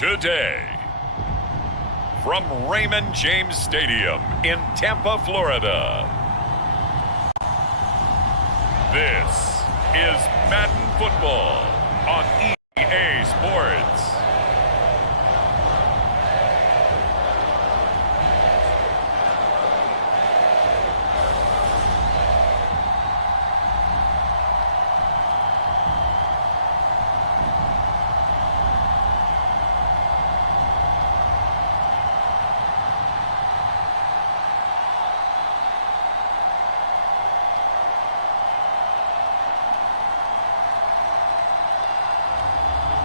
today. From Raymond James Stadium in Tampa, Florida, this is Madden Football on EA Sports.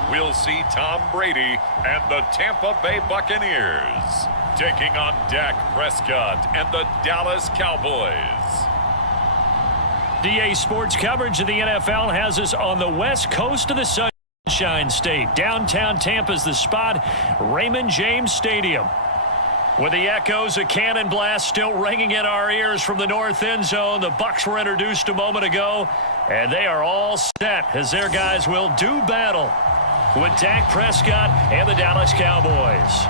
We'll see Tom Brady and the Tampa Bay Buccaneers taking on Dak Prescott and the Dallas Cowboys. EA Sports coverage of the NFL has us on the west coast of the Sunshine State. Downtown Tampa's the spot, Raymond James Stadium. With the echoes of cannon blast still ringing in our ears from the north end zone, the Bucs were introduced a moment ago, and they are all set as their guys will do battle with Dak Prescott and the Dallas Cowboys.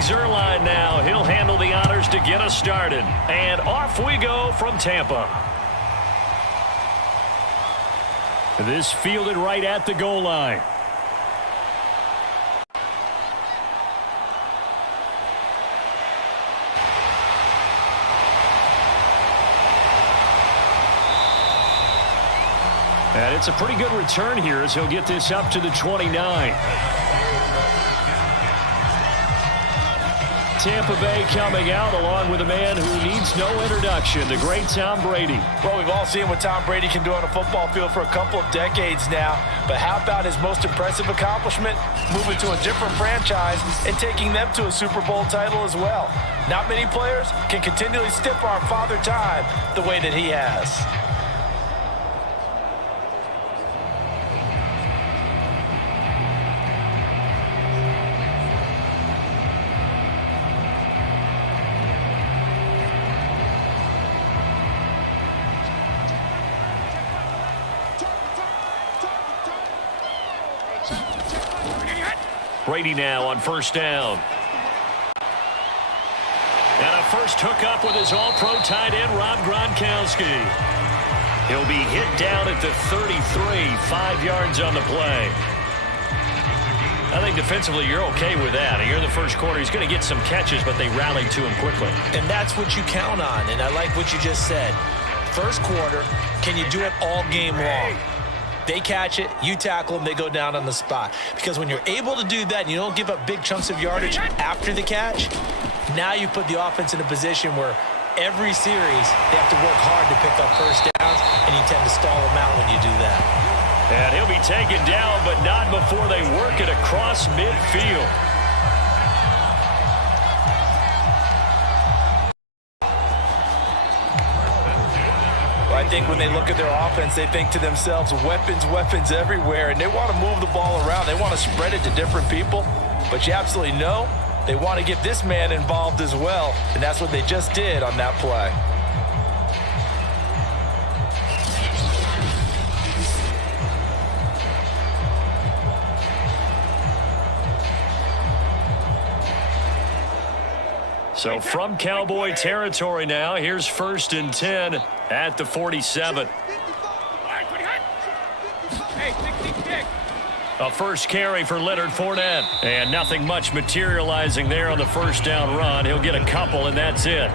Zerline now. He'll handle the honors to get us started. And off we go from Tampa. This fielded right at the goal line. And it's a pretty good return here as he'll get this up to the 29. Tampa Bay coming out along with a man who needs no introduction, the great Tom Brady. Well, we've all seen what Tom Brady can do on a football field for a couple of decades now. But how about his most impressive accomplishment? Moving to a different franchise and taking them to a Super Bowl title as well. Not many players can continually stiff arm Father Time the way that he has. Brady now on first down. And a first hookup with his all-pro tight end, Rob Gronkowski. He'll be hit down at the 33, 5 yards on the play. I think defensively you're okay with that. Here in the first quarter, he's going to get some catches, but they rallied to him quickly. And that's what you count on, and I like what you just said. First quarter, can you do it all game long? They catch it, you tackle them, they go down on the spot. Because when you're able to do that and you don't give up big chunks of yardage after the catch, now you put the offense in a position where every series they have to work hard to pick up first downs, and you tend to stall them out when you do that. And he'll be taken down, but not before they work it across midfield. I think when they look at their offense, they think to themselves, weapons, weapons everywhere, and they want to move the ball around. They want to spread it to different people, but you absolutely know they want to get this man involved as well, and that's what they just did on that play. So from Cowboy territory now, here's 1st and 10 at the 47. A first carry for Leonard Fournette. And nothing much materializing there on the first down run. He'll get a couple, and that's it.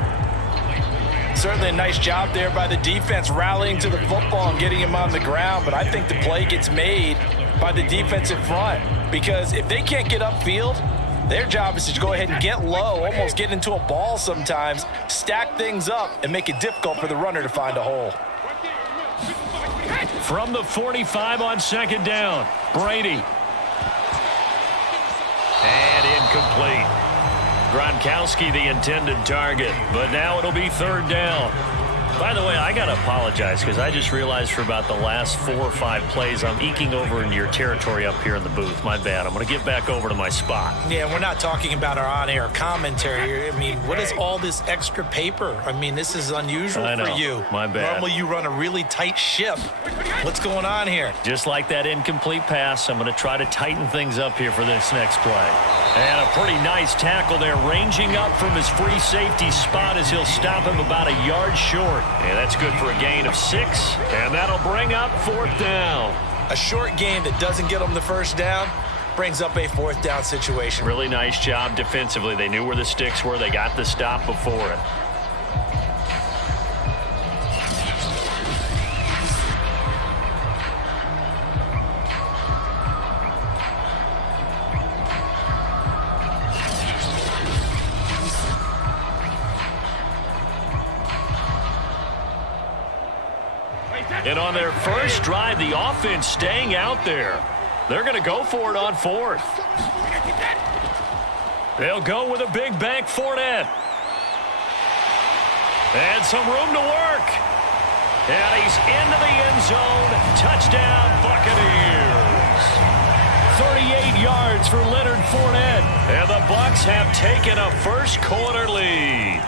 Certainly a nice job there by the defense rallying to the football and getting him on the ground, but I think the play gets made by the defensive front because if they can't get upfield, their job is to go ahead and get low, almost get into a ball sometimes, stack things up, and make it difficult for the runner to find a hole. From the 45 on second down, Brady. And incomplete. Gronkowski the intended target, but now it'll be third down. By the way, I got to apologize because I just realized for about the last 4 or 5 plays, I'm eking over into your territory up here in the booth. My bad. I'm going to get back over to my spot. Yeah, we're not talking about our on-air commentary. I mean, what is all this extra paper? I mean, this is unusual for you. My bad. Normally you run a really tight ship. What's going on here? Just like that incomplete pass, I'm going to try to tighten things up here for this next play. And a pretty nice tackle there, ranging up from his free safety spot as he'll stop him about a yard short. And that's good for a gain of 6, and that'll bring up fourth down. A short gain that doesn't get them the first down brings up a fourth down situation. Really nice job defensively. They knew where the sticks were. They got the stop before it. And on their first drive, the offense staying out there. They're going to go for it on fourth. They'll go with a big bank Fournette. And some room to work. And he's into the end zone. Touchdown, Buccaneers. 38 yards for Leonard Fournette. And the Bucs have taken a first quarter lead.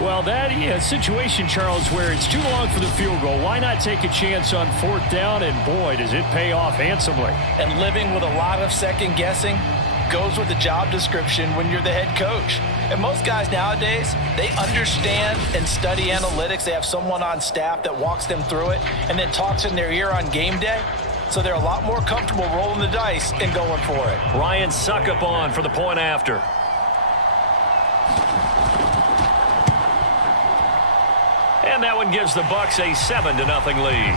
Well, that situation, Charles, where it's too long for the field goal. Why not take a chance on fourth down? And, boy, does it pay off handsomely. And living with a lot of second guessing goes with the job description when you're the head coach. And most guys nowadays, they understand and study analytics. They have someone on staff that walks them through it and then talks in their ear on game day. So they're a lot more comfortable rolling the dice and going for it. Ryan Suckup on for the point after. And that one gives the Bucs a 7-0 lead.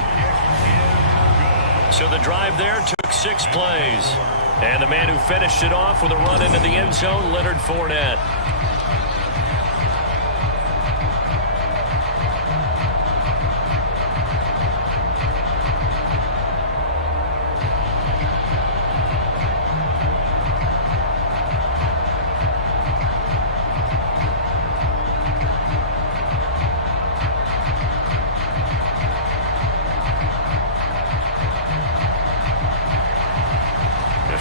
So the drive there took 6 plays. And the man who finished it off with a run into the end zone, Leonard Fournette.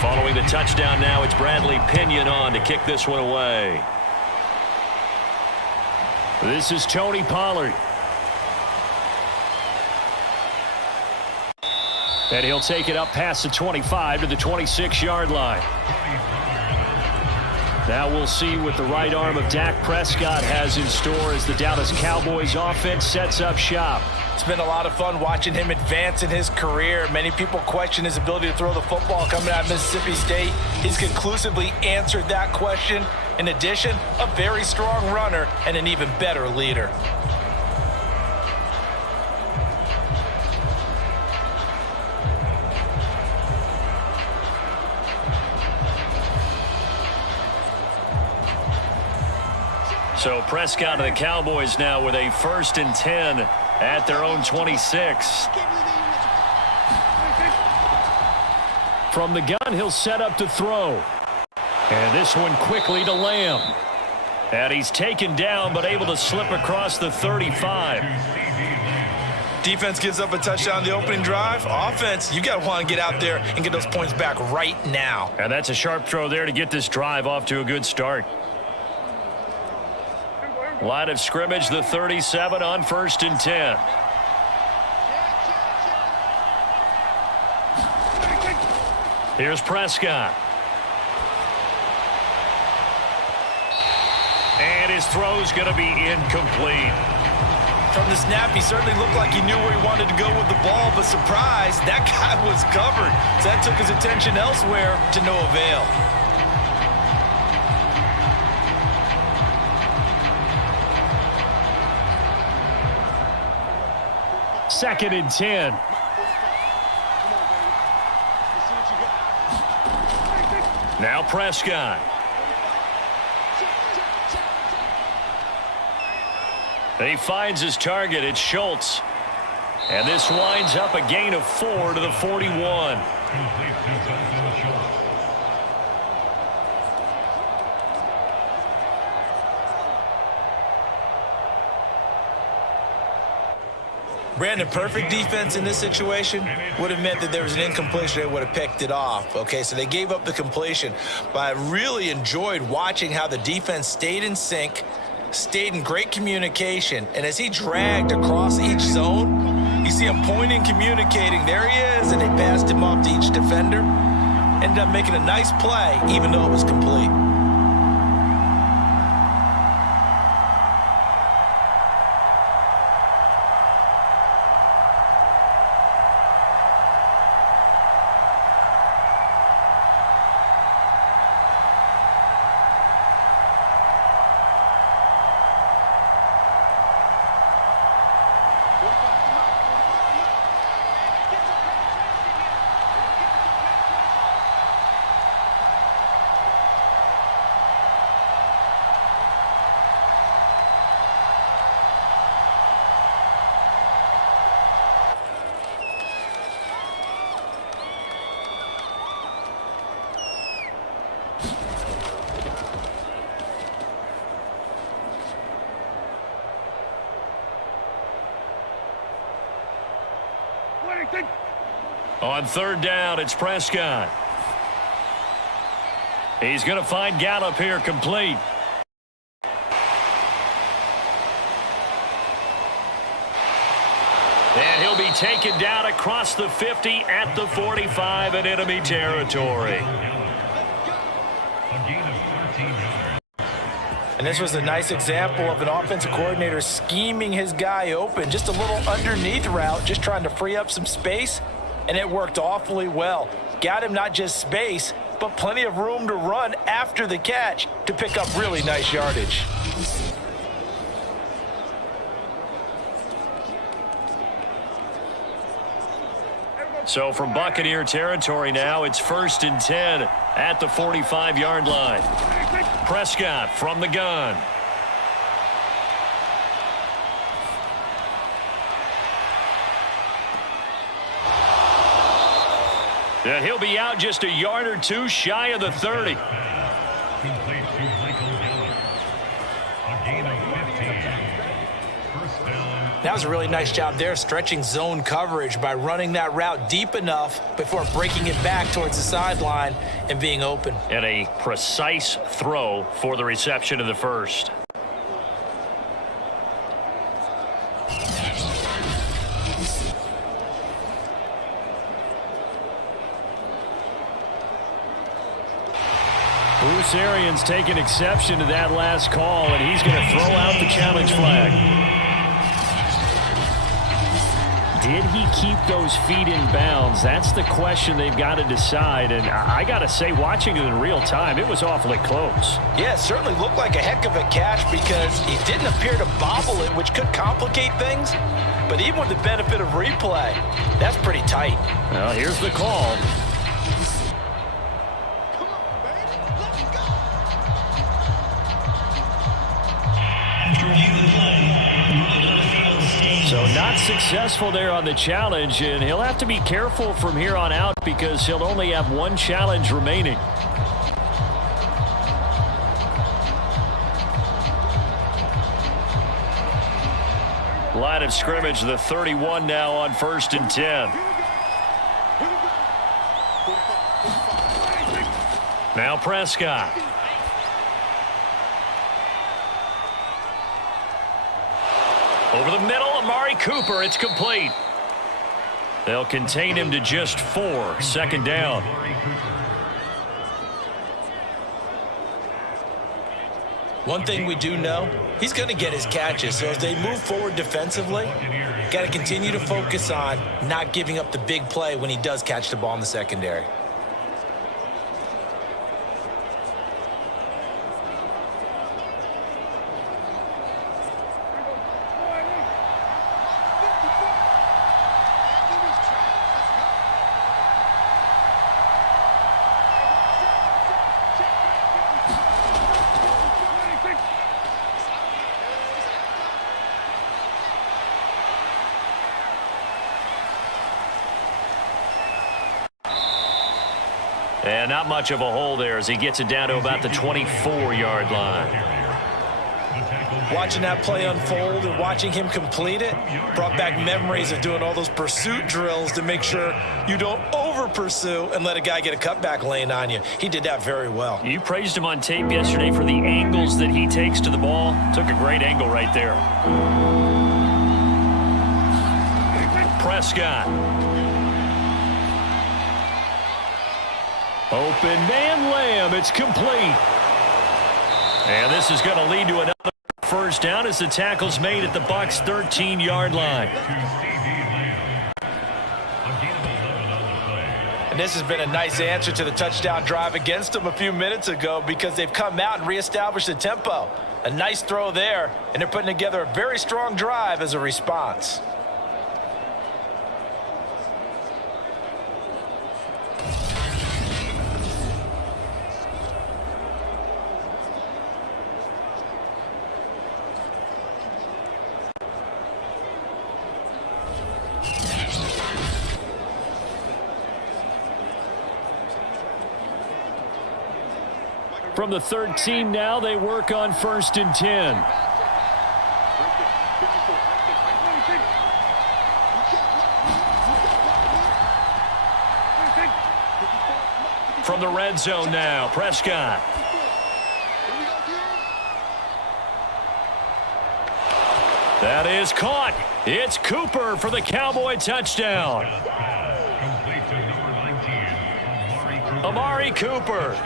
Following the touchdown now, it's Bradley Pinion on to kick this one away. This is Tony Pollard. And he'll take it up past the 25 to the 26-yard line. Now we'll see what the right arm of Dak Prescott has in store as the Dallas Cowboys offense sets up shop. It's been a lot of fun watching him advance in his career. Many people question his ability to throw the football coming out of Mississippi State. He's conclusively answered that question. In addition, a very strong runner and an even better leader. So Prescott and the Cowboys now with a 1st and 10 at their own 26. From the gun, he'll set up to throw. And this one quickly to Lamb. And he's taken down but able to slip across the 35. Defense gives up a touchdown the opening drive. Offense, you got to want to get out there and get those points back right now. And that's a sharp throw there to get this drive off to a good start. Line of scrimmage, the 37 on 1st and 10. Here's Prescott. And his throw's going to be incomplete. From the snap, he certainly looked like he knew where he wanted to go with the ball, but surprise, that guy was covered. So that took his attention elsewhere to no avail. 2nd and 10. Now Prescott. He finds his target. It's Schultz. And this winds up a gain of 4 to the 41. Brandon, perfect defense in this situation would have meant that there was an incompletion. They would have picked it off. Okay, so they gave up the completion. But I really enjoyed watching how the defense stayed in sync, stayed in great communication. And as he dragged across each zone, you see him pointing, communicating. There he is, and they passed him off to each defender. Ended up making a nice play, even though it was complete. On 3rd down, it's Prescott. He's going to find Gallup here complete. And he'll be taken down across the 50 at the 45 in enemy territory. And this was a nice example of an offensive coordinator scheming his guy open. Just a little underneath route, just trying to free up some space, and it worked awfully well. Got him not just space, but plenty of room to run after the catch to pick up really nice yardage. So from Buccaneer territory now, it's 1st and 10 at the 45-yard line. Prescott from the gun. And he'll be out just a yard or two shy of the 30. That was a really nice job there, stretching zone coverage by running that route deep enough before breaking it back towards the sideline and being open. And a precise throw for the reception of the first. Bruce Arians taking exception to that last call, and he's going to throw out the challenge flag. Did he keep those feet in bounds? That's the question they've got to decide. And I got to say, watching it in real time, it was awfully close. Yeah, it certainly looked like a heck of a catch because he didn't appear to bobble it, which could complicate things. But even with the benefit of replay, that's pretty tight. Well, here's the call. So not successful there on the challenge, and he'll have to be careful from here on out because he'll only have one challenge remaining. Line of scrimmage, the 31 now on 1st and 10. Now Prescott. Over the middle, Amari Cooper, it's complete. They'll contain him to just 4, 2nd down. One thing we do know, he's going to get his catches. So as they move forward defensively, got to continue to focus on not giving up the big play when he does catch the ball in the secondary. And not much of a hole there as he gets it down to about the 24-yard line. Watching that play unfold and watching him complete it brought back memories of doing all those pursuit drills to make sure you don't over-pursue and let a guy get a cutback lane on you. He did that very well. You praised him on tape yesterday for the angles that he takes to the ball. Took a great angle right there. Prescott. Open man Lamb. It's complete. And this is going to lead to another first down as the tackle's made at the Bucs' 13-yard line. And this has been a nice answer to the touchdown drive against them a few minutes ago because they've come out and reestablished the tempo. A nice throw there, and they're putting together a very strong drive as a response. From the 13 now, they work on 1st and 10. From the red zone now, Prescott. That is caught. It's Cooper for the Cowboy touchdown. Amari Cooper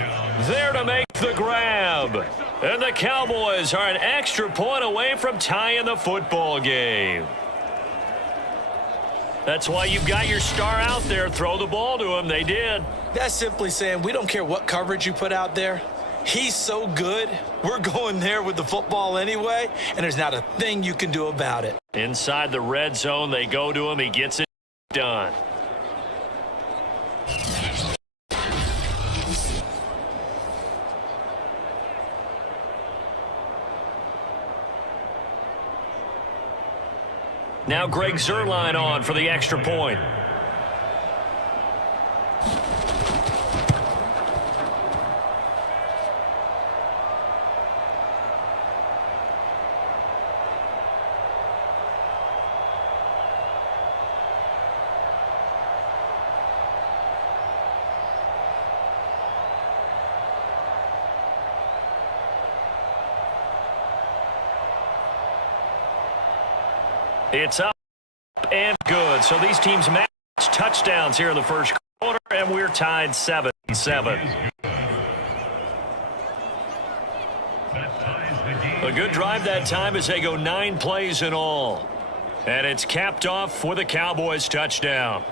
there to make the grab. And the Cowboys are an extra point away from tying the football game. That's why you've got your star out there. Throw the ball to him. They did. That's simply saying we don't care what coverage you put out there. He's so good. We're going there with the football anyway, and there's not a thing you can do about it. Inside the red zone, they go to him. He gets it done. Now Greg Zuerlein on for the extra point. It's up and good. So these teams match touchdowns here in the first quarter, and we're tied 7-7. A good drive that time as they go 9 plays in all. And it's capped off with a Cowboys touchdown.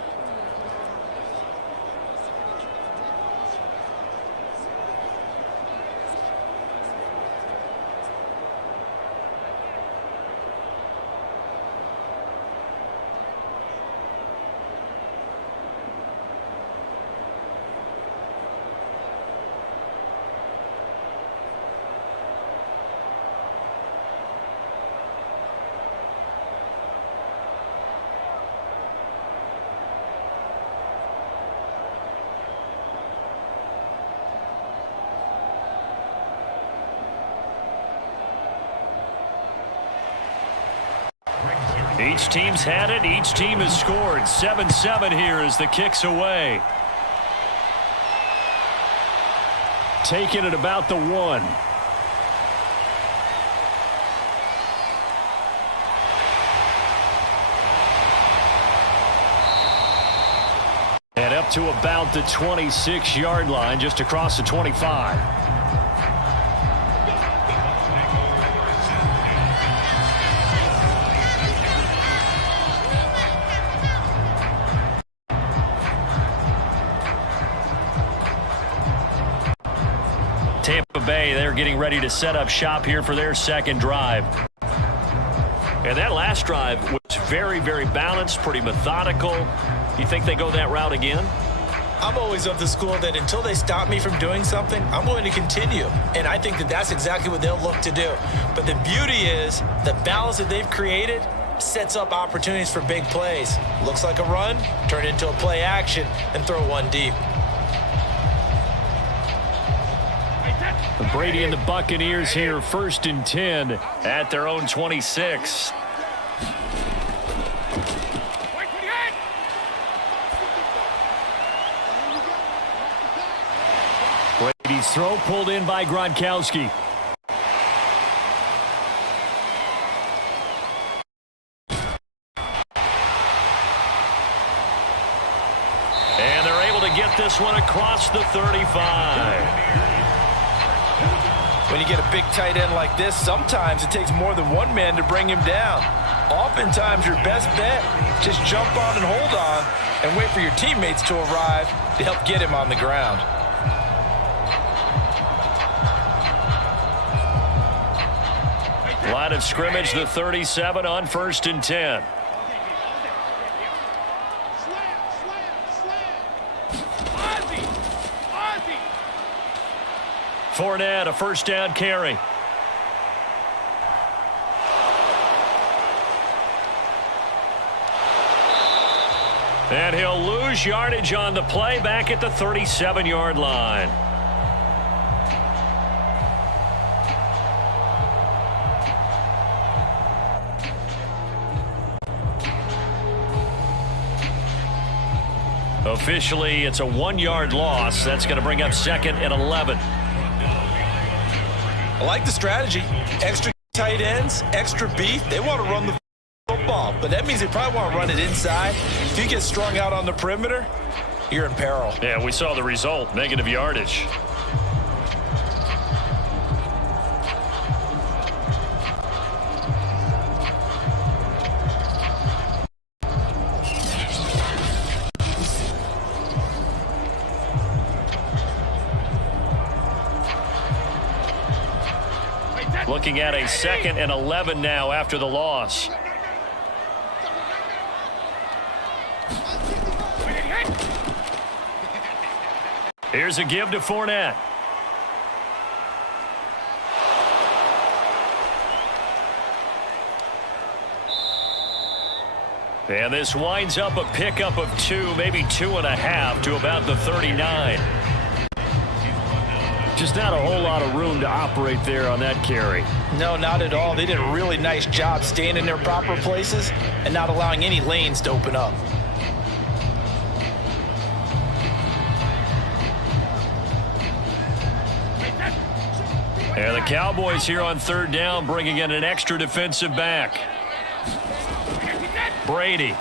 Each team's had it. Each team has scored. 7-7 here as the kick's away. Taking it about the 1. And up to about the 26-yard line, just across the 25. Tampa Bay, they're getting ready to set up shop here for their second drive. And that last drive was very, very balanced, pretty methodical. You think they go that route again? I'm always of the school that until they stop me from doing something, I'm going to continue. And I think that that's exactly what they'll look to do. But the beauty is the balance that they've created sets up opportunities for big plays. Looks like a run, turn it into a play action, and throw one deep. Brady and the Buccaneers here, 1st and 10 at their own 26. Brady's throw pulled in by Gronkowski. And they're able to get this one across the 35. When you get a big tight end like this, sometimes it takes more than one man to bring him down. Oftentimes, your best bet, just jump on and hold on and wait for your teammates to arrive to help get him on the ground. Line of scrimmage, the 37 on 1st and 10. Fournette, a 1st down carry. And he'll lose yardage on the play back at the 37-yard line. Officially, it's a 1-yard loss. That's going to bring up 2nd and 11. I like the strategy. Extra tight ends, extra beef. They want to run the football, but that means they probably want to run it inside. If you get strung out on the perimeter, you're in peril. Yeah, we saw the result, negative yardage. Looking at a 2nd and 11 now after the loss. Here's a give to Fournette. And this winds up a pickup of 2, maybe 2.5 to about the 39. Just not a whole lot of room to operate there on that carry. No, not at all. They did a really nice job staying in their proper places and not allowing any lanes to open up. And the Cowboys here on 3rd down, bringing in an extra defensive back. Brady.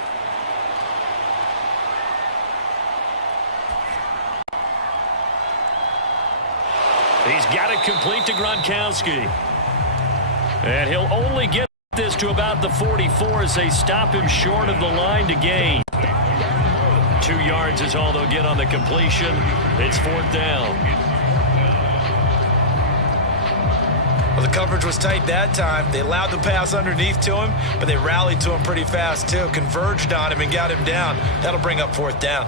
He's got it complete to Gronkowski. And he'll only get this to about the 44 as they stop him short of the line to gain. 2 yards is all they'll get on the completion. It's 4th down. Well, the coverage was tight that time. They allowed the pass underneath to him, but they rallied to him pretty fast, too. Converged on him and got him down. That'll bring up 4th down.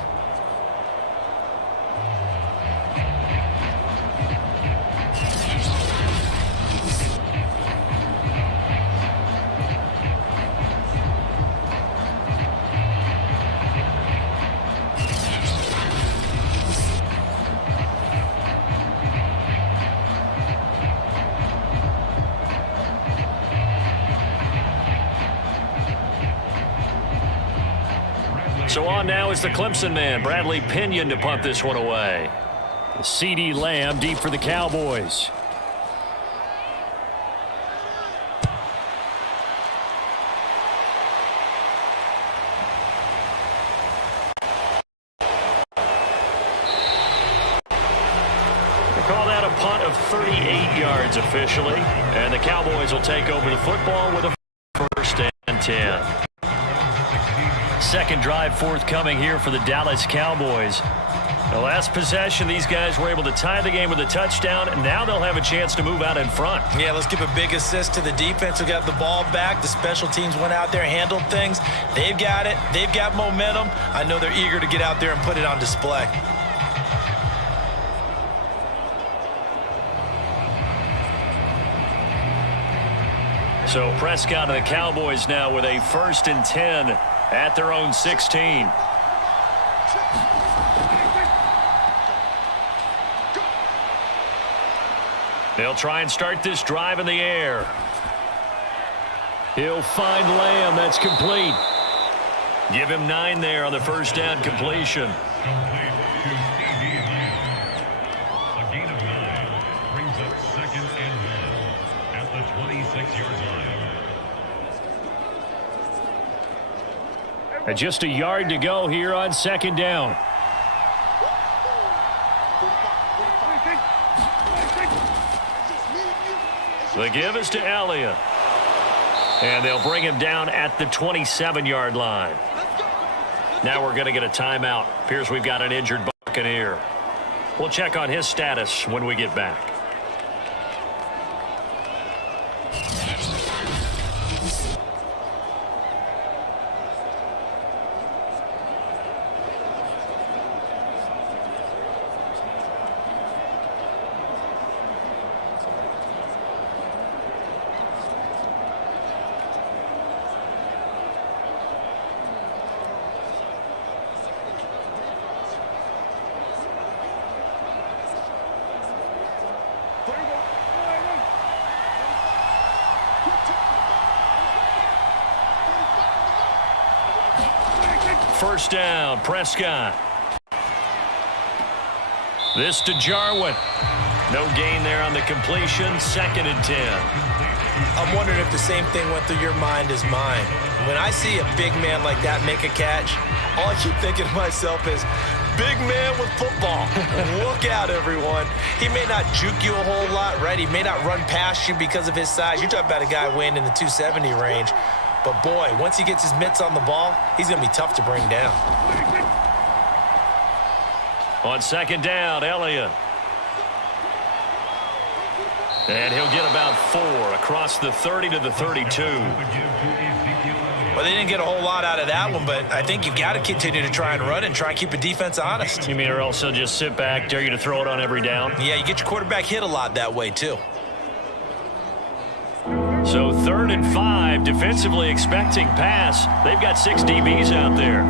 So on now is the Clemson man, Bradley Pinion, to punt this one away. CeeDee Lamb deep for the Cowboys. They call that a punt of 38 yards officially. And the Cowboys will take over the football with a 1st and 10. 2nd drive forthcoming here for the Dallas Cowboys. The last possession, these guys were able to tie the game with a touchdown, and now they'll have a chance to move out in front. Yeah, let's give a big assist to the defense who got the ball back. The special teams went out there, handled things. They've got it. They've got momentum. I know they're eager to get out there and put it on display. So Prescott and the Cowboys now with a 1st and 10 at their own 16. They'll try and start this drive in the air. He'll find Lamb. That's complete. Give him 9 there on the first down completion. And just a yard to go here on second down. The give is to Elliott. And they'll bring him down at the 27-yard line. Now we're going to get a timeout. Appears we've got an injured Buccaneer. We'll check on his status when we get back. First down, Prescott. This to Jarwin. No gain there on the completion. 2nd and 10. I'm wondering if the same thing went through your mind as mine. When I see a big man like that make a catch, all I keep thinking to myself is, big man with football. Look out, everyone. He may not juke you a whole lot, right? He may not run past you because of his size. You're talking about a guy weighing in the 270 range. But, boy, once he gets his mitts on the ball, he's going to be tough to bring down. On second down, Elliott. And he'll get about 4 across the 30 to the 32. Well, they didn't get a whole lot out of that one, but I think you've got to continue to try and run and try and keep the defense honest. You mean or else he'll just sit back, dare you to throw it on every down? Yeah, you get your quarterback hit a lot that way, too. So 3rd and 5, defensively expecting pass. They've got 6 DBs out there.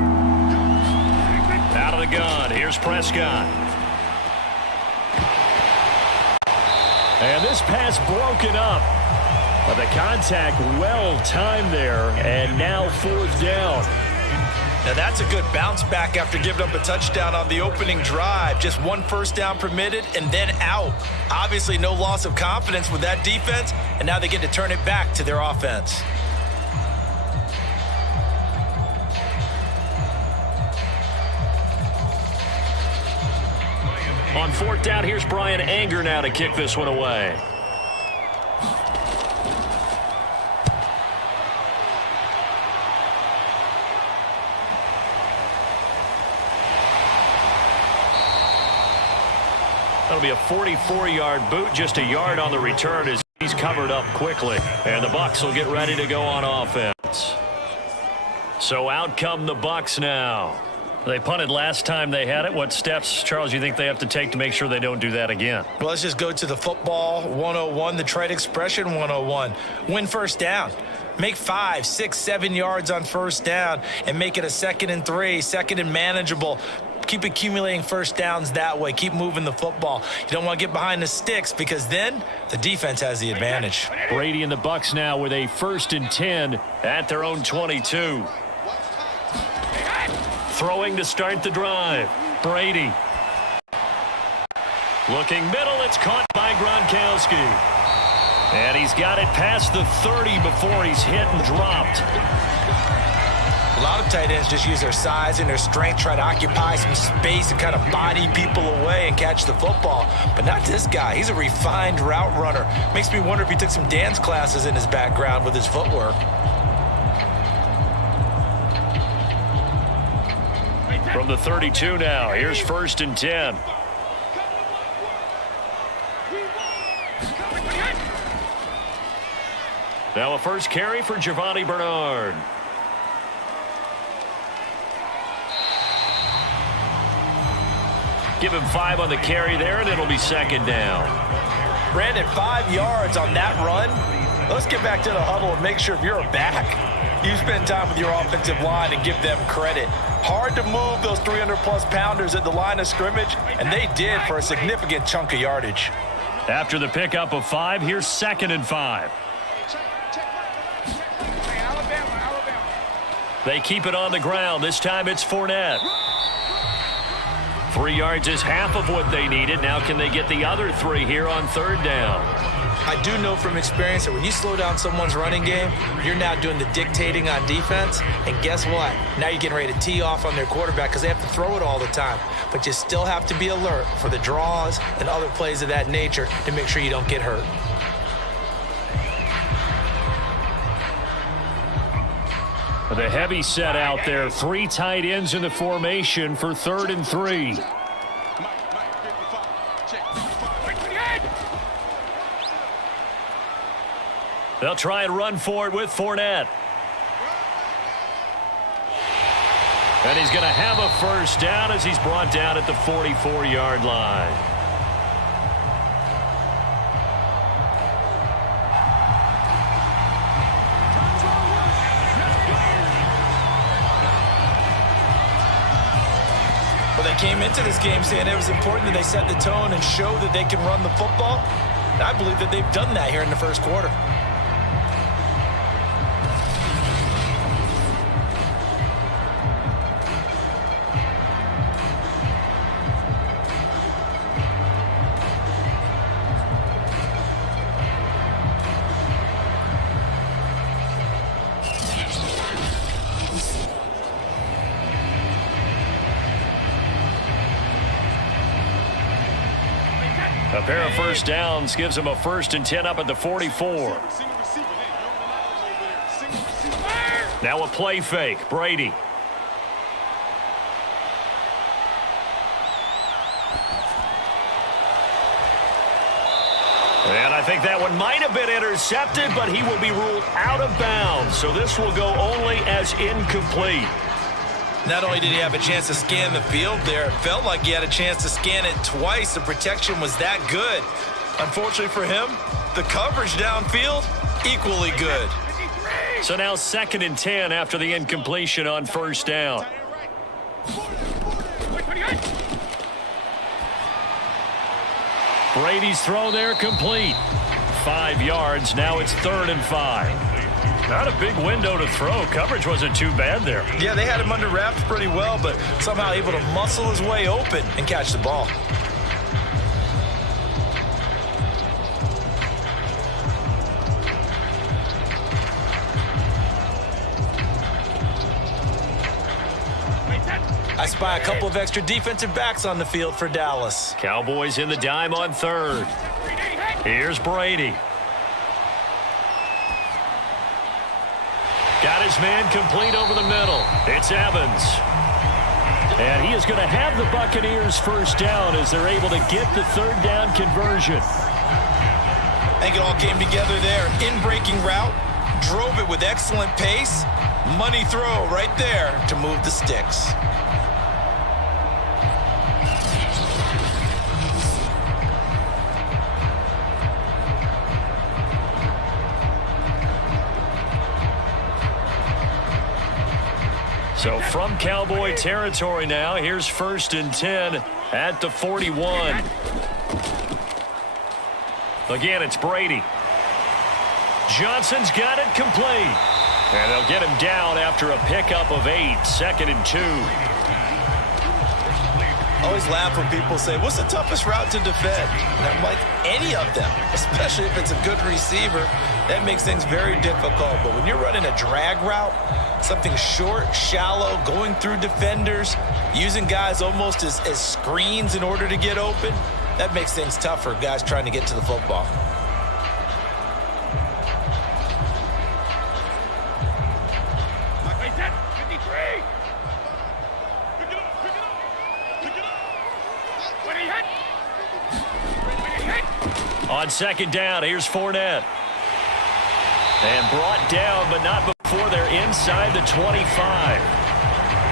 Out of the gun, here's Prescott. And this pass broken up. But the contact well timed there, and now 4th down. Now that's a good bounce back after giving up a touchdown on the opening drive. Just 1 first down permitted and then out. Obviously no loss of confidence with that defense, and now they get to turn it back to their offense. On 4th down, here's Brian Anger now to kick this one away. That'll be a 44-yard boot, just a yard on the return as he's covered up quickly. And the Bucs will get ready to go on offense. So out come the Bucs now. They punted last time they had it. What steps, Charles, you think they have to take to make sure they don't do that again? Well, let's just go to the football 101, the trade expression 101. Win first down. Make 5, 6, 7 yards on first down and make it a 2nd and 3, 2nd and manageable. Keep accumulating first downs that way. Keep moving the football. You don't want to get behind the sticks because then the defense has the advantage. Brady and the Bucs now with a 1st and 10 at their own 22. Throwing to start the drive. Brady. Looking middle. It's caught by Gronkowski. And he's got it past the 30 before he's hit and dropped. A lot of tight ends just use their size and their strength, try to occupy some space and kind of body people away and catch the football. But not this guy. He's a refined route runner. Makes me wonder if he took some dance classes in his background with his footwork. From the 32 now, here's 1st and 10. Now a first carry for Giovanni Bernard. Give him 5 on the carry there, and it'll be 2nd down. Brandon, 5 yards on that run. Let's get back to the huddle and make sure if you're a back, you spend time with your offensive line and give them credit. Hard to move those 300-plus pounders at the line of scrimmage, and they did for a significant chunk of yardage. After the pickup of 5, here's 2nd and 5. They keep it on the ground. This time it's Fournette. 3 yards is half of what they needed. Now can they get the other 3 here on 3rd down? I do know from experience that when you slow down someone's running game, you're now doing the dictating on defense. And guess what? Now you're getting ready to tee off on their quarterback because they have to throw it all the time. But you still have to be alert for the draws and other plays of that nature to make sure you don't get hurt. The heavy set out there. 3 tight ends in the formation for 3rd and 3. They'll try and run for it with Fournette. And he's going to have a 1st down as he's brought down at the 44-yard line. Well, they came into this game saying it was important that they set the tone and show that they can run the football. And I believe that they've done that here in the 1st quarter. A pair of 1st downs gives him a 1st and 10 up at the 44. Now a play fake. Brady. And I think that one might have been intercepted, but he will be ruled out of bounds. So this will go only as incomplete. Not only did he have a chance to scan the field there, it felt like he had a chance to scan it twice. The protection was that good. Unfortunately for him, the coverage downfield, equally good. So now 2nd and 10 after the incompletion on 1st down. Brady's throw there complete. 5 yards. Now it's 3rd and 5. Not a big window to throw. Coverage wasn't too bad there. Yeah, they had him under wraps pretty well, but somehow able to muscle his way open and catch the ball. I spy a couple of extra defensive backs on the field for Dallas. Cowboys in the dime on 3rd. Here's Brady. Got his man complete over the middle. It's Evans. And he is going to have the Buccaneers 1st down as they're able to get the 3rd down conversion. I think it all came together there. In-breaking route, drove it with excellent pace. Money throw right there to move the sticks. So from Cowboy territory now, here's 1st and 10 at the 41. Again, it's Brady. Johnson's got it complete. And they'll get him down after a pickup of 8, 2nd and 2. I always laugh when people say, what's the toughest route to defend? And I'm like, any of them, especially if it's a good receiver. That makes things very difficult. But when you're running a drag route, something short, shallow, going through defenders, using guys almost as screens in order to get open, that makes things tough for guys trying to get to the football. On 2nd down, here's Fournette. And brought down, but not before they're inside the 25.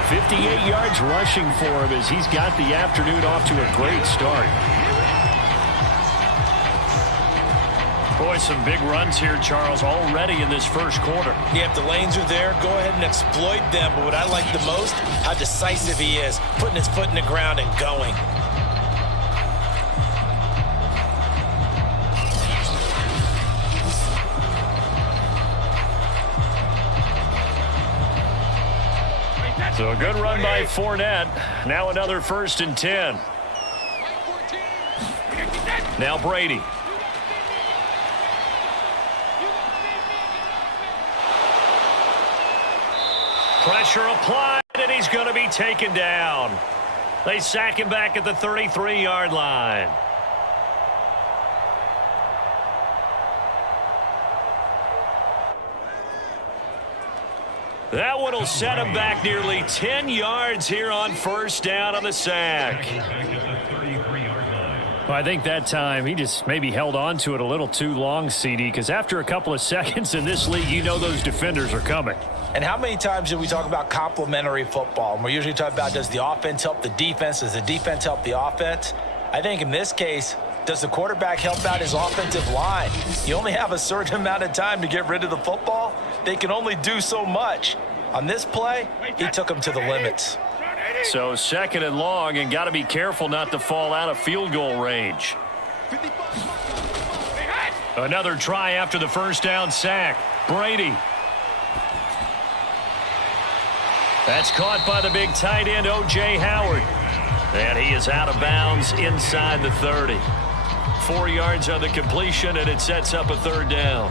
58 yards rushing for him as he's got the afternoon off to a great start. Boy, some big runs here, Charles, already in this 1st quarter. Yeah, if the lanes are there, go ahead and exploit them. But what I like the most, how decisive he is, putting his foot in the ground and going. So a good run by Fournette. Now another 1st and 10. Now Brady. Pressure applied, and he's going to be taken down. They sack him back at the 33-yard line. That one will set him back nearly 10 yards here on 1st down on the sack. Well, I think that time he just maybe held on to it a little too long, CD, because after a couple of seconds in this league, you know those defenders are coming. And how many times do we talk about complementary football? And we're usually talking about, does the offense help the defense? Does the defense help the offense? I think in this case, does the quarterback help out his offensive line? You only have a certain amount of time to get rid of the football. They can only do so much. On this play, he took them to the limits. So 2nd and long, and got to be careful not to fall out of field goal range. Another try after the 1st down sack. Brady. That's caught by the big tight end, O.J. Howard. And he is out of bounds inside the 30. 4 yards on the completion, and it sets up a 3rd down.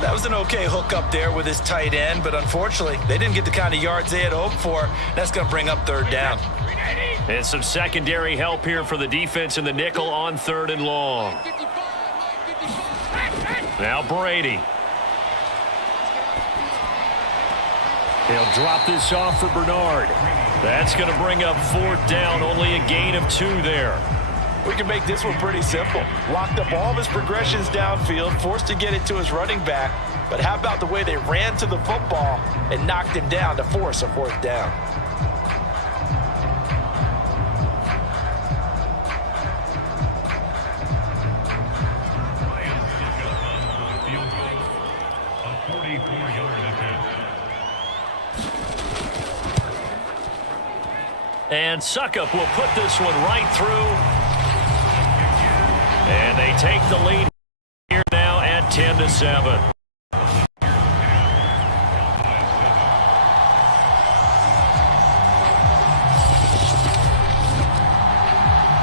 That was an okay hook up there with his tight end, but unfortunately, they didn't get the kind of yards they had hoped for. That's going to bring up 3rd down. And some secondary help here for the defense in the nickel on 3rd and long. Now Brady. He'll drop this off for Bernard. That's going to bring up 4th down, only a gain of 2 there. We can make this one pretty simple. Locked up all of his progressions downfield, forced to get it to his running back. But how about the way they ran to the football and knocked him down to force a 4th down? And Suckup will put this one right through. And they take the lead here now at 10-7.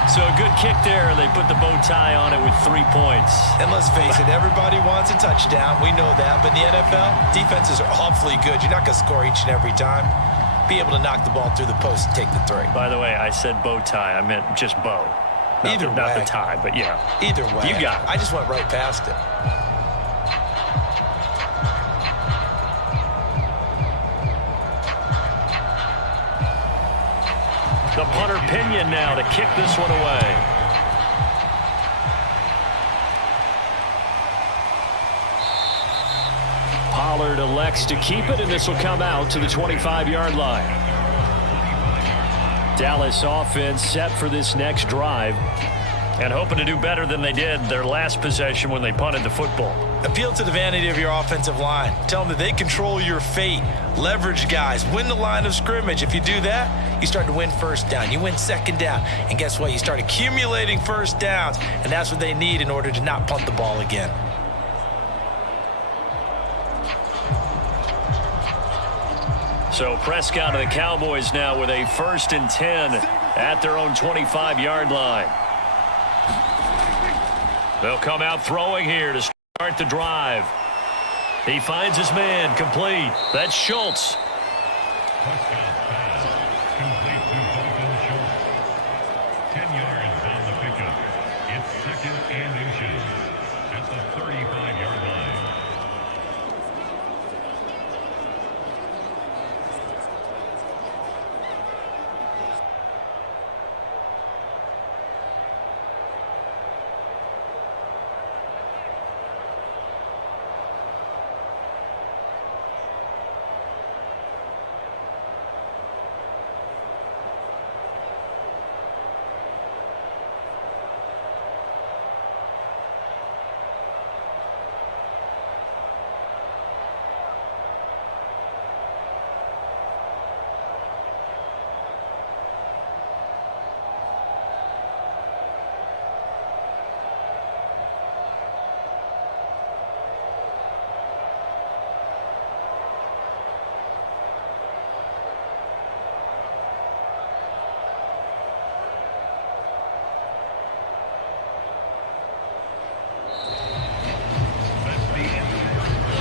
So a good kick there. They put the bow tie on it with 3 points. And let's face it, everybody wants a touchdown. We know that. But in the NFL, defenses are awfully good. You're not going to score each and every time. Be able to knock the ball through the post and take the 3. By the way, I said bow tie. I meant just bow. Either way. Not the tie, but yeah. Either way. You got it. I just went right past it. The punter Pinion now to kick this one away. Pollard elects to keep it, and this will come out to the 25-yard line. Dallas offense set for this next drive and hoping to do better than they did their last possession when they punted the football. Appeal to the vanity of your offensive line. Tell them that they control your fate. Leverage guys. Win the line of scrimmage. If you do that, you start to win 1st down. You win 2nd down. And guess what? You start accumulating 1st downs. And that's what they need in order to not punt the ball again. So Prescott and the Cowboys now with a 1st and 10 at their own 25-yard line. They'll come out throwing here to start the drive. He finds his man, complete. That's Schultz.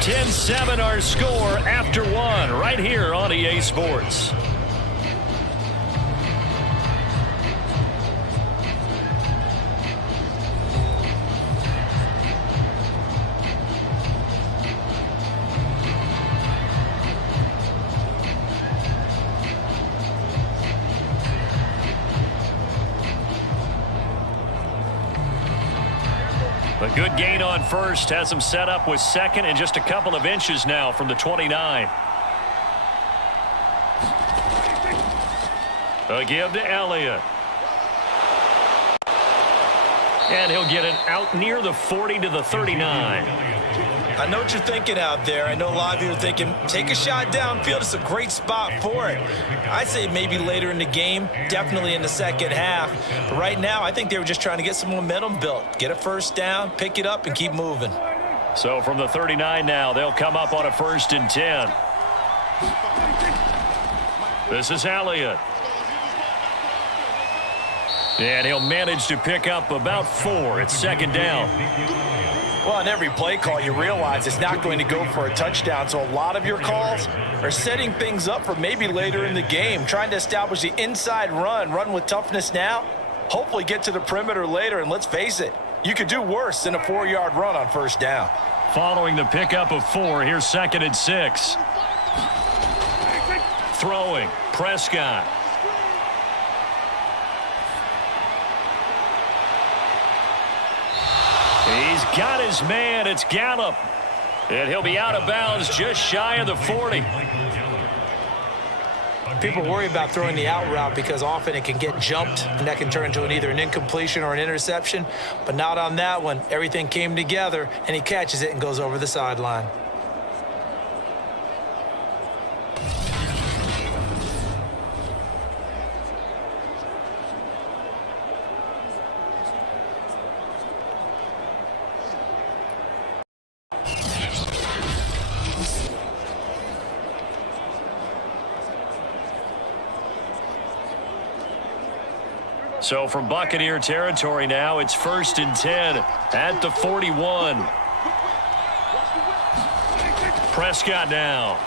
10-7 our score after one right here on EA Sports. A good gain on first has him set up with second and just a couple of inches now from the 29. A give to Elliott. And he'll get it out near the 40 to the 39. I know what you're thinking out there. I know a lot of you are thinking, take a shot downfield. It's a great spot for it. I'd say maybe later in the game, definitely in the second half. But right now, I think they were just trying to get some momentum built. Get a first down, pick it up, and keep moving. So from the 39 now, they'll come up on a 1st and 10. This is Elliott. And he'll manage to pick up about 4. It's 2nd down. Well, on every play call, you realize it's not going to go for a touchdown. So a lot of your calls are setting things up for maybe later in the game, trying to establish the inside run with toughness now, hopefully get to the perimeter later. And let's face it, you could do worse than a 4-yard run on 1st down. Following the pickup of 4, here's 2nd and 6. Throwing, Prescott. He's got his man. It's Gallup. And he'll be out of bounds just shy of the 40. People worry about throwing the out route because often it can get jumped, and that can turn into either an incompletion or an interception. But not on that one. Everything came together, and he catches it and goes over the sideline. So from Buccaneer territory now, it's 1st and 10 at the 41. Prescott now.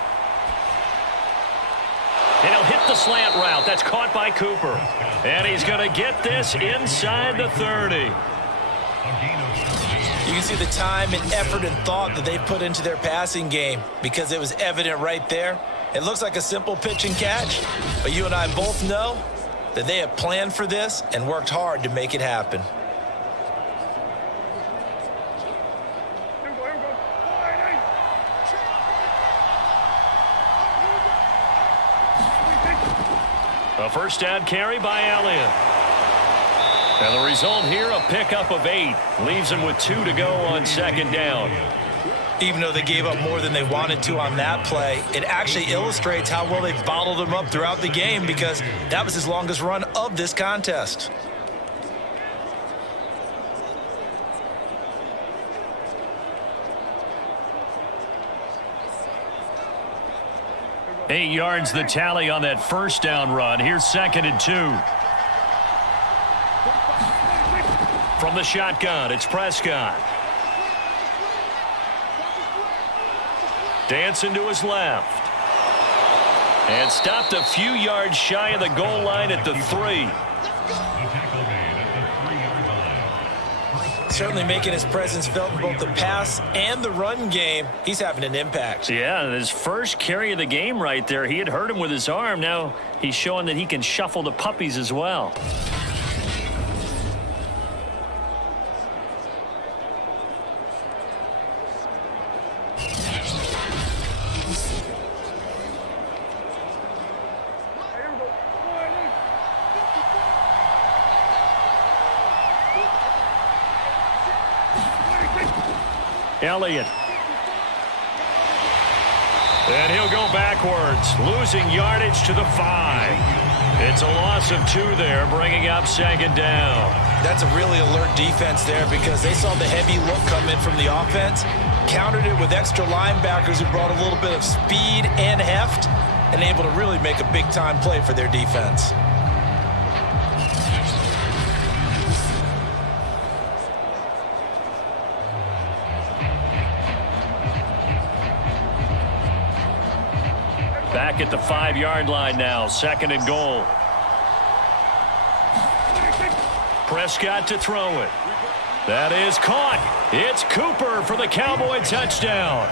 And he'll hit the slant route. That's caught by Cooper. And he's going to get this inside the 30. You can see the time and effort and thought that they put into their passing game because it was evident right there. It looks like a simple pitch and catch, but you and I both know that they have planned for this and worked hard to make it happen. A 1st down carry by Elliott. And the result here, a pickup of 8. Leaves him with 2 to go on 2nd down. Even though they gave up more than they wanted to on that play, it actually illustrates how well they bottled him up throughout the game because that was his longest run of this contest. Eight yards the tally on that 1st down run. Here's 2nd and 2. From the shotgun, it's Prescott. Dancing to his left. And stopped a few yards shy of the goal line at the 3. Certainly making his presence felt in both the pass and the run game. He's having an impact. Yeah, his first carry of the game right there. He had hurt him with his arm. Now he's showing that he can shuffle the puppies as well. Elliott. And he'll go backwards, losing yardage to the 5. It's a loss of 2 there, bringing up 2nd down. That's a really alert defense there because they saw the heavy look come in from the offense, countered it with extra linebackers who brought a little bit of speed and heft, and able to really make a big-time play for their defense. back at the 5-yard line now. 2nd and goal. Prescott to throw it. That is caught. It's Cooper for the Cowboy touchdown.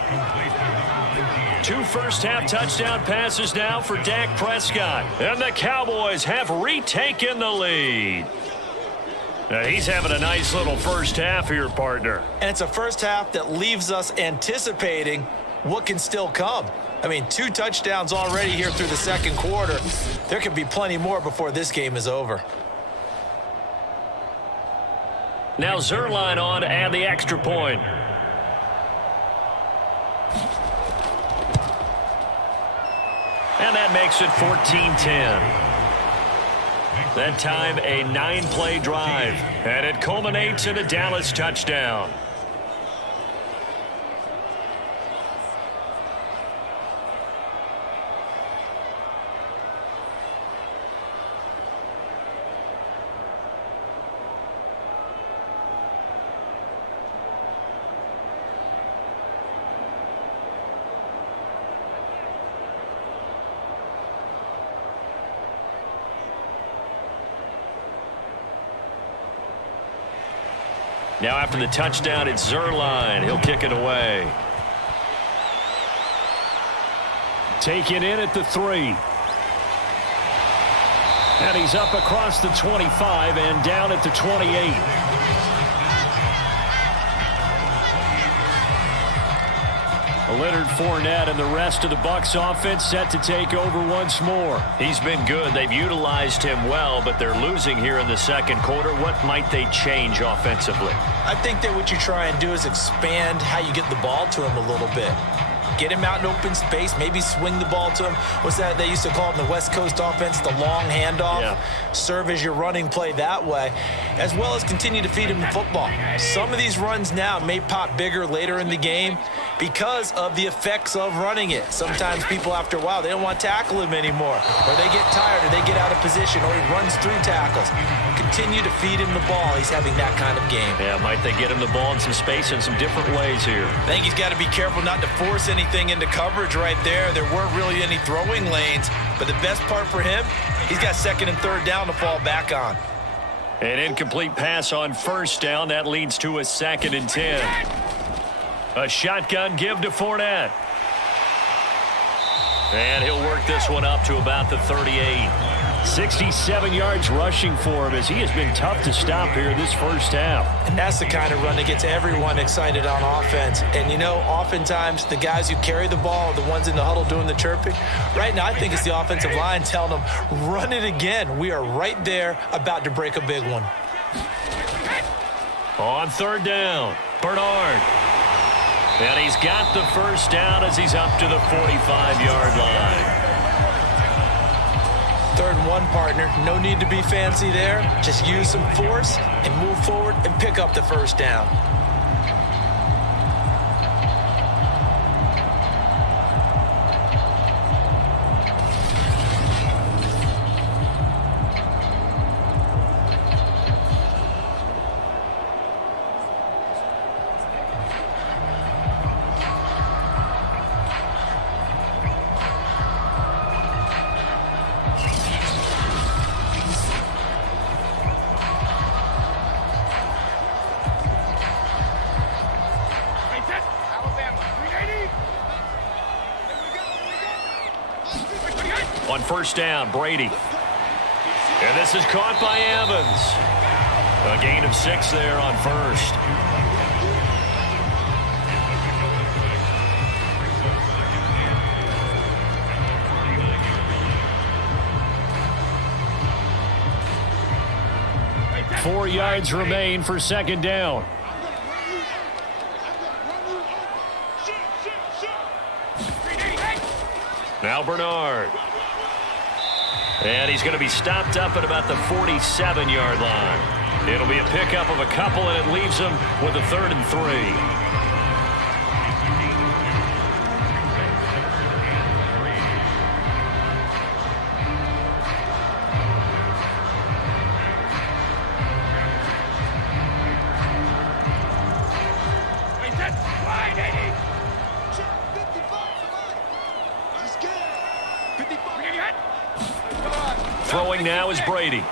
2 first-half touchdown passes now for Dak Prescott. And the Cowboys have retaken the lead. Now he's having a nice little first half here, partner. And it's a first half that leaves us anticipating what can still come. I mean, 2 touchdowns already here through the 2nd quarter. There could be plenty more before this game is over. Now Zerline on to add the extra point. And that makes it 14-10. That time a 9-play drive. And it culminates in a Dallas touchdown. Now after the touchdown, it's Zerline. He'll kick it away. Taken in at the 3. And he's up across the 25 and down at the 28. Leonard Fournette and the rest of the Bucs offense set to take over once more. He's been good. They've utilized him well, but they're losing here in the 2nd quarter. What might they change offensively? I think that what you try and do is expand how you get the ball to him a little bit. Get him out in open space, maybe swing the ball to him. What's that they used to call it in the West Coast offense, the long handoff? Yeah. Serve as your running play that way, as well as continue to feed him the football. Some of these runs now may pop bigger later in the game because of the effects of running it. Sometimes people, after a while, they don't want to tackle him anymore, or they get tired, or they get out of position, or he runs through tackles. Continue to feed him the ball. He's having that kind of game. Yeah, might they get him the ball in some space in some different ways here? I think he's got to be careful not to force anything into coverage right there. There weren't really any throwing lanes, but the best part for him, he's got 2nd and 3rd down to fall back on. An incomplete pass on 1st down. That leads to a 2nd and 10. A shotgun give to Fournette. And he'll work this one up to about the 38. 67 yards rushing for him as he has been tough to stop here this first half. And that's the kind of run that gets everyone excited on offense. And, you know, oftentimes the guys who carry the ball are the ones in the huddle doing the chirping. Right now, I think it's the offensive line telling them, run it again. We are right there about to break a big one. On 3rd down, Bernard. And he's got the first down as he's up to the 45-yard line. 3rd and 1, partner. No need to be fancy there. Just use some force and move forward and pick up the first down. On 1st down, Brady. And this is caught by Evans. A gain of 6 there on 1st. Four yards remain for 2nd down. Now Bernard. And he's going to be stopped up at about the 47-yard line. It'll be a pickup of a couple, and it leaves him with a 3rd and 3. Throwing now is Brady.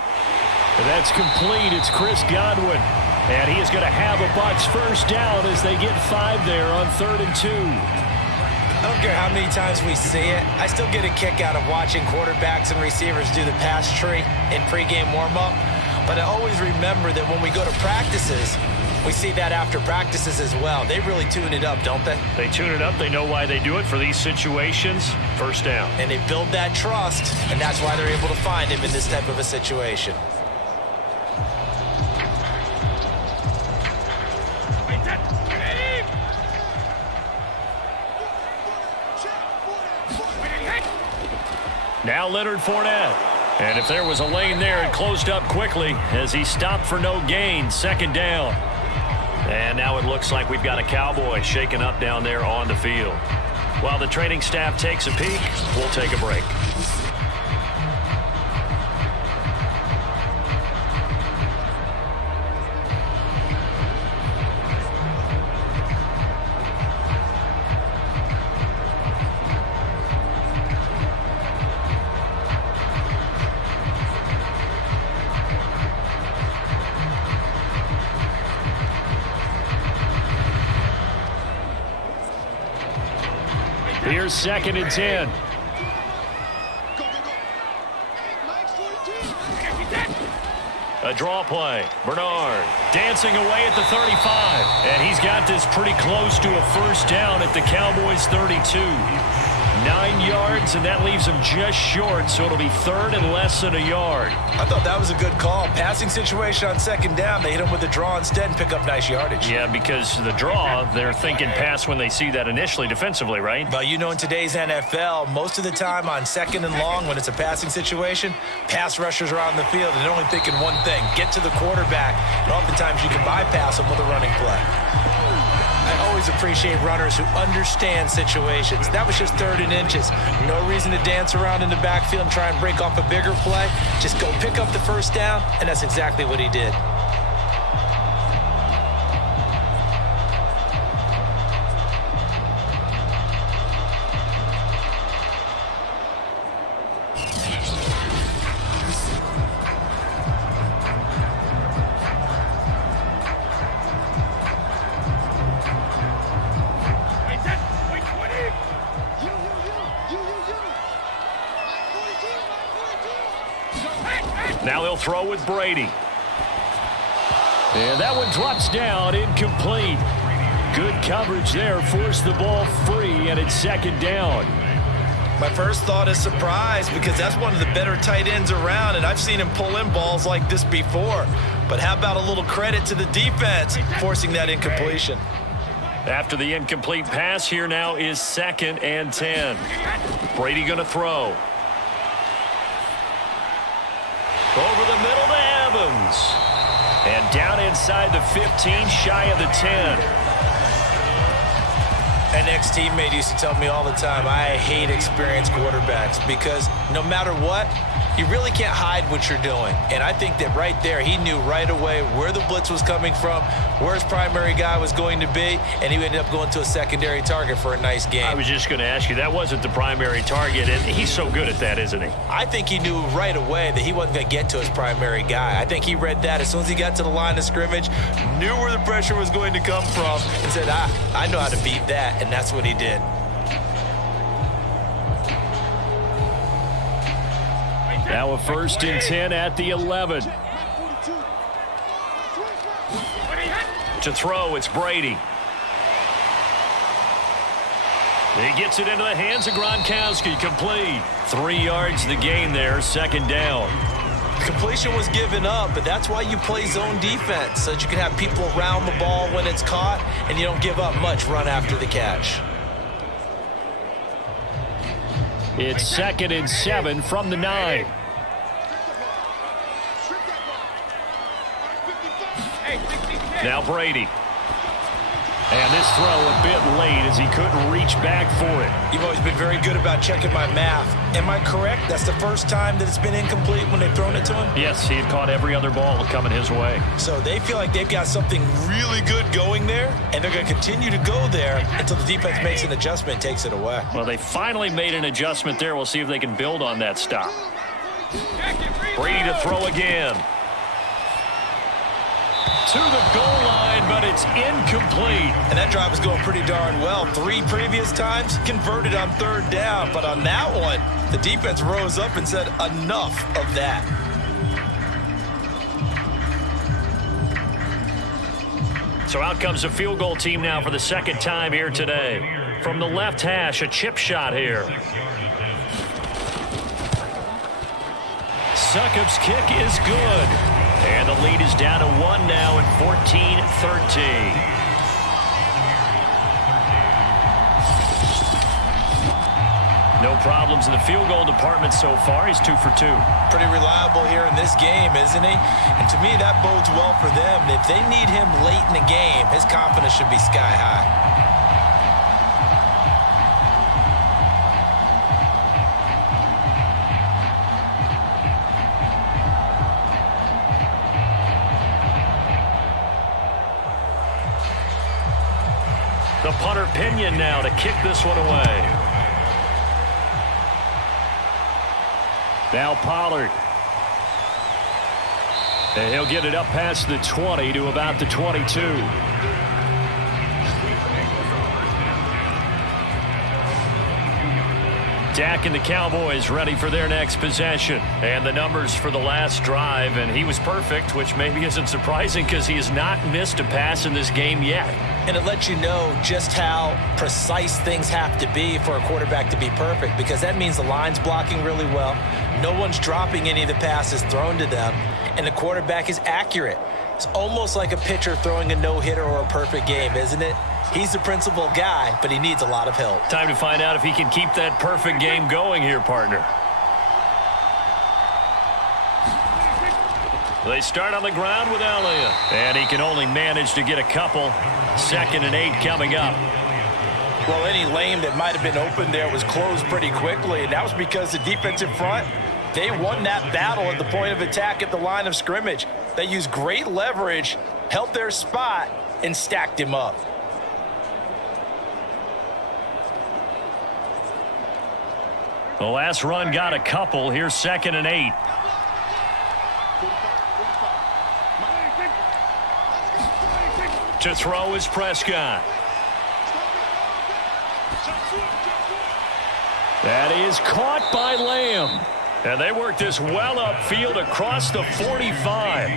That's complete. It's Chris Godwin. And he is going to have a Bucs first down as they get 5 there on 3rd and 2. I don't care how many times we see it. I still get a kick out of watching quarterbacks and receivers do the pass tree in pregame warm-up. But I always remember that when we go to practices, we see that after practices as well. They really tune it up, don't they? They tune it up. They know why they do it for these situations. First down. And they build that trust, and that's why they're able to find him in this type of a situation. Now Leonard Fournette. And if there was a lane there, it closed up quickly as he stopped for no gain. 2nd down. And now it looks like we've got a Cowboy shaken up down there on the field. While the training staff takes a peek, we'll take a break. Here's 2nd and 10. A draw play. Bernard dancing away at the 35. And he's got this pretty close to a first down at the Cowboys' 32. 9 yards, and that leaves him just short, so it'll be 3rd and less than a yard. I thought that was a good call. Passing situation on 2nd down. They hit him with the draw instead and pick up nice yardage. Yeah, because the draw, they're thinking pass when they see that initially defensively, right? But you know, in today's NFL, most of the time on 2nd and long, when it's a passing situation, pass rushers are out in the field and they're only thinking one thing, get to the quarterback. And oftentimes you can bypass them with a running play. I always appreciate runners who understand situations. That was just 3rd and inches. No reason to dance around in the backfield and try and break off a bigger play. Just go pick up the first down, and that's exactly what he did. Now he'll throw with Brady. And that one drops down, incomplete. Good coverage there, forced the ball free, and it's 2nd down. My first thought is surprise because that's one of the better tight ends around, and I've seen him pull in balls like this before. But how about a little credit to the defense forcing that incompletion? After the incomplete pass, here now is 2nd and 10. Brady going to throw. Over the middle to Evans. And down inside the 15, shy of the 10. An ex-teammate used to tell me all the time, I hate experienced quarterbacks because no matter what, you really can't hide what you're doing. And I think that right there, he knew right away where the blitz was coming from, where his primary guy was going to be, and he ended up going to a secondary target for a nice game. I was just going to ask you, that wasn't the primary target, and he's so good at that, isn't he? I think he knew right away that he wasn't going to get to his primary guy. I think he read that as soon as he got to the line of scrimmage, knew where the pressure was going to come from, and said, I know how to beat that, and that's what he did. Now a 1st and 10 at the 11. To throw, it's Brady. He gets it into the hands of Gronkowski, complete. 3 yards the gain there, 2nd down. Completion was given up, but that's why you play zone defense, so that you can have people around the ball when it's caught, and you don't give up much run after the catch. It's 2nd and 7 from the 9. Now Brady. And this throw a bit late as he couldn't reach back for it. You've always been very good about checking my math. Am I correct? That's the first time that it's been incomplete when they've thrown it to him? Yes, he had caught every other ball coming his way. So they feel like they've got something really good going there, and they're going to continue to go there until the defense makes an adjustment and takes it away. Well, they finally made an adjustment there. We'll see if they can build on that stop. Brady to throw again. To the goal line, but it's incomplete. And that drive is going pretty darn well. 3 previous times, converted on 3rd down. But on that one, the defense rose up and said, enough of that. So out comes a field goal team now for the 2nd time here today. From the left hash, a chip shot here. Succop's kick is good. And the lead is down to 1 now at 14-13. No problems in the field goal department so far. He's 2 for 2. Pretty reliable here in this game, isn't he? And to me, that bodes well for them. If they need him late in the game, his confidence should be sky high. The punter Pinion now to kick this one away. Now Pollard. And he'll get it up past the 20 to about the 22. Dak and the Cowboys ready for their next possession. And the numbers for the last drive, and he was perfect, which maybe isn't surprising because he has not missed a pass in this game yet. And it lets you know just how precise things have to be for a quarterback to be perfect, because that means the line's blocking really well. No one's dropping any of the passes thrown to them, and the quarterback is accurate. It's almost like a pitcher throwing a no-hitter or a perfect game, isn't it? He's the principal guy, but he needs a lot of help. Time to find out if he can keep that perfect game going here, partner. They start on the ground with Elliott. And he can only manage to get a couple. 2nd and 8 coming up. Well, any lane that might have been open there was closed pretty quickly, and that was because the defensive front, they won that battle at the point of attack at the line of scrimmage. They used great leverage, held their spot, and stacked him up. The last run got a couple. Here's 2nd and 8. To throw is Prescott. That is caught by Lamb. And they work this well upfield across the 45.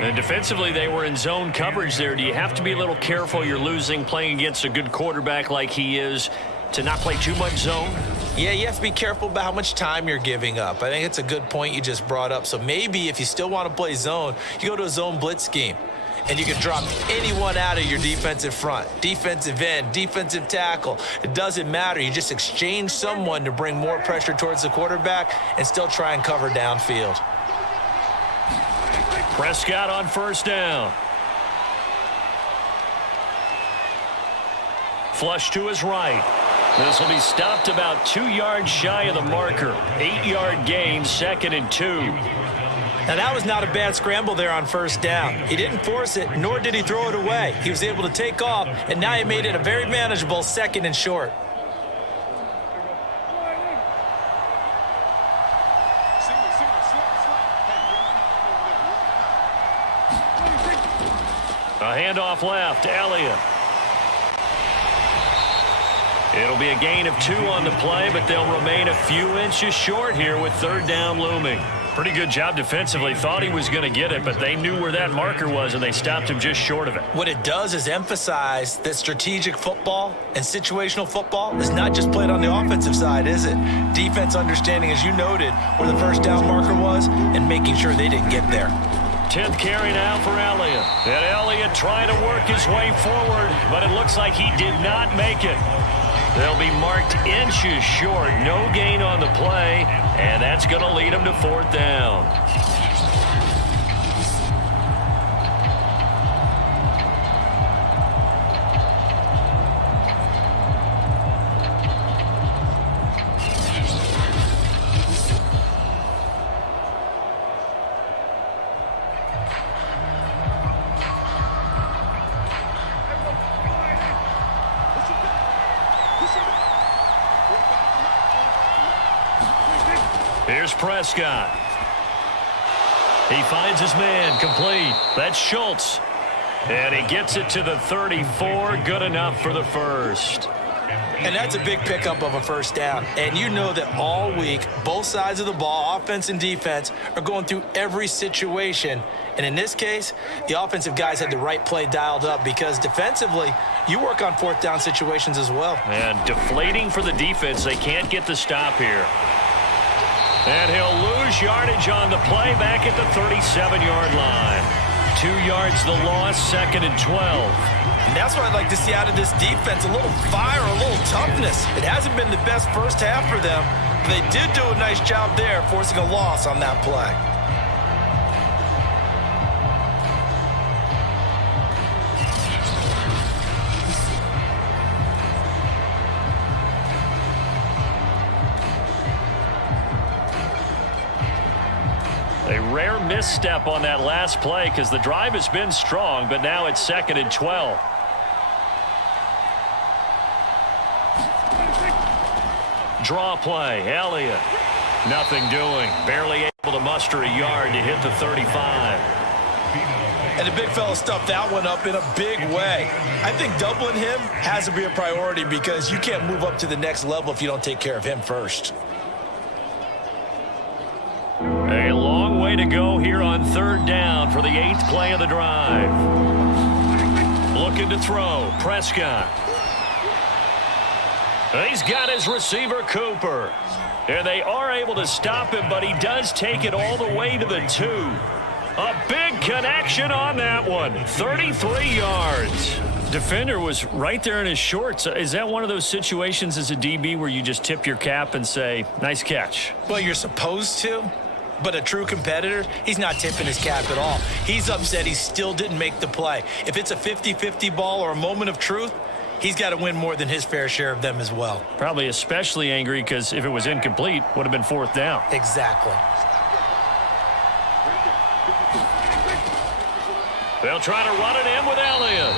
And defensively, they were in zone coverage there. Do you have to be a little careful? You're losing playing against a good quarterback like he is to not play too much zone? Yeah, you have to be careful about how much time you're giving up. I think it's a good point you just brought up. So maybe if you still want to play zone, you go to a zone blitz scheme. And you can drop anyone out of your defensive front, defensive end, defensive tackle. It doesn't matter. You just exchange someone to bring more pressure towards the quarterback and still try and cover downfield. Prescott on 1st down. Flush to his right. This will be stopped about 2 yards shy of the marker. 8-yard gain, 2nd and 2. Now, that was not a bad scramble there on 1st down. He didn't force it, nor did he throw it away. He was able to take off, and now he made it a very manageable 2nd and short. A handoff left, Elliott. It'll be a gain of 2 on the play, but they'll remain a few inches short here with 3rd down looming. Pretty good job defensively. Thought he was going to get it, but they knew where that marker was, and they stopped him just short of it. What it does is emphasize that strategic football and situational football is not just played on the offensive side, is it? Defense understanding, as you noted, where the 1st down marker was and making sure they didn't get there. 10th carry now for Elliott. And Elliott trying to work his way forward, but it looks like he did not make it. They'll be marked inches short. No gain on the play, and that's going to lead them to 4th down. Here's Prescott. He finds his man, complete. That's Schultz. And he gets it to the 34, good enough for the first. And that's a big pickup of a first down. And you know that all week, both sides of the ball, offense and defense, are going through every situation. And in this case, the offensive guys had the right play dialed up because defensively, you work on fourth down situations as well. And deflating for the defense. They can't get the stop here. And he'll lose yardage on the play back at the 37-yard line. 2 yards the loss, 2nd and 12. And that's what I'd like to see out of this defense, a little fire, a little toughness. It hasn't been the best first half for them, but they did do a nice job there, forcing a loss on that play. A rare misstep on that last play because the drive has been strong, but now it's 2nd and 12. Draw play, Elliott. Nothing doing. Barely able to muster a yard to hit the 35. And the big fella stuffed that one up in a big way. I think doubling him has to be a priority because you can't move up to the next level if you don't take care of him first. A long way to go here on 3rd down for the 8th play of the drive. Looking to throw, Prescott. He's got his receiver, Cooper. And they are able to stop him, but he does take it all the way to the 2. A big connection on that one. 33 yards. Defender was right there in his shorts. Is that one of those situations as a DB where you just tip your cap and say, nice catch? Well, you're supposed to. But a true competitor, he's not tipping his cap at all. He's upset he still didn't make the play. If it's a 50-50 ball or a moment of truth, he's got to win more than his fair share of them as well. Probably especially angry because if it was incomplete, would have been 4th down. Exactly. They'll try to run it in with Elliott.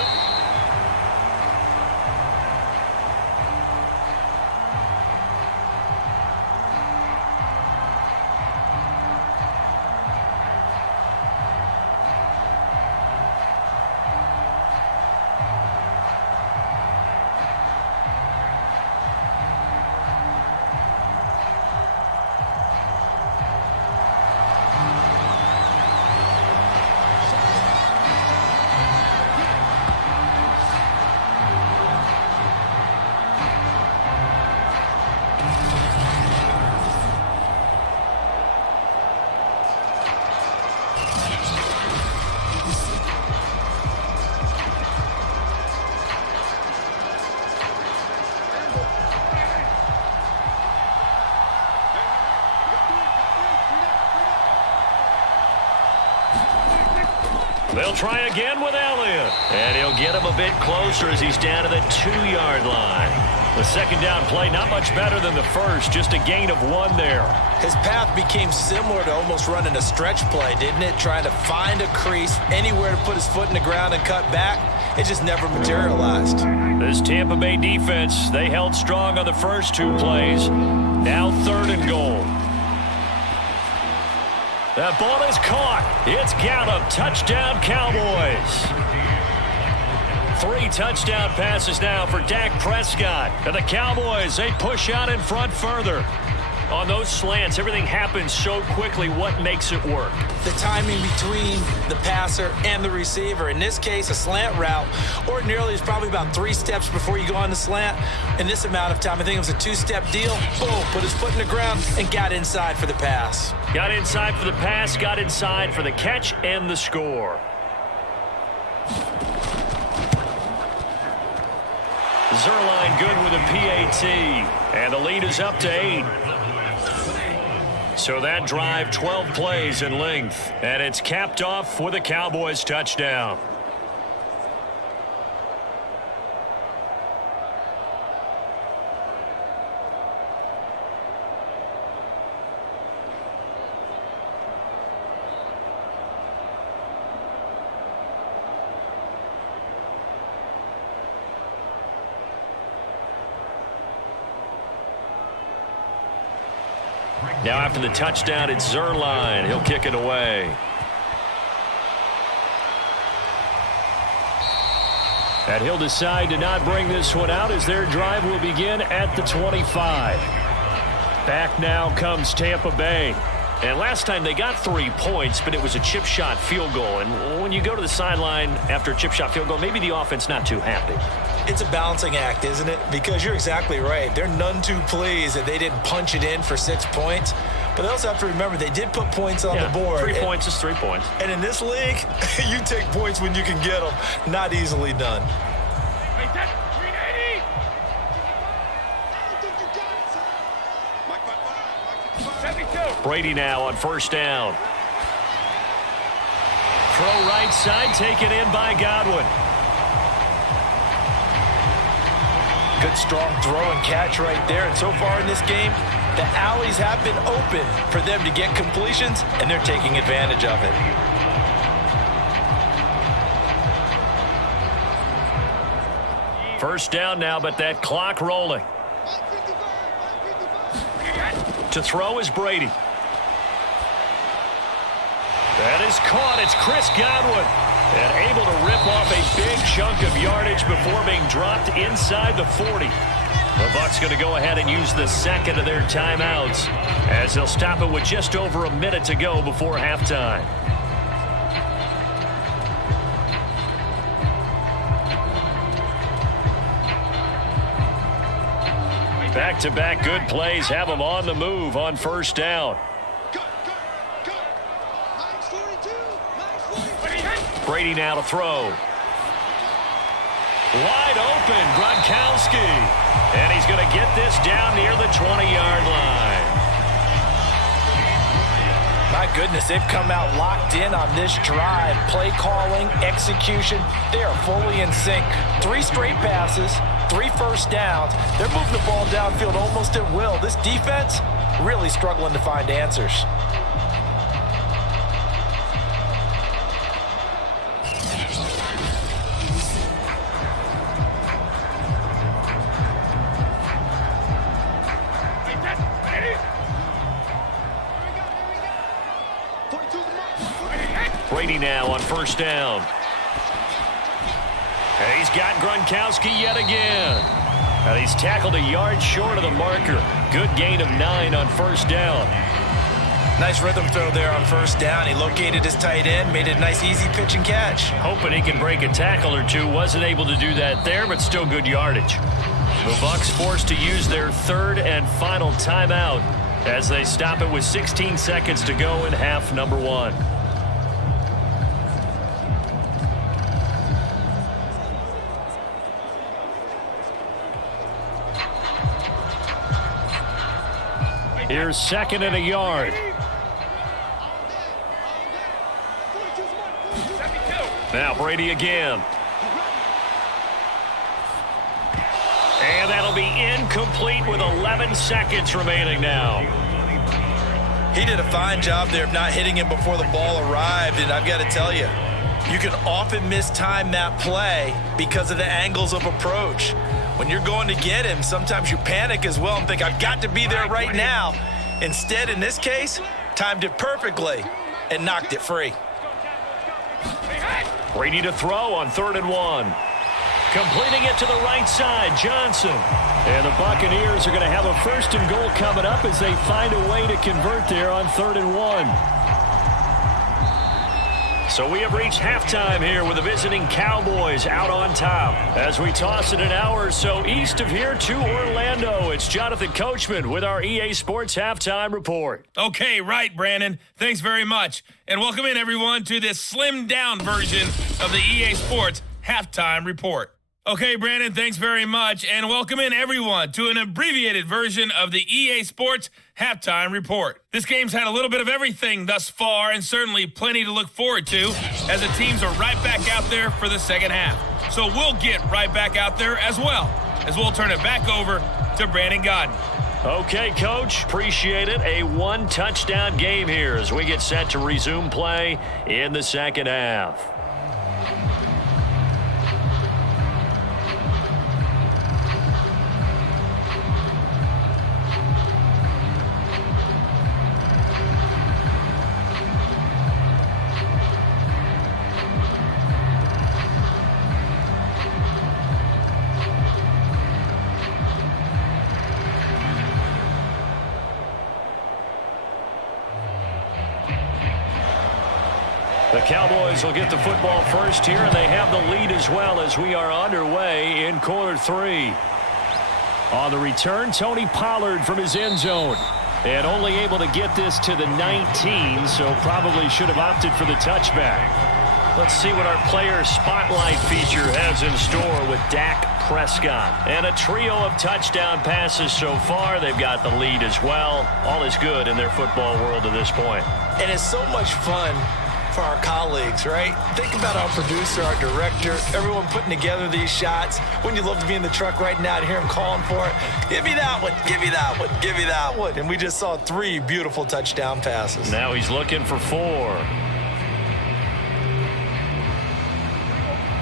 They'll try again with Elliott. And he'll get him a bit closer as he's down to the 2-yard line. The 2nd down play, not much better than the first, just a gain of 1 there. His path became similar to almost running a stretch play, didn't it? Trying to find a crease, anywhere to put his foot in the ground and cut back. It just never materialized. This Tampa Bay defense, they held strong on the first 2 plays. Now 3rd and goal. That ball is caught. It's Gallup. Touchdown, Cowboys. 3 touchdown passes now for Dak Prescott. And the Cowboys, they push out in front further. On those slants, everything happens so quickly. What makes it work? The timing between the passer and the receiver. In this case, a slant route ordinarily is probably about 3 steps before you go on the slant. In this amount of time, I think it was a 2-step deal. Boom, put his foot in the ground and got inside for the pass. Got inside for the pass, got inside for the catch and the score. Zerline good with a PAT. And the lead is up to 8. So that drive, 12 plays in length. And it's capped off with a Cowboys touchdown. Now after the touchdown, it's Zerline. He'll kick it away. And he'll decide to not bring this one out as their drive will begin at the 25. Back now comes Tampa Bay. And last time they got 3 points, but it was a chip shot field goal. And when you go to the sideline after a chip shot field goal, maybe the offense not too happy. It's a balancing act, isn't it? Because you're exactly right. They're none too pleased that they didn't punch it in for 6 points. But they also have to remember they did put points on the board. 3 points is 3 points. And in this league, you take points when you can get them. Not easily done. Brady now on first down. Throw right side, taken in by Godwin. Good strong throw and catch right there. And so far in this game, the alleys have been open for them to get completions, and they're taking advantage of it. First down now, but that clock rolling. To throw is Brady. That is caught. It's Chris Godwin. And able to rip off a big chunk of yardage before being dropped inside the 40. The Bucs going to go ahead and use the second of their timeouts as they'll stop it with just over a minute to go before halftime. Back-to-back good plays have them on the move on first down. Brady now to throw. Wide open, Gronkowski. And he's going to get this down near the 20-yard line. My goodness, they've come out locked in on this drive. Play calling, execution, they are fully in sync. 3 straight passes, 3 first downs. They're moving the ball downfield almost at will. This defense really struggling to find answers. Brady now on first down. And he's got Gronkowski yet again. And he's tackled a yard short of the marker. Good gain of 9 on first down. Nice rhythm throw there on first down. He located his tight end, made it a nice easy pitch and catch. Hoping he can break a tackle or two. Wasn't able to do that there, but still good yardage. The Bucs forced to use their third and final timeout as they stop it with 16 seconds to go in half number 1. Here's second and a yard. Now Brady again. And that'll be incomplete with 11 seconds remaining now. He did a fine job there of not hitting him before the ball arrived, and I've got to tell you, you can often mistime that play because of the angles of approach. When you're going to get him, sometimes you panic as well and think, I've got to be there right now. Instead, in this case, timed it perfectly and knocked it free. Brady to throw on 3rd and 1. Completing it to the right side, Johnson. And the Buccaneers are going to have a 1st and goal coming up as they find a way to convert there on 3rd and 1. So we have reached halftime here with the visiting Cowboys out on top. As we toss it an hour or so east of here to Orlando, it's Jonathan Coachman with our EA Sports Halftime Report. Okay, right, Brandon. Thanks very much. And welcome in, everyone, to this slimmed-down version of the EA Sports Halftime Report. Okay, Brandon, thanks very much. And welcome in, everyone, to an abbreviated version of the EA Sports Halftime Report. This game's had a little bit of everything thus far, and certainly plenty to look forward to, as the teams are right back out there for the second half. So we'll get right back out there as well, as we'll turn it back over to Brandon Godden. Okay, Coach, appreciate it. A 1-touchdown game here as we get set to resume play in the second half. The Cowboys will get the football first here, and they have the lead as well as we are underway in quarter 3. On the return, Tony Pollard from his end zone. And only able to get this to the 19, so probably should have opted for the touchback. Let's see what our player spotlight feature has in store with Dak Prescott. And a trio of touchdown passes so far. They've got the lead as well. All is good in their football world at this point. And it's so much fun for our colleagues, right? Think about our producer, our director, everyone putting together these shots. Wouldn't you love to be in the truck right now and hear him calling for it? Give me that one, give me that one, give me that one. And we just saw 3 beautiful touchdown passes. Now he's looking for 4.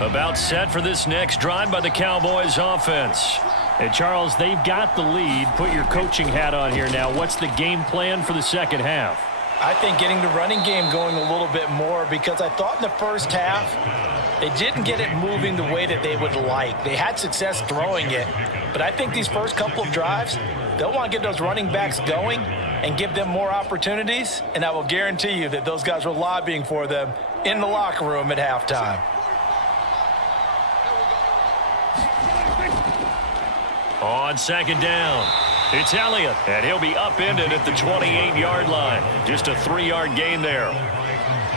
About set for this next drive by the Cowboys offense. And Charles, they've got the lead. Put your coaching hat on here now. What's the game plan for the second half? I think getting the running game going a little bit more, because I thought in the first half they didn't get it moving the way that they would like. They had success throwing it, but I think these first couple of drives, they'll want to get those running backs going and give them more opportunities, and I will guarantee you that those guys were lobbying for them in the locker room at halftime. On second down, it's Elliott, and he'll be upended at the 28-yard line. Just a 3-yard gain there.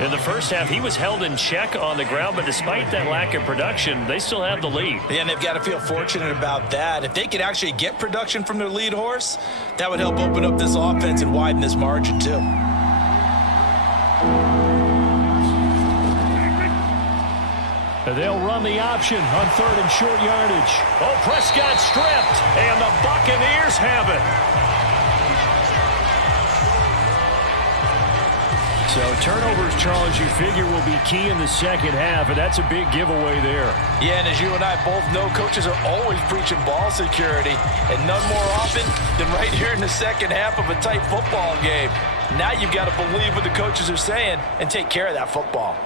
In the first half, he was held in check on the ground, but despite that lack of production, they still have the lead. Yeah, and they've got to feel fortunate about that. If they could actually get production from their lead horse, that would help open up this offense and widen this margin, too. They'll run the option on 3rd and short yardage. Oh, Prescott stripped, and the Buccaneers have it. So turnovers, Charles, you figure will be key in the second half, and that's a big giveaway there. Yeah, and as you and I both know, coaches are always preaching ball security, and none more often than right here in the second half of a tight football game. Now you've got to believe what the coaches are saying and take care of that football.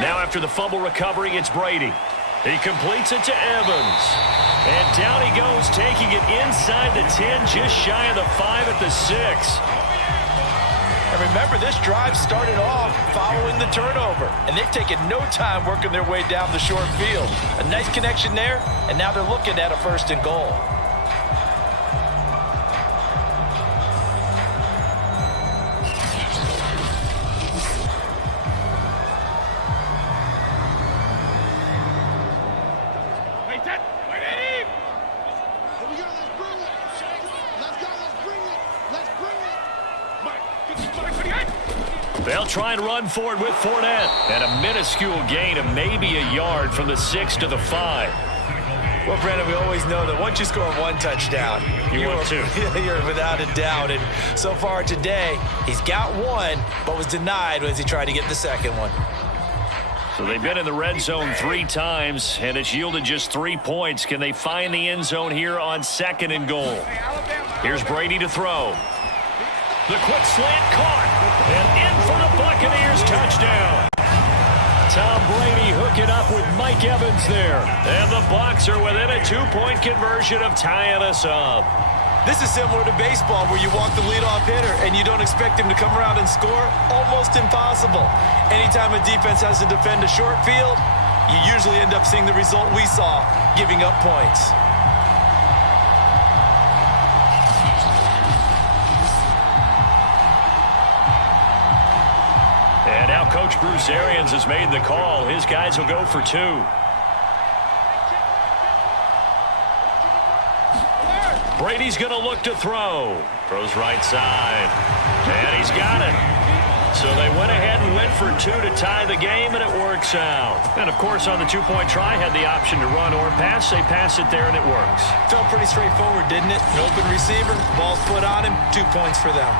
Now after the fumble recovery, it's Brady. He completes it to Evans. And down he goes, taking it inside the 10, just shy of the 5 at the 6. And remember, this drive started off following the turnover, and they've taken no time working their way down the short field. A nice connection there, and now they're looking at a 1st and goal. They'll try and run forward with Fournette. And a minuscule gain of maybe a yard from the 6 to the 5. Well, Brandon, we always know that once you score 1 touchdown, you want 2. You're without a doubt. And so far today, he's got 1, but was denied as he tried to get the second one. So they've been in the red zone 3 times, and it's yielded just 3 points. Can they find the end zone here on 2nd and goal? Here's Brady to throw. The quick slant caught, and in for the Buccaneers touchdown. Tom Brady hooking up with Mike Evans there. And the Bucs are within a 2-point conversion of tying us up. This is similar to baseball where you walk the leadoff hitter and you don't expect him to come around and score. Almost impossible. Anytime a defense has to defend a short field, you usually end up seeing the result we saw, giving up points. And now Coach Bruce Arians has made the call. His guys will go for 2. Brady's going to look to throw. Throws right side. And he's got it. So they went ahead and went for 2 to tie the game, and it works out. And, of course, on the 2-point try, had the option to run or pass. They pass it there, and it works. Felt pretty straightforward, didn't it? An open receiver, ball's put on him, 2 points for them.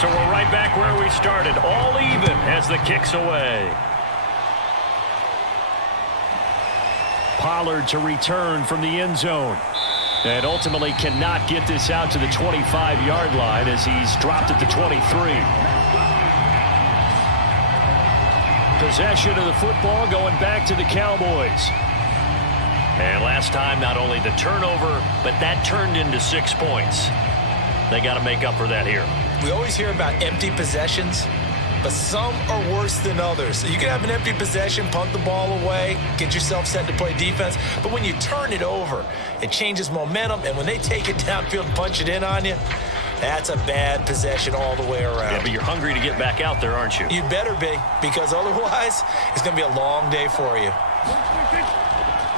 So we're right back where we started, all even as the kick's away. Pollard to return from the end zone. And ultimately cannot get this out to the 25-yard line as he's dropped at the 23. Possession of the football going back to the Cowboys. And last time, not only the turnover, but that turned into 6 points. They got to make up for that here. We always hear about empty possessions, but some are worse than others. So you can have an empty possession, punt the ball away, get yourself set to play defense. But when you turn it over, it changes momentum. And when they take it downfield and punch it in on you, that's a bad possession all the way around. Yeah, but you're hungry to get back out there, aren't you? You better be, because otherwise it's going to be a long day for you.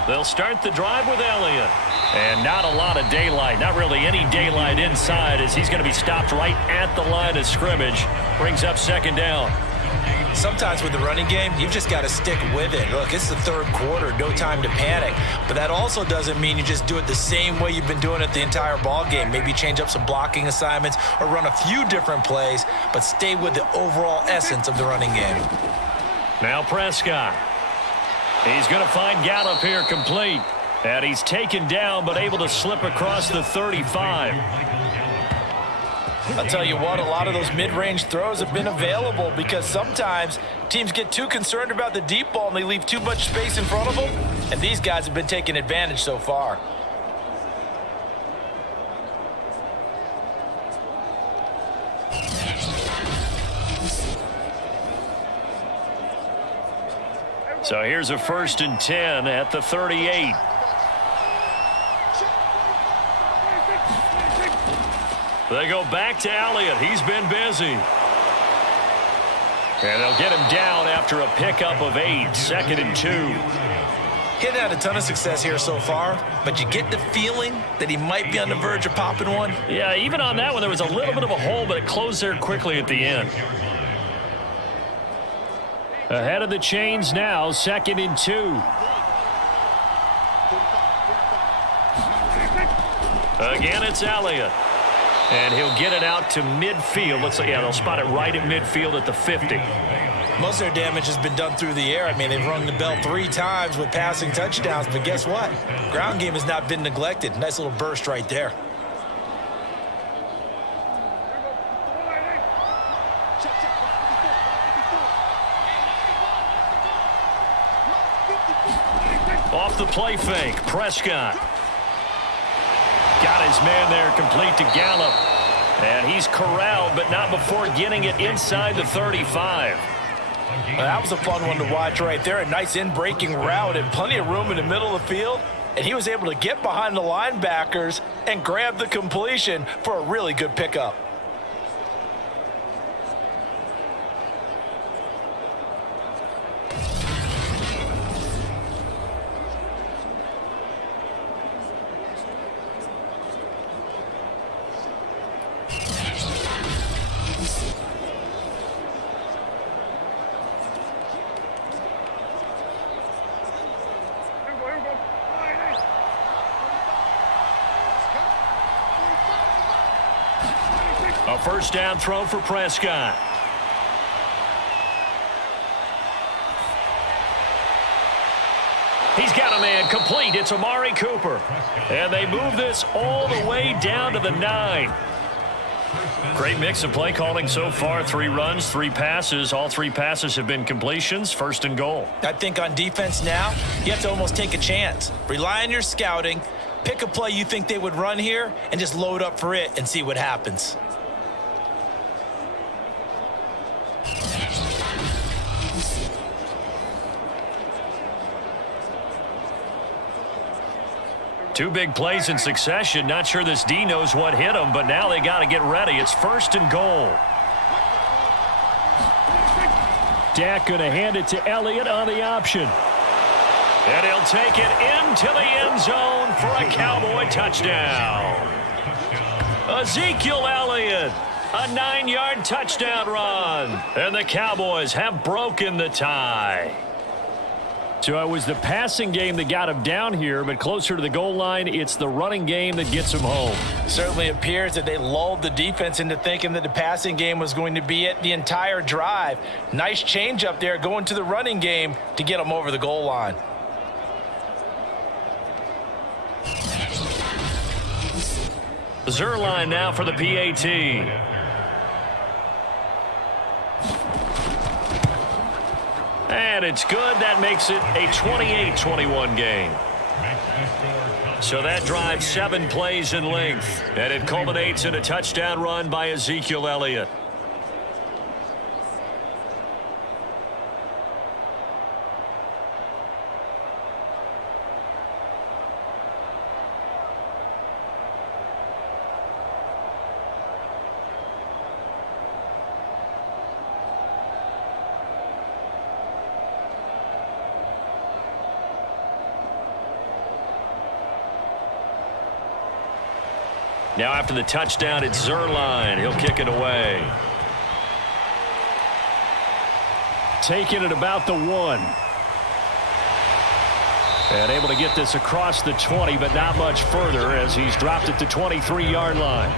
They'll start the drive with Elliott. And not a lot of daylight, not really any daylight inside, as he's going to be stopped right at the line of scrimmage. Brings up second down. Sometimes with the running game, you've just got to stick with it. Look, it's the third quarter, no time to panic. But that also doesn't mean you just do it the same way you've been doing it the entire ball game. Maybe change up some blocking assignments or run a few different plays, but stay with the overall essence of the running game. Now Prescott. He's going to find Gallup here complete. And he's taken down, but able to slip across the 35. I'll tell you what, a lot of those mid-range throws have been available because sometimes teams get too concerned about the deep ball and they leave too much space in front of them. And these guys have been taking advantage so far. So here's a 1st and 10 at the 38. They go back to Elliott. He's been busy. And they'll get him down after a pickup of 8, 2nd and 2. He hasn't had a ton of success here so far, but you get the feeling that he might be on the verge of popping one. Yeah, even on that one, there was a little bit of a hole, but it closed there quickly at the end. Ahead of the chains now, 2nd and 2. Again, it's Elliott. And he'll get it out to midfield. Looks like, yeah, they'll spot it right at midfield at the 50. Most of their damage has been done through the air. I mean, they've rung the bell 3 times with passing touchdowns, but guess what? Ground game has not been neglected. Nice little burst right there. Off the play fake, Prescott. Got his man there complete to Gallup. And he's corralled, but not before getting it inside the 35. Well, that was a fun one to watch right there. A nice in-breaking route and plenty of room in the middle of the field. And he was able to get behind the linebackers and grab the completion for a really good pickup. A 1st down throw for Prescott. He's got a man complete. It's Amari Cooper. And they move this all the way down to the 9. Great mix of play calling so far. 3 runs, 3 passes. All 3 passes have been completions. 1st and goal. I think on defense now, you have to almost take a chance. Rely on your scouting. Pick a play you think they would run here and just load up for it and see what happens. Two big plays in succession. Not sure this D knows what hit him, but now they got to get ready. It's 1st and goal. Dak going to hand it to Elliott on the option. And he'll take it into the end zone for a Cowboy touchdown. Ezekiel Elliott, a 9-yard touchdown run. And the Cowboys have broken the tie. So it was the passing game that got him down here, but closer to the goal line, it's the running game that gets him home. Certainly appears that they lulled the defense into thinking that the passing game was going to be it the entire drive. Nice change up there going to the running game to get them over the goal line. Zerline now for the PAT. And it's good. That makes it a 28-21 game. So that drives 7 plays in length. And it culminates in a touchdown run by Ezekiel Elliott. Now after the touchdown, it's Zerline. He'll kick it away. Taking it about the 1. And able to get this across the 20, but not much further as he's dropped it to 23-yard line.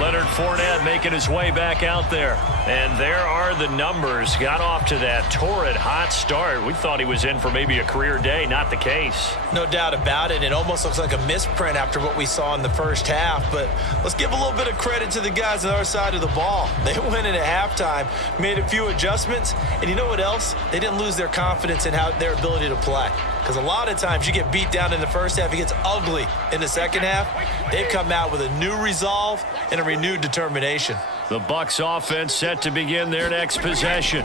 Leonard Fournette making his way back out there. And there are the numbers. Got off to that torrid hot start. We thought he was in for maybe a career day. Not the case. No doubt about it. It almost looks like a misprint after what we saw in the first half. But let's give a little bit of credit to the guys on the other side of the ball. They went in at halftime, made a few adjustments. And you know what else? They didn't lose their confidence in their ability to play. Because a lot of times you get beat down in the first half, it gets ugly in the second half. They've come out with a new resolve and a renewed determination. The Bucs offense set to begin their next possession.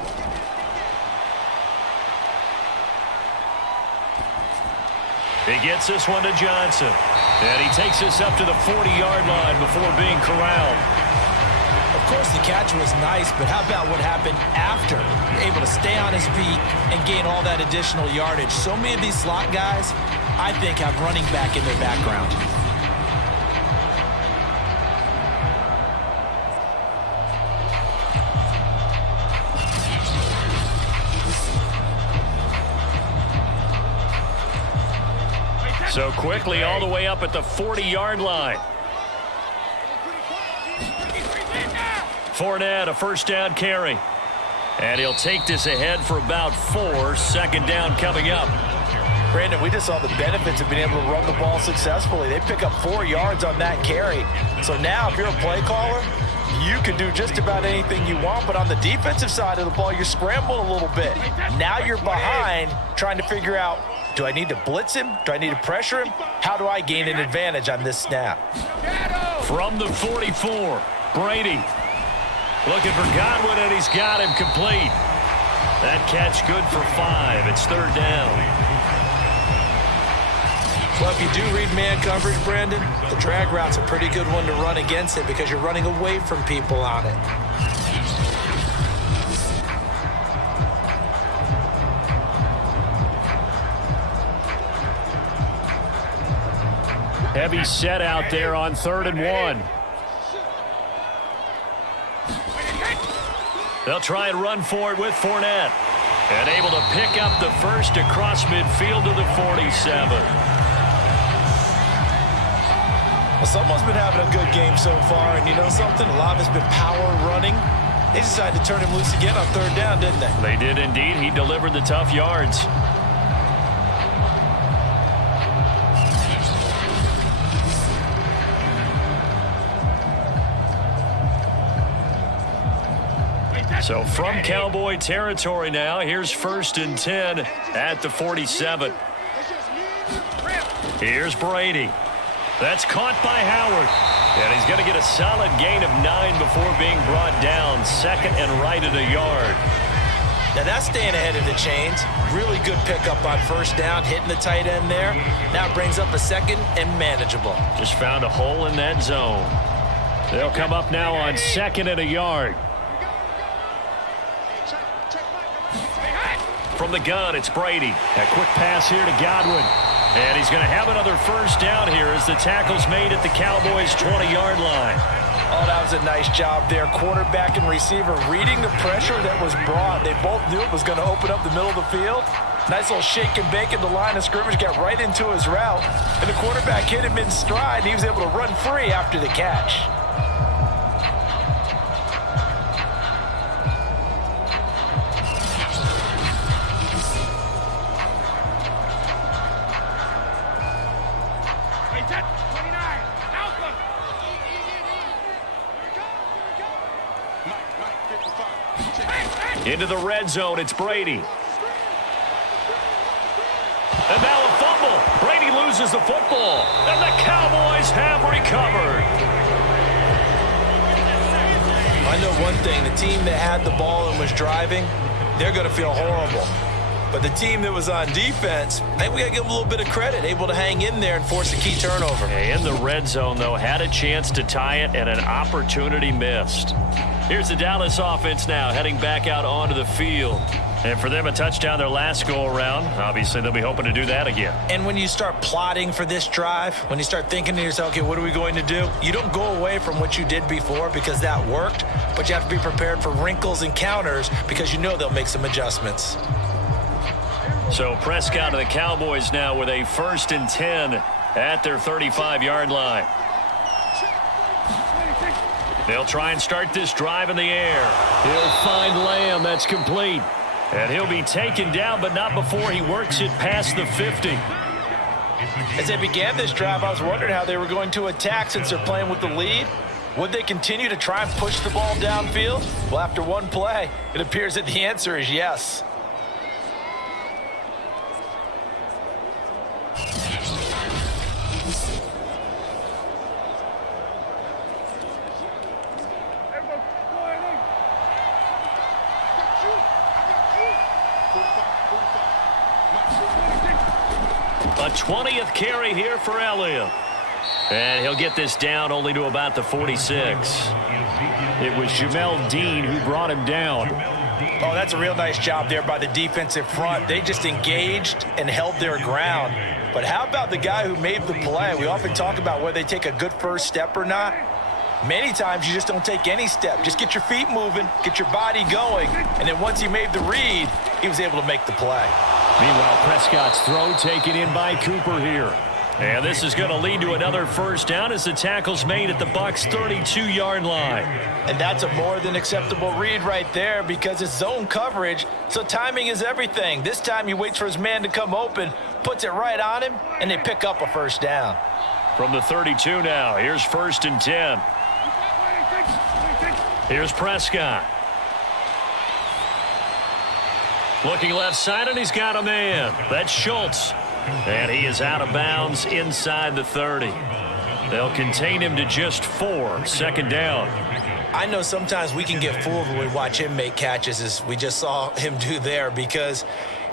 He gets this one to Johnson. And he takes this up to the 40-yard line before being corralled. Of course, the catch was nice, but how about what happened after? Able to stay on his feet and gain all that additional yardage. So many of these slot guys, I think, have running back in their background. So quickly all the way up at the 40-yard line. Fournette, a first down carry. And he'll take this ahead for about 4. Second down coming up. Brandon, we just saw the benefits of being able to run the ball successfully. They pick up 4 yards on that carry. So now if you're a play caller, you can do just about anything you want. But on the defensive side of the ball, you're scrambling a little bit. Now you're behind trying to figure out, do I need to blitz him? Do I need to pressure him? How do I gain an advantage on this snap? From the 44, Brady. Looking for Godwin, and he's got him complete. That catch good for 5. It's third down. Well, if you do read man coverage, Brandon, the drag route's a pretty good one to run against it because you're running away from people on it. Heavy set out there on 3rd and 1. They'll try and run for it with Fournette. And able to pick up the first across midfield to the 47. Well, someone's been having a good game so far, and you know something? A lot of it's been power running. They decided to turn him loose again on 3rd down, didn't they? They did indeed. He delivered the tough yards. So from Cowboy territory now, here's 1st and 10 at the 47. Here's Brady. That's caught by Howard. And he's going to get a solid gain of 9 before being brought down. 2nd and right at a yard. Now that's staying ahead of the chains. Really good pickup on 1st down, hitting the tight end there. Now it brings up a 2nd and manageable. Just found a hole in that zone. They'll come up now on 2nd and a yard. From the gun, it's Brady. A quick pass here to Godwin. And he's going to have another 1st down here as the tackle's made at the Cowboys' 20-yard line. Oh, that was a nice job there. Quarterback and receiver reading the pressure that was brought. They both knew it was going to open up the middle of the field. Nice little shake and bake at the line of scrimmage, got right into his route, and the quarterback hit him in stride, and he was able to run free after the catch. Into the red zone, it's Brady. And now a fumble. Brady loses the football, and the Cowboys have recovered. I know one thing, the team that had the ball and was driving, they're going to feel horrible. But the team that was on defense, I think we got to give them a little bit of credit, able to hang in there and force a key turnover. In the red zone, though, had a chance to tie it and an opportunity missed. Here's the Dallas offense now heading back out onto the field. And for them, a touchdown their last go-around. Obviously, they'll be hoping to do that again. And when you start plotting for this drive, when you start thinking to yourself, okay, what are we going to do? You don't go away from what you did before because that worked, but you have to be prepared for wrinkles and counters because you know they'll make some adjustments. So Prescott and the Cowboys now with a 1st and 10 at their 35-yard line. They'll try and start this drive in the air. He'll find Lamb. That's complete. And he'll be taken down, but not before he works it past the 50. As they began this drive, I was wondering how they were going to attack since they're playing with the lead. Would they continue to try and push the ball downfield? Well, after one play, it appears that the answer is yes. A 20th carry here for Elliott. And he'll get this down only to about the 46. It was Jamel Dean who brought him down. Oh, that's a real nice job there by the defensive front. They just engaged and held their ground. But how about the guy who made the play? We often talk about whether they take a good first step or not. Many times you just don't take any step. Just get your feet moving, get your body going, and then once he made the read, he was able to make the play. Meanwhile, Prescott's throw taken in by Cooper here. And this is going to lead to another first down as the tackle's made at the Bucs' 32-yard line. And that's a more than acceptable read right there because it's zone coverage, so timing is everything. This time he waits for his man to come open, puts it right on him, and they pick up a first down. From the 32 now, here's 1st and 10. Here's Prescott. Looking left side, and he's got a man. That's Schultz. And he is out of bounds inside the 30. They'll contain him to just 4. 2nd down. I know sometimes we can get fooled when we watch him make catches, as we just saw him do there, because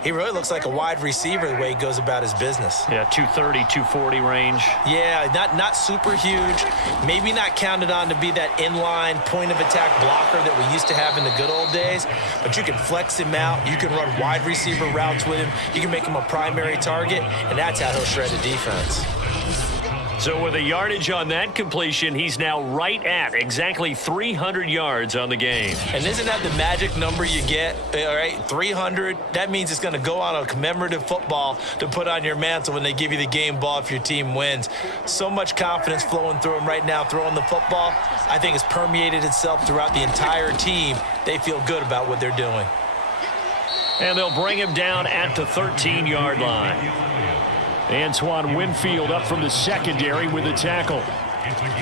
he really looks like a wide receiver the way he goes about his business. Yeah, 230, 240 range. Yeah, not super huge. Maybe not counted on to be that inline point-of-attack blocker that we used to have in the good old days. But you can flex him out. You can run wide receiver routes with him. You can make him a primary target, and that's how he'll shred the defense. So with a yardage on that completion, he's now right at exactly 300 yards on the game. And isn't that the magic number you get? All right, 300. That means it's going to go on a commemorative football to put on your mantle when they give you the game ball if your team wins. So much confidence flowing through him right now throwing the football. I think it's permeated itself throughout the entire team. They feel good about what they're doing. And they'll bring him down at the 13-yard line. Antoine Winfield up from the secondary with the tackle.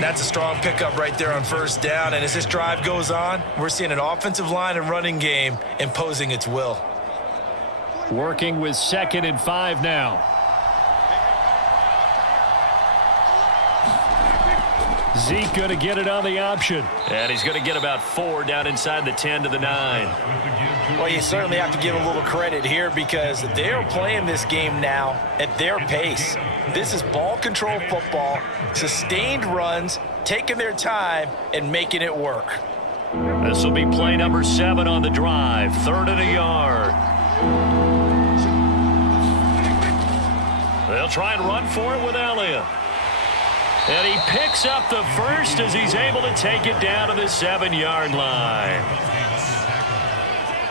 That's a strong pickup right there on 1st down. And as this drive goes on, we're seeing an offensive line and running game imposing its will. Working with 2nd and 5 now. Zeke going to get it on the option. And he's going to get about 4 down inside the 10 to the 9. Well, you certainly have to give a little credit here because they're playing this game now at their pace. This is ball control football, sustained runs, taking their time and making it work. This will be play number 7 on the drive. 3rd and a yard. They'll try and run for it with Elliott. And he picks up the first as he's able to take it down to the 7-yard line.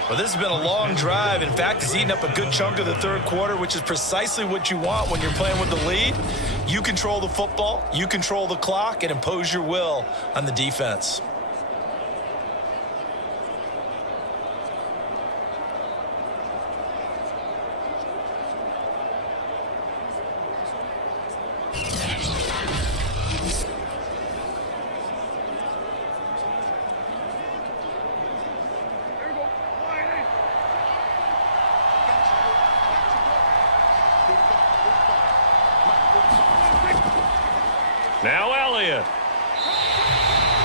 Well, this has been a long drive. In fact, it's eaten up a good chunk of the third quarter, which is precisely what you want when you're playing with the lead. You control the football, you control the clock, and impose your will on the defense. Now Elliott.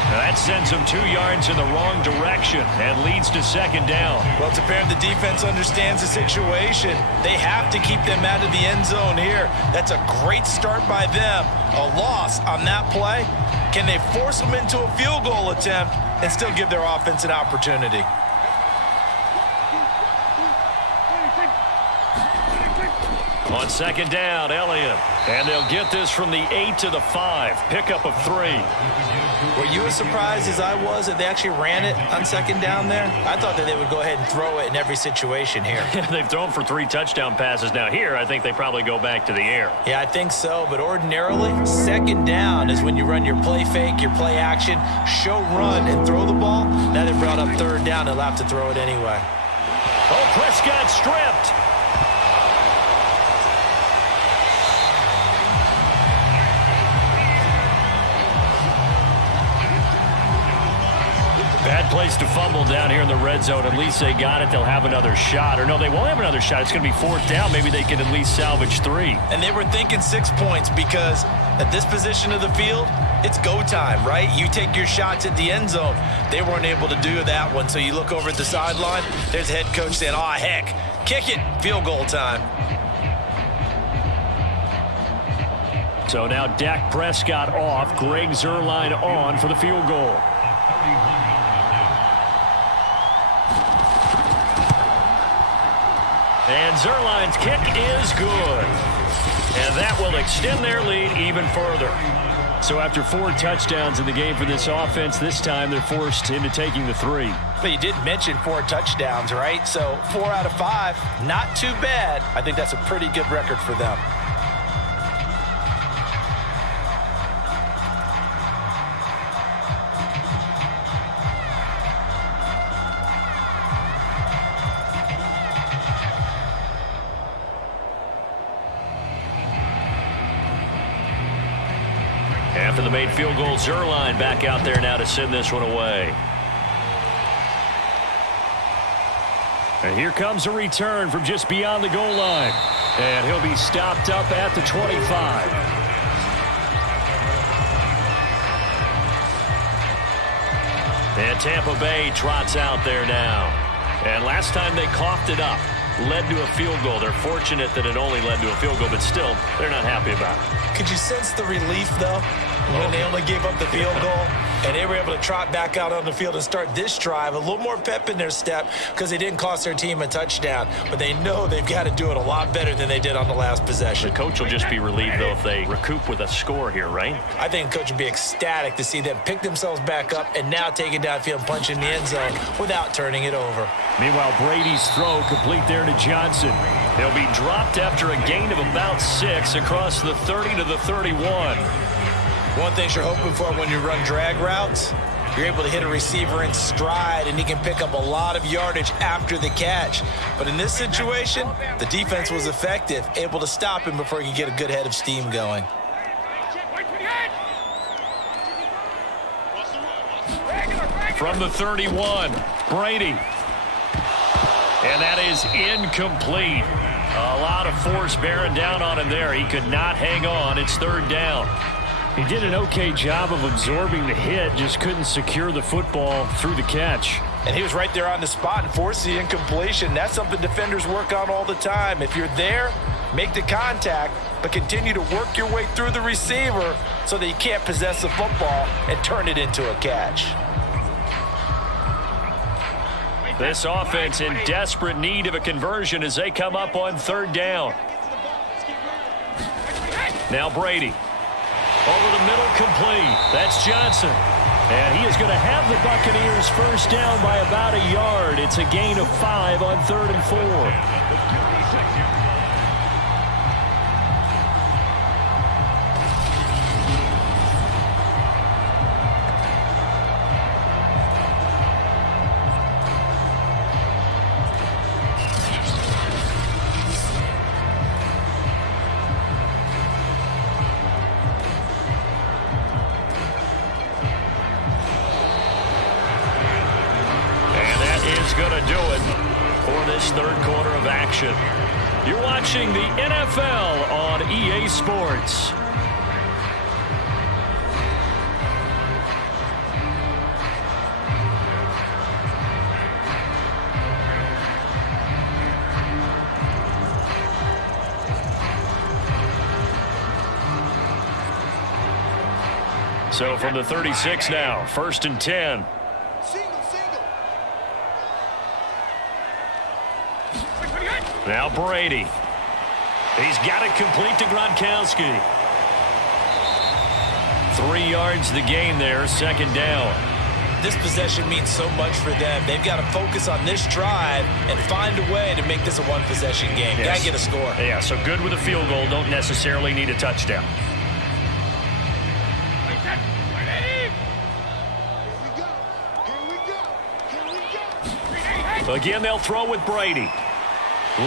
That sends him 2 yards in the wrong direction and leads to second down. Well, it's apparent the defense understands the situation. They have to keep them out of the end zone here. That's a great start by them. A loss on that play. Can they force them into a field goal attempt and still give their offense an opportunity? On second down, Elliott. And they'll get this from the 8 to the 5. Pickup of 3. Were you as surprised as I was that they actually ran it on second down there? I thought that they would go ahead and throw it in every situation here. They've thrown for 3 touchdown passes. Now here, I think they probably go back to the air. Yeah, I think so. But ordinarily, second down is when you run your play fake, your play action, show run, and throw the ball. Now they brought up third down. They'll have to throw it anyway. Oh, Prescott stripped. Bad place to fumble down here in the red zone. At least they got it. They'll have another shot. Or no, they won't have another shot. It's going to be fourth down. Maybe they can at least salvage 3. And they were thinking 6 points because at this position of the field, it's go time, right? You take your shots at the end zone. They weren't able to do that one. So you look over at the sideline. There's the head coach saying, oh, heck, kick it. Field goal time. So now Dak Prescott off. Greg Zuerlein on for the field goal. And Zuerlein's kick is good. And that will extend their lead even further. So after 4 touchdowns in the game for this offense, this time they're forced into taking the 3. But you did mention 4 touchdowns, right? So 4 out of 5, not too bad. I think that's a pretty good record for them. After the made field goal, Zuerlein back out there now to send this one away. And here comes a return from just beyond the goal line. And he'll be stopped up at the 25. And Tampa Bay trots out there now. And last time they coughed it up, led to a field goal. They're fortunate that it only led to a field goal, but still, they're not happy about it. Could you sense the relief, though, when they only gave up the field goal and they were able to trot back out on the field and start this drive? A little more pep in their step because they didn't cost their team a touchdown, but they know they've got to do it a lot better than they did on the last possession. The coach will just be relieved, though, if they recoup with a score here, right? I think the coach would be ecstatic to see them pick themselves back up and now take it downfield and punch in the end zone without turning it over. Meanwhile, Brady's throw complete there to Johnson. He'll be dropped after a gain of about 6 across the 30 to the 31. One thing you're hoping for when you run drag routes, you're able to hit a receiver in stride and he can pick up a lot of yardage after the catch. But in this situation, the defense was effective, able to stop him before he could get a good head of steam going. From the 31, Brady. And that is incomplete. A lot of force bearing down on him there. He could not hang on. It's third down. He did an okay job of absorbing the hit, just couldn't secure the football through the catch. And he was right there on the spot and forced the incompletion. That's something defenders work on all the time. If you're there, make the contact, but continue to work your way through the receiver so that you can't possess the football and turn it into a catch. This offense in desperate need of a conversion as they come up on third down. Now Brady. Over the middle, complete. That's Johnson. And he is going to have the Buccaneers first down by about a yard. It's a gain of 5 on 3rd and 4. Going to do it for this third quarter of action. You're watching the NFL on EA Sports. So from the 36 now, 1st and 10. Now Brady. He's got it complete to Gronkowski. 3 yards the gain there, 2nd down. This possession means so much for them. They've got to focus on this drive and find a way to make this a one-possession game. Yes. Got to get a score. Yeah, so good with a field goal. Don't necessarily need a touchdown. Again, they'll throw with Brady.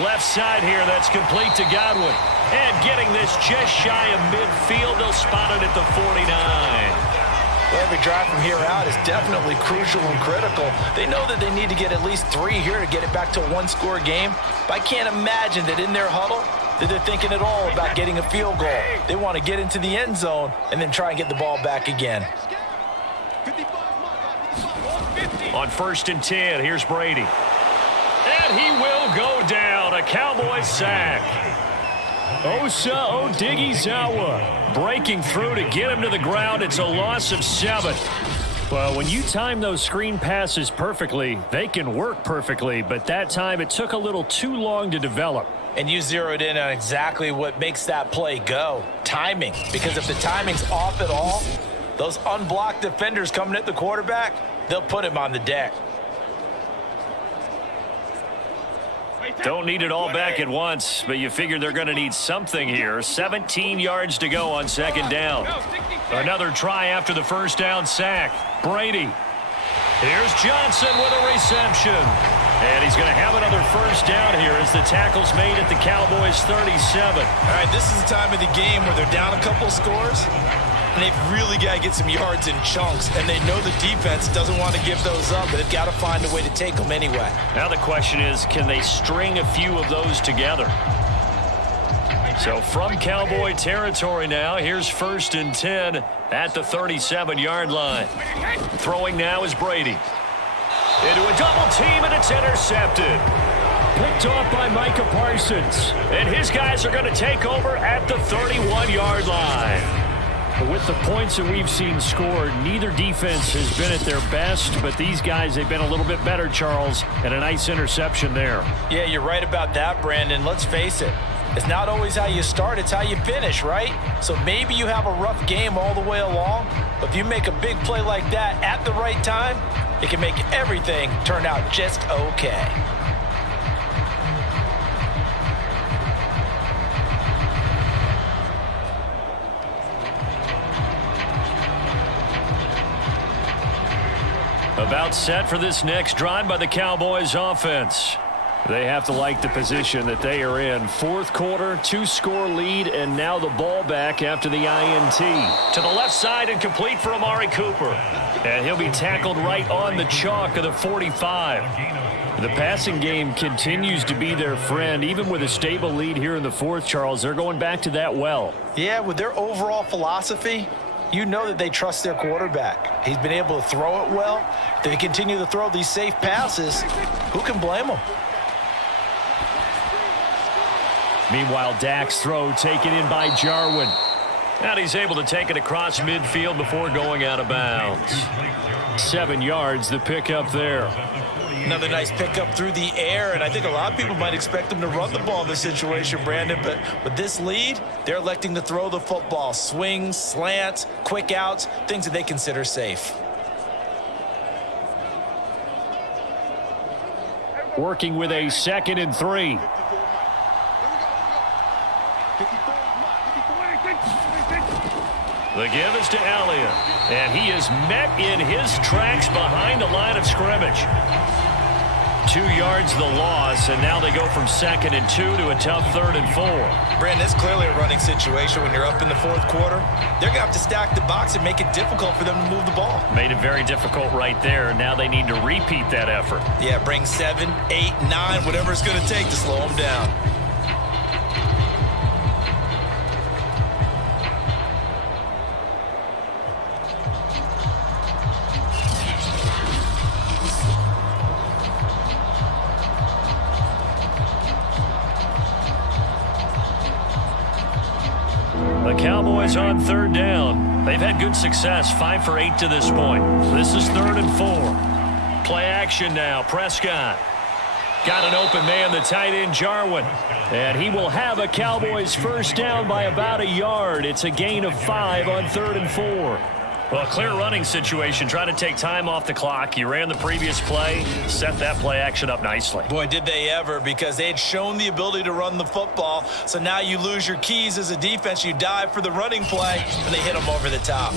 Left side here, that's complete to Godwin. And getting this just shy of midfield, they'll spot it at the 49. Well, every drive from here out is definitely crucial and critical. They know that they need to get at least 3 here to get it back to a one-score game. But I can't imagine that in their huddle that they're thinking at all about getting a field goal. They want to get into the end zone and then try and get the ball back again. On 1st and 10, here's Brady. And he will go down. A Cowboys sack. Osa Odighizuwa breaking through to get him to the ground. It's a loss of 7. Well, when you time those screen passes perfectly, they can work perfectly. But that time, it took a little too long to develop. And you zeroed in on exactly what makes that play go. Timing. Because if the timing's off at all, those unblocked defenders coming at the quarterback, they'll put him on the deck. Don't need it all back at once, but you figure they're going to need something here. 17 yards to go on 2nd down. Another try after the first down sack. Brady. Here's Johnson with a reception. And he's going to have another first down here as the tackle's made at the Cowboys 37. All right, this is the time of the game where they're down a couple scores. And they've really got to get some yards in chunks. And they know the defense doesn't want to give those up, but they've got to find a way to take them anyway. Now the question is, can they string a few of those together? So from Cowboy territory now, here's 1st and 10 at the 37-yard line. Throwing now is Brady. Into a double team, and it's intercepted. Picked off by Micah Parsons. And his guys are going to take over at the 31-yard line. With the points that we've seen scored, neither defense has been at their best, but these guys, they've been a little bit better, Charles, and a nice interception there. Yeah, you're right about that, Brandon. Let's face it. It's not always how you start, it's how you finish, right? So maybe you have a rough game all the way along, but if you make a big play like that at the right time, it can make everything turn out just okay. About set for this next drive by the Cowboys offense. They have to like the position that they are in. 4th quarter, 2-score lead, and now the ball back after the INT. To the left side and complete for Amari Cooper. And he'll be tackled right on the chalk of the 45. The passing game continues to be their friend. Even with a stable lead here in the 4th, Charles, they're going back to that well. Yeah, with their overall philosophy, you know that they trust their quarterback. He's been able to throw it well. They continue to throw these safe passes. Who can blame them? Meanwhile, Dak's throw taken in by Jarwin. And he's able to take it across midfield before going out of bounds. 7 yards, the pickup there. Another nice pickup through the air, and I think a lot of people might expect them to run the ball in this situation, Brandon, but with this lead, they're electing to throw the football. Swings, slants, quick outs, things that they consider safe. working with a 2nd and 3. The give is to Elliott, and he is met in his tracks behind the line of scrimmage. 2 yards the loss, and now they go from 2nd and 2 to a tough 3rd and 4. Brandon, it's clearly a running situation when you're up in the 4th quarter. They're going to have to stack the box and make it difficult for them to move the ball. Made it very difficult right there. Now they need to repeat that effort. Yeah, bring 7, 8, 9, whatever it's going to take to slow them down. The Cowboys on 3rd down. They've had good success, 5 for 8 to this point. This is 3rd and 4. Play action now. Prescott got an open man, the tight end Jarwin. And he will have a Cowboys first down by about a yard. It's a gain of 5 on 3rd and 4. Well, clear running situation. Try to take time off the clock. You ran the previous play, set that play action up nicely. Boy, did they ever, because they had shown the ability to run the football. So now you lose your keys as a defense. You dive for the running play, and they hit them over the top.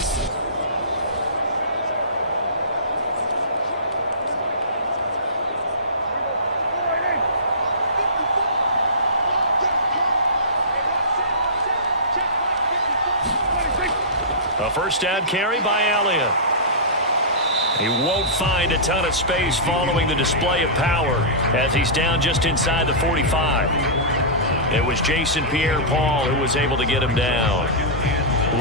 A first down carry by Elliott. He won't find a ton of space following the display of power as he's down just inside the 45. It was Jason Pierre-Paul who was able to get him down.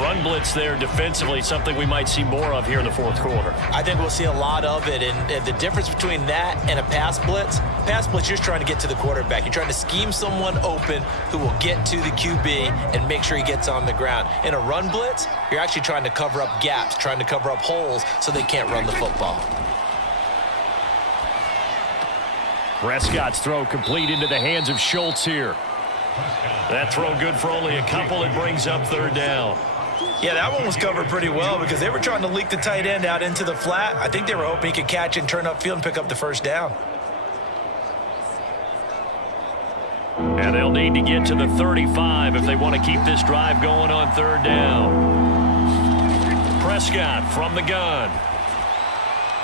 Run blitz there defensively, something we might see more of here in the 4th quarter. I think we'll see a lot of it, and the difference between that and a pass blitz, you're just trying to get to the quarterback. You're trying to scheme someone open who will get to the QB and make sure he gets on the ground. In a run blitz, you're actually trying to cover up gaps, trying to cover up holes so they can't run the football. Prescott's throw complete into the hands of Schultz here. That throw good for only a couple. It brings up 3rd down. Yeah, that one was covered pretty well because they were trying to leak the tight end out into the flat. I think they were hoping he could catch and turn upfield and pick up the first down. And they'll need to get to the 35 if they want to keep this drive going on 3rd down. Prescott from the gun.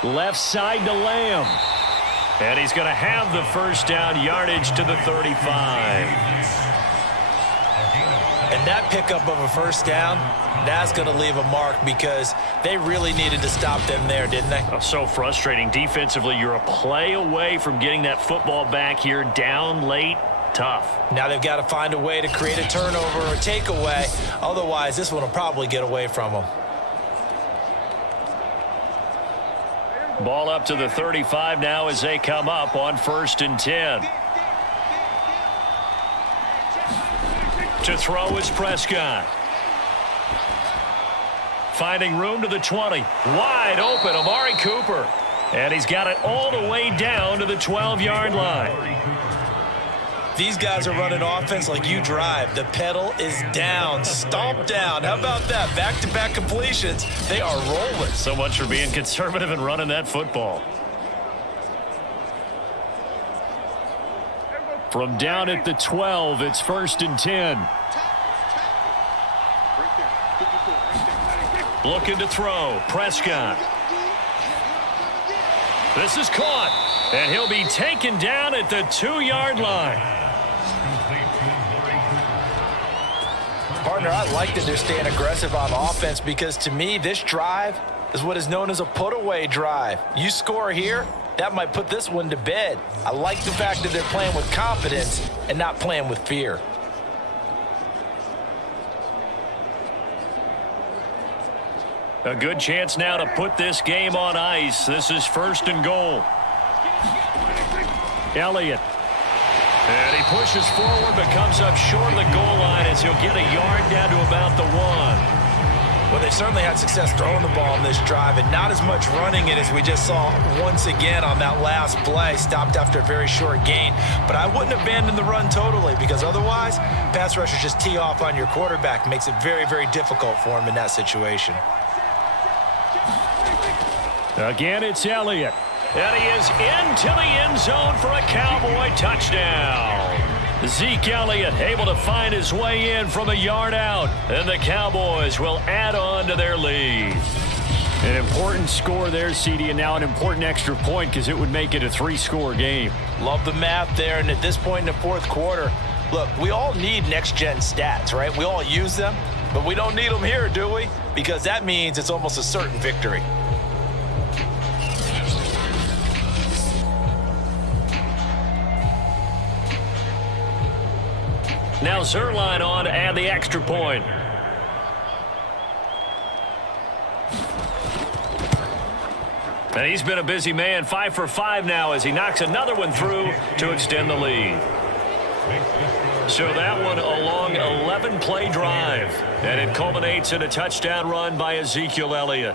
Left side to Lamb. And he's going to have the first down, yardage to the 35. And that pickup of a first down, that's going to leave a mark because they really needed to stop them there, didn't they? Oh, so frustrating. Defensively, you're a play away from getting that football back here, down late. Tough. Now they've got to find a way to create a turnover or a takeaway. Otherwise, this one will probably get away from them. Ball up to the 35 now as they come up on 1st and 10. To throw is Prescott. Finding room to the 20. Wide open, Amari Cooper. And he's got it all the way down to the 12-yard line. These guys are running offense like you drive. The pedal is down, stomp down. How about that? Back-to-back completions. They are rolling. So much for being conservative and running that football. From down at the 12, it's 1st and 10. Looking to throw. Prescott. This is caught. And he'll be taken down at the 2-yard line. Partner, I like that they're staying aggressive on offense because to me, this drive is what is known as a put-away drive. You score here, that might put this one to bed. I like the fact that they're playing with confidence and not playing with fear. A good chance now to put this game on ice. This is 1st and goal. Elliott. And he pushes forward but comes up short of the goal line as he'll get a yard down to about the 1. Well, they certainly had success throwing the ball in this drive and not as much running it as we just saw once again on that last play. Stopped after a very short gain. But I wouldn't abandon the run totally because otherwise, pass rushers just tee off on your quarterback. Makes it very, very difficult for him in that situation. Again, it's Elliott. And he is into the end zone for a Cowboy touchdown. Zeke Elliott able to find his way in from a yard out. And the Cowboys will add on to their lead. An important score there, CD, and now an important extra point because it would make it a 3-score game. Love the math there, and at this point in the fourth quarter, look, we all need next-gen stats, right? We all use them, but we don't need them here, do we? Because that means it's almost a certain victory. Now Zerline on to add the extra point. And he's been a busy man, 5 for 5 now as he knocks another one through to extend the lead. So that one a long 11-play drive. And it culminates in a touchdown run by Ezekiel Elliott.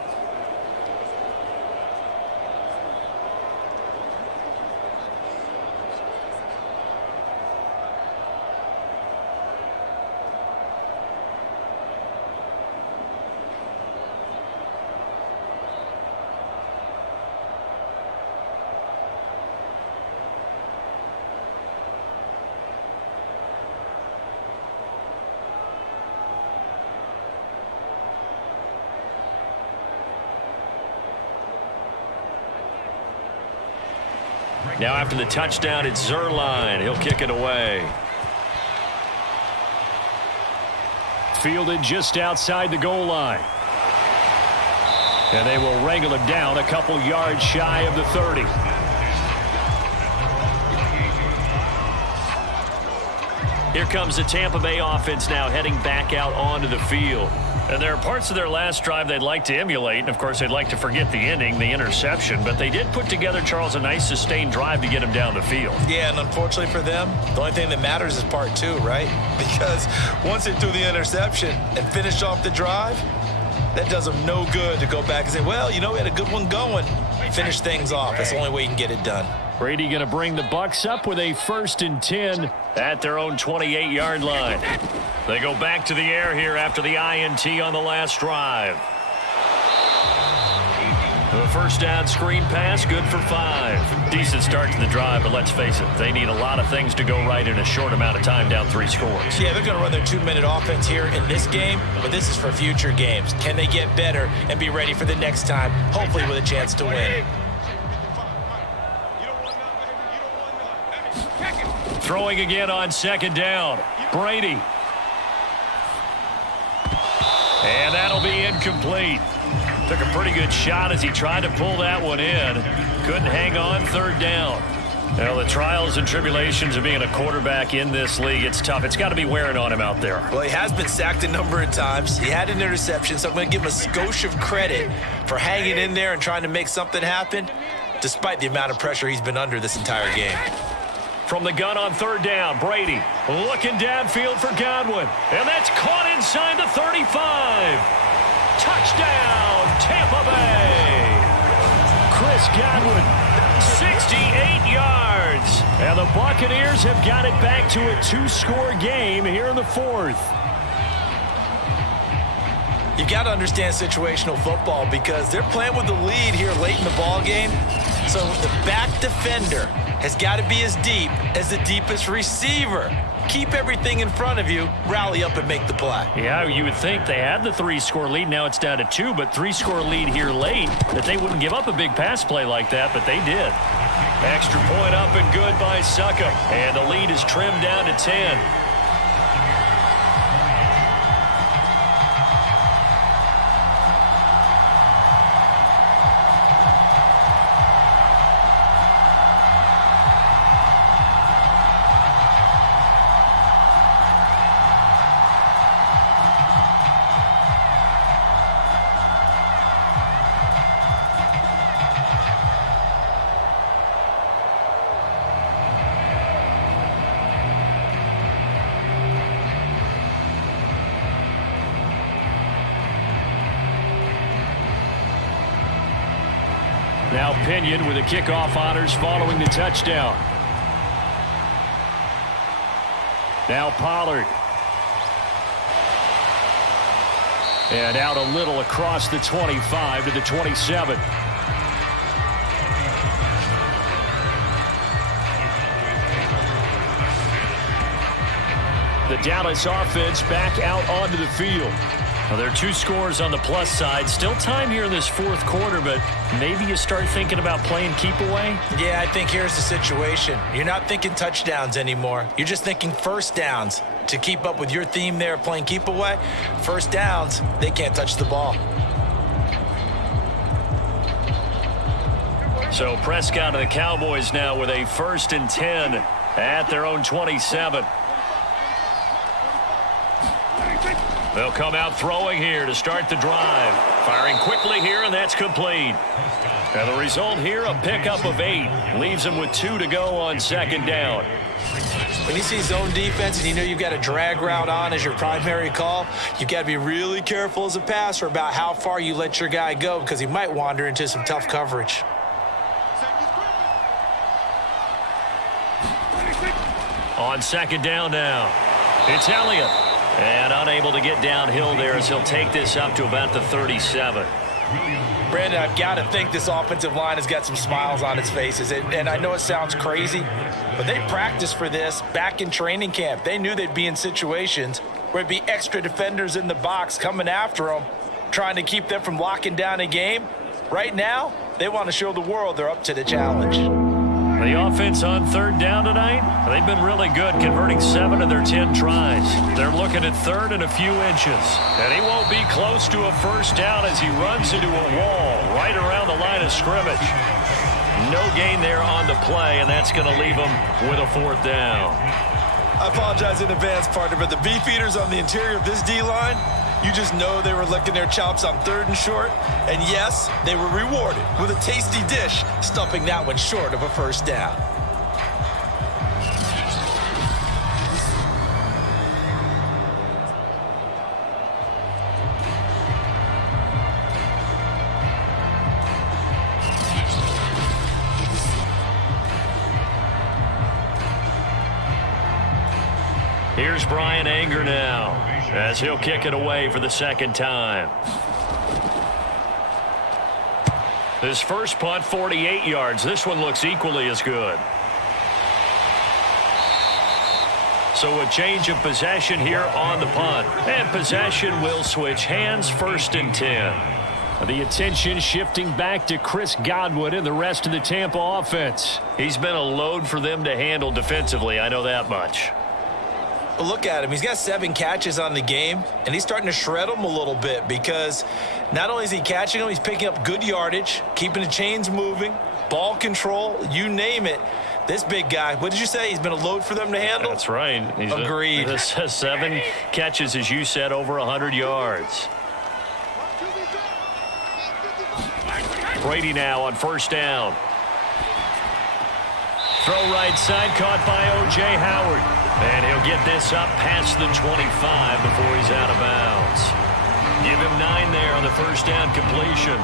Now after the touchdown, it's Zerline. He'll kick it away. Fielded just outside the goal line. And they will wrangle him down a couple yards shy of the 30. Here comes the Tampa Bay offense now heading back out onto the field. And there are parts of their last drive they'd like to emulate. And, of course, they'd like to forget the ending, the interception. But they did put together, Charles, a nice sustained drive to get him down the field. Yeah, and unfortunately for them, the only thing that matters is part 2, right? Because once they threw the interception and finished off the drive, that does them no good to go back and say, well, you know, we had a good one going. Finish things off. That's the only way you can get it done. Brady going to bring the Bucs up with a 1st and 10 at their own 28-yard line. They go back to the air here after the INT on the last drive. The first down screen pass, good for 5. Decent start to the drive, but let's face it, they need a lot of things to go right in a short amount of time, down 3 scores. Yeah, they're going to run their 2-minute offense here in this game, but this is for future games. Can they get better and be ready for the next time, hopefully with a chance to win? Throwing again on 2nd down. Brady. And that'll be incomplete. Took a pretty good shot as he tried to pull that one in. Couldn't hang on, 3rd down. Well, the trials and tribulations of being a quarterback in this league, it's tough. It's got to be wearing on him out there. Well, he has been sacked a number of times. He had an interception, so I'm going to give him a skosh of credit for hanging in there and trying to make something happen, despite the amount of pressure he's been under this entire game. From the gun on 3rd down, Brady looking downfield for Godwin. And that's caught inside the 35. Touchdown, Tampa Bay. Chris Godwin, 68 yards. And the Buccaneers have got it back to a 2-score game here in the 4th. You've got to understand situational football because they're playing with the lead here late in the ball game. So the back defender has got to be as deep as the deepest receiver. Keep everything in front of you, rally up and make the play. Yeah, you would think they had the 3-score lead. Now it's down to 2, but 3-score lead here late, that they wouldn't give up a big pass play like that, but they did. Extra point up and good by Suckup. And the lead is trimmed down to 10. Now Pinion with the kickoff honors following the touchdown. Now Pollard. And out a little across the 25 to the 27. The Dallas offense back out onto the field. Well, there are 2 scores on the plus side. Still time here in this fourth quarter, but maybe you start thinking about playing keep away? Yeah, I think here's the situation. You're not thinking touchdowns anymore. You're just thinking first downs. To keep up with your theme there, playing keep away, first downs, they can't touch the ball. So Prescott and the Cowboys now with a 1st and 10 at their own 27. They'll come out throwing here to start the drive. Firing quickly here, and that's complete. And the result here, a pickup of 8. Leaves them with 2 to go on 2nd down. When you see zone defense and you know you've got a drag route on as your primary call, you've got to be really careful as a passer about how far you let your guy go because he might wander into some tough coverage. On 2nd down now, it's Elliott. And unable to get downhill there as he'll take this up to about the 37. Brandon, I've got to think this offensive line has got some smiles on its faces. And I know it sounds crazy, but they practiced for this back in training camp. They knew they'd be in situations where it'd be extra defenders in the box coming after them, trying to keep them from locking down a game. Right now, they want to show the world they're up to the challenge. The offense on 3rd down tonight, they've been really good, converting 7 of their 10 tries. They're looking at 3rd and a few inches. And he won't be close to a first down as he runs into a wall right around the line of scrimmage. No gain there on the play, and that's going to leave him with a 4th down. I apologize in advance, partner, but the beefeaters on the interior of this D-line, you just know they were licking their chops on 3rd and short. And yes, they were rewarded with a tasty dish, stuffing that one short of a first down. Here's Brian Anger now as he'll kick it away for the 2nd time. His first punt, 48 yards. This one looks equally as good. So a change of possession here on the punt. And possession will switch hands, 1st and 10. The attention shifting back to Chris Godwin and the rest of the Tampa offense. He's been a load for them to handle defensively, I know that much. Look at him. He's got 7 catches on the game, and he's starting to shred them a little bit because not only is he catching them, he's picking up good yardage, keeping the chains moving, ball control, you name it. This big guy, what did you say? He's been a load for them to handle? That's right. He's Agreed. 7 catches, as you said, over 100 yards. Brady now on 1st down. Throw right side, caught by O.J. Howard. And he'll get this up past the 25 before he's out of bounds. Give him 9 there on the 1st down completion.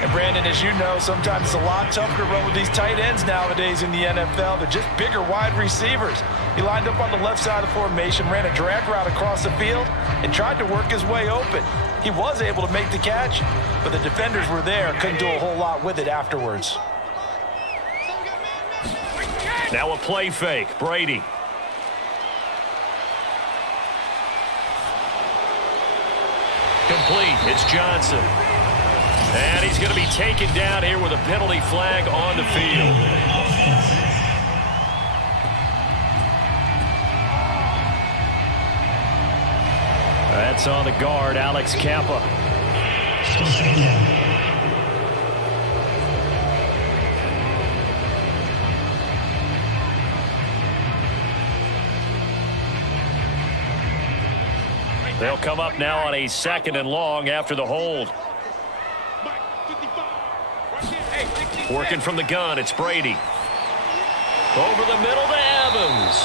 And Brandon, as you know, sometimes it's a lot tougher to run with these tight ends nowadays in the NFL. They're just bigger wide receivers. He lined up on the left side of the formation, ran a drag route across the field, and tried to work his way open. He was able to make the catch, but the defenders were there, couldn't do a whole lot with it afterwards. Now a play fake, Brady. Complete. It's Johnson. And he's going to be taken down here with a penalty flag on the field. That's on the guard, Alex Kappa. They'll come up now on a 2nd and long after the hold. Working from the gun, it's Brady. Over the middle to Evans.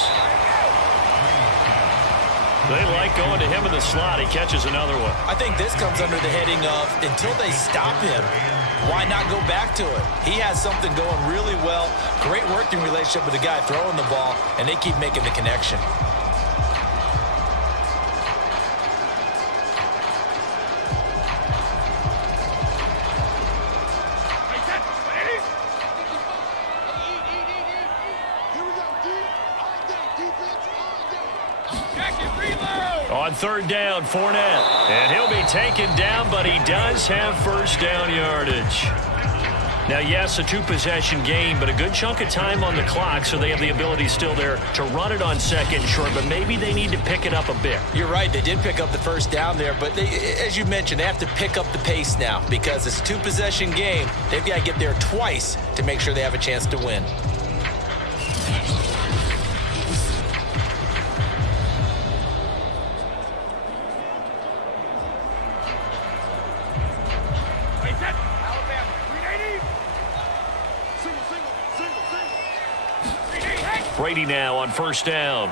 They like going to him in the slot. He catches another one. I think this comes under the heading of until they stop him, why not go back to it? He has something going really well. Great working relationship with the guy throwing the ball, and they keep making the connection. On third down, Fournette. And he'll be taken down, but he does have first down yardage. Now, yes, a two-possession game, but a good chunk of time on the clock, so they have the ability still there to run it on second and short, but maybe they need to pick it up a bit. You're right. They did pick up the first down there, but as you mentioned, they have to pick up the pace now because it's a two-possession game. They've got to get there twice to make sure they have a chance to win. Brady now on first down.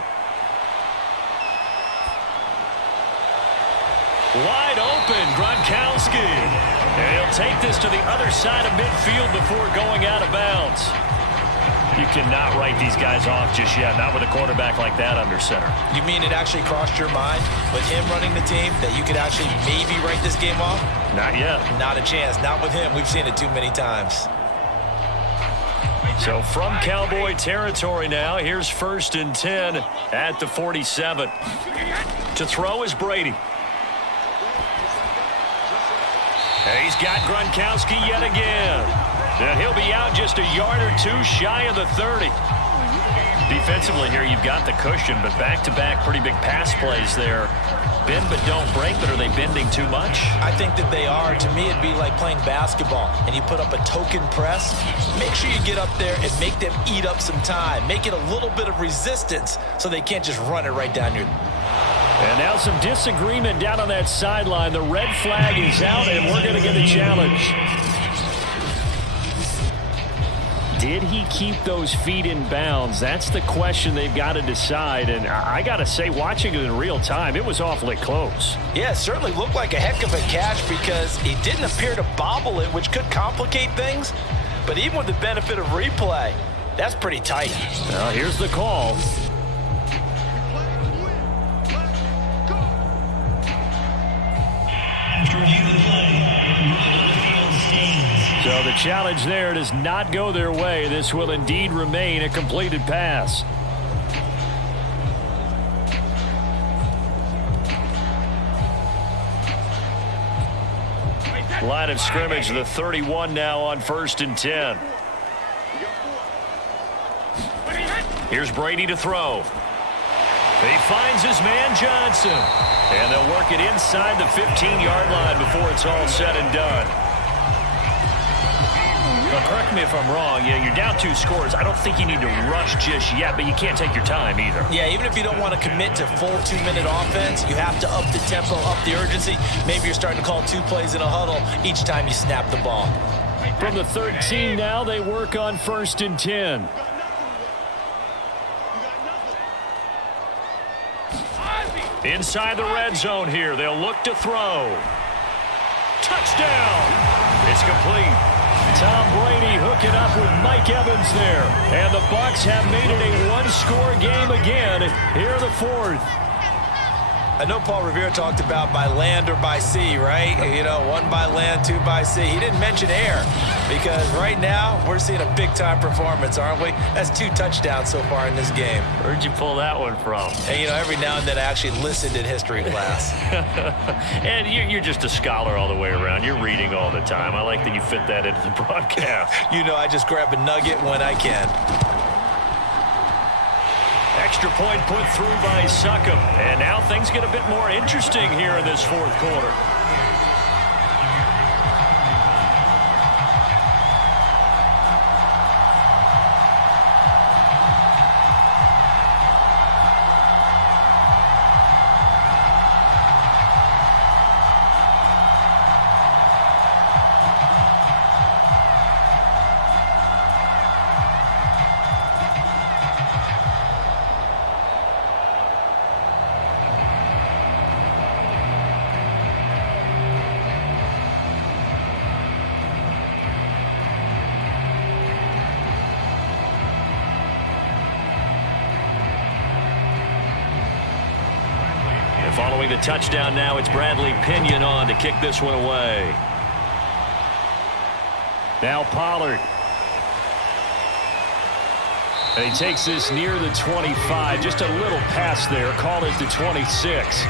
Wide open, Gronkowski. And he'll take this to the other side of midfield before going out of bounds. You cannot write these guys off just yet, not with a quarterback like that under center. You mean it actually crossed your mind with him running the team that you could actually maybe write this game off? Not yet. Not a chance. Not with him. We've seen it too many times. So from Cowboy territory now, here's 1st and 10 at the 47. To throw is Brady. And he's got Gronkowski yet again. And he'll be out just a yard or two shy of the 30. Defensively here, you've got the cushion, but back-to-back pretty big pass plays there. Bend but don't break, but are they bending too much? I think that they are. To me, it'd be like playing basketball, and you put up a token press. Make sure you get up there and make them eat up some time. Make it a little bit of resistance so they can't just run it right down your... And now some disagreement down on that sideline. The red flag is out, and we're going to get a challenge. Did he keep those feet in bounds? That's the question they've got to decide. And I got to say, watching it in real time, it was awfully close. Yeah, it certainly looked like a heck of a catch because he didn't appear to bobble it, which could complicate things. But even with the benefit of replay, that's pretty tight. Well, here's the call. After reviewing the play, field stains. So the challenge there does not go their way. This will indeed remain a completed pass. Line of scrimmage, the 31 now on 1st and 10. Here's Brady to throw. He finds his man Johnson. And they'll work it inside the 15-yard line before it's all said and done. Well, correct me if I'm wrong. Yeah, you're down 2 scores. I don't think you need to rush just yet, but you can't take your time either. Yeah, even if you don't want to commit to full 2-minute offense, you have to up the tempo, up the urgency. Maybe you're starting to call 2 plays in a huddle each time you snap the ball. From the 13 now, they work on 1st and 10. Inside the red zone here. They'll look to throw. Touchdown! It's complete. Tom Brady hooking up with Mike Evans there. And the Bucs have made it a 1-score game again here in the 4th. I know Paul Revere talked about by land or by sea, right? You know, 1 by land, 2 by sea. He didn't mention air because right now we're seeing a big-time performance, aren't we? That's 2 touchdowns so far in this game. Where'd you pull that one from? And, you know, every now and then I actually listened in history class. And you're just a scholar all the way around. You're reading all the time. I like that you fit that into the broadcast. You know, I just grab a nugget when I can. Extra point put through by Succop. And now things get a bit more interesting here in this 4th quarter. Following the touchdown now, it's Bradley Pinion on to kick this one away. Now Pollard. And he takes this near the 25. Just a little pass there. Call it the 26.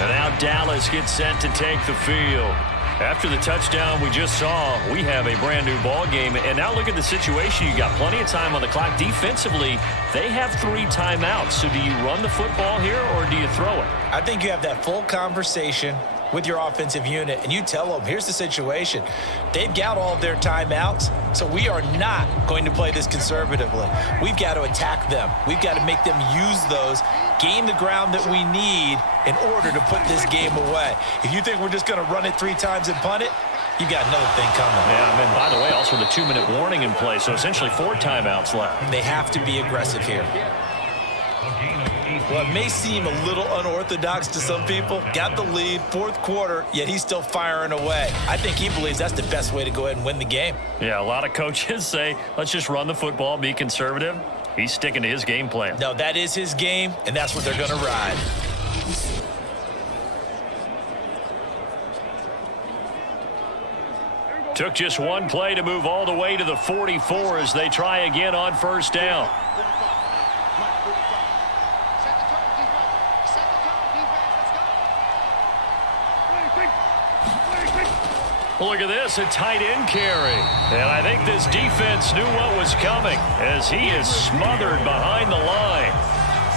And now Dallas gets set to take the field. After the touchdown we just saw, we have a brand new ball game. And now look at the situation. You got plenty of time on the clock. Defensively, they have 3 timeouts. So do you run the football here or do you throw it? I think you have that full conversation with your offensive unit, and you tell them, here's the situation. They've got all of their timeouts, so we are not going to play this conservatively. We've got to attack them. We've got to make them use those, gain the ground that we need in order to put this game away. If you think we're just going to run it 3 times and punt it, you've got another thing coming. Yeah, and by the way, also the 2-minute warning in play, so essentially 4 timeouts left. They have to be aggressive here. Well, it may seem a little unorthodox to some people. Got the lead, 4th quarter, yet he's still firing away. I think he believes that's the best way to go ahead and win the game. Yeah, a lot of coaches say, let's just run the football, be conservative. He's sticking to his game plan. No, that is his game, and that's what they're going to ride. Took just one play to move all the way to the 44 as they try again on 1st down. Look at this, a tight end carry. And I think this defense knew what was coming as he is smothered behind the line.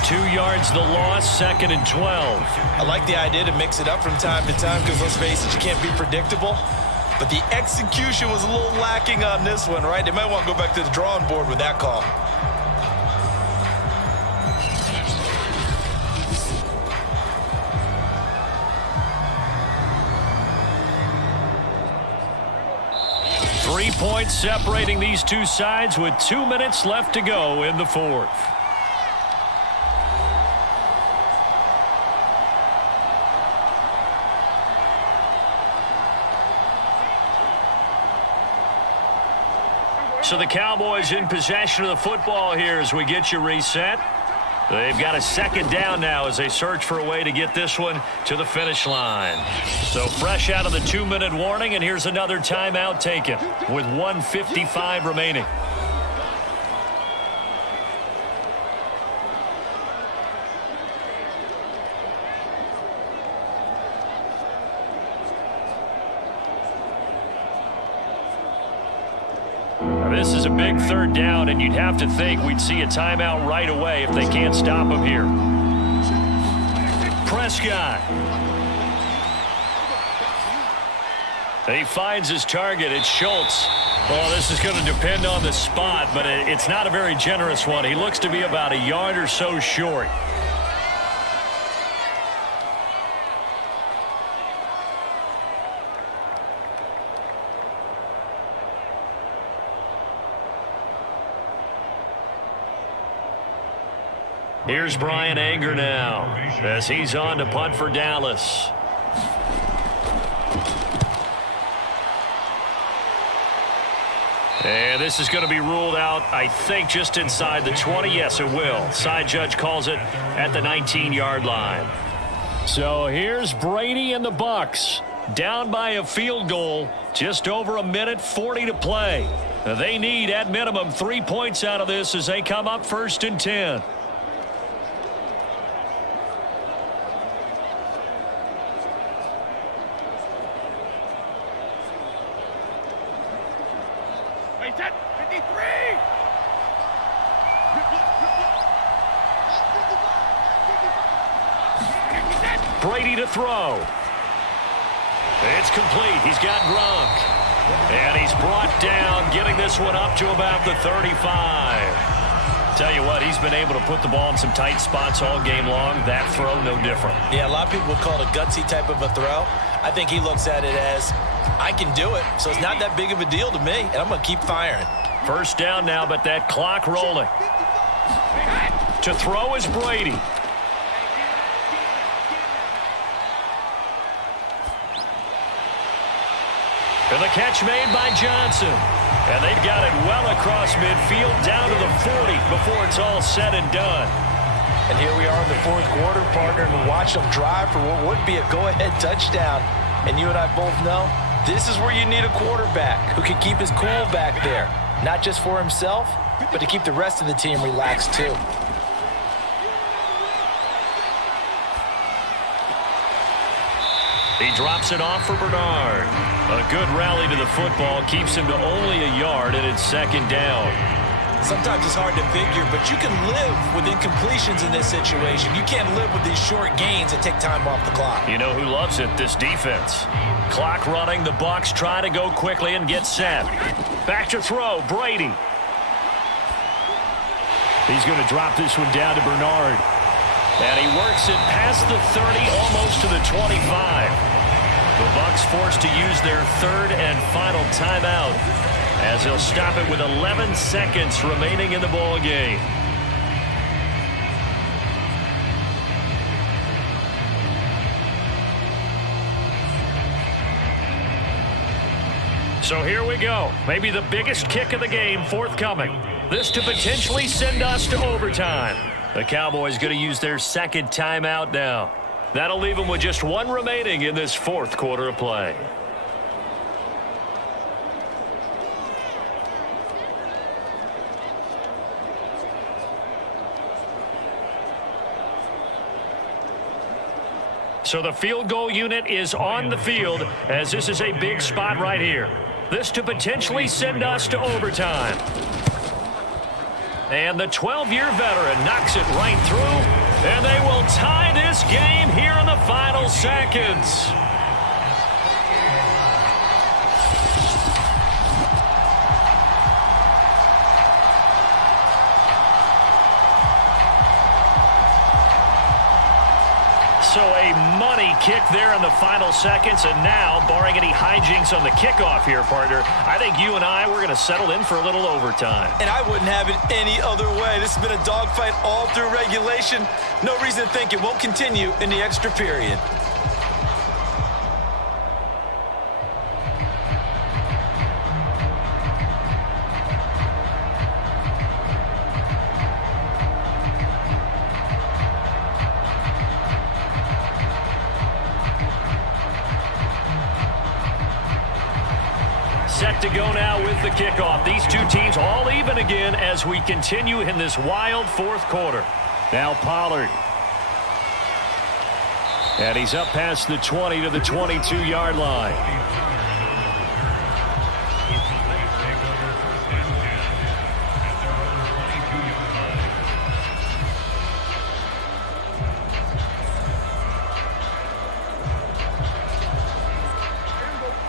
2 yards the loss, 2nd and 12. I like the idea to mix it up from time to time because, let's face it, you can't be predictable. But the execution was a little lacking on this one, right? They might want to go back to the drawing board with that call. Three points separating these two sides with 2 minutes left to go in the 4th. So the Cowboys in possession of the football here as we get you reset. They've got a 2nd down now as they search for a way to get this one to the finish line. So fresh out of the 2-minute warning, and here's another timeout taken with 1:55 remaining. This is a big 3rd down, and you'd have to think we'd see a timeout right away if they can't stop him here. Prescott. He finds his target. It's Schultz. Well, this is going to depend on the spot, but it's not a very generous one. He looks to be about a yard or so short. Here's Brian Anger now as he's on to punt for Dallas. And this is going to be ruled out, I think, just inside the 20. Yes, it will. Side judge calls it at the 19-yard line. So here's Brady and the Bucs down by a field goal. Just over a minute, 40 to play. They need, at minimum, 3 points out of this as they come up 1st and 10. Brady to throw. It's complete. He's got Gronk. And he's brought down, getting this one up to about the 35. Tell you what, he's been able to put the ball in some tight spots all game long. That throw, no different. Yeah, a lot of people would call it a gutsy type of a throw. I think he looks at it as, I can do it, so it's not that big of a deal to me, and I'm going to keep firing. 1st down now, but that clock rolling. To throw is Brady. And the catch made by Johnson. And they've got it well across midfield down to the 40 before it's all said and done. And here we are in the 4th quarter, partner, and watch them drive for what would be a go-ahead touchdown. And you and I both know This is where you need a quarterback who can keep his cool back there, not just for himself, but to keep the rest of the team relaxed too. He drops it off for Bernard. A good rally to the football keeps him to only a yard, and it's second down. Sometimes it's hard to figure, but you can live with incompletions in this situation. You can't live with these short gains that take time off the clock. You know who loves it? This defense. Clock running. The Bucs try to go quickly and get set. Back to throw. Brady. He's going to drop this one down to Bernard. And he works it past the 30, almost to the 25. The Bucs forced to use their third and final timeout as they'll stop it with 11 seconds remaining in the ball game. So here we go. Maybe the biggest kick of the game forthcoming. This to potentially send us to overtime. The Cowboys going to use their second timeout now. That'll leave them with just one remaining in this fourth quarter of play. So the field goal unit is on the field as this is a big spot right here. This to potentially send us to overtime. And the 12-year veteran knocks it right through, and they will tie this game here in the final seconds. So a money kick there in the final seconds, and now, barring any hijinks on the kickoff here, partner, I think you and I, we're going to settle in for a little overtime. And I wouldn't have it any other way. This has been a dogfight all through regulation. No reason to think it won't continue in the extra period. Set to go now with the kickoff. These two teams all even again as we continue in this wild fourth quarter. Now Pollard. And he's up past the 20 to the 22-yard line.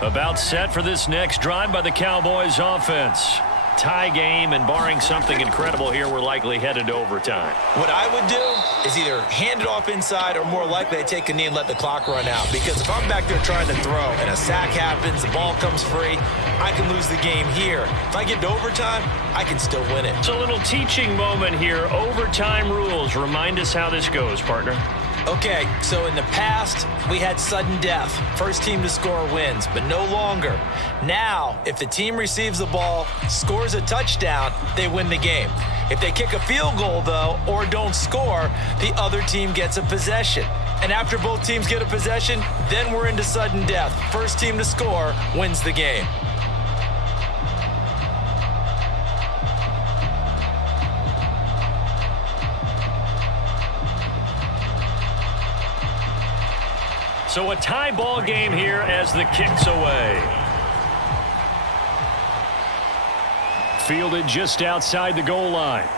About set for this next drive by the Cowboys offense. Tie game, and barring something incredible here, we're likely headed to overtime. What I would do is either hand it off inside or more likely I take a knee and let the clock run out. Because if I'm back there trying to throw and a sack happens, the ball comes free, I can lose the game here. If I get to overtime, I can still win it. It's a little teaching moment here. Overtime rules. Remind us how this goes, partner. Okay, so in the past, we had sudden death. First team to score wins, but no longer. Now, if the team receives the ball, scores a touchdown, they win the game. If they kick a field goal, though, or don't score, the other team gets a possession. And after both teams get a possession, then we're into sudden death. First team to score wins the game. So a tie ball game here as the kick's away. Fielded just outside the goal line.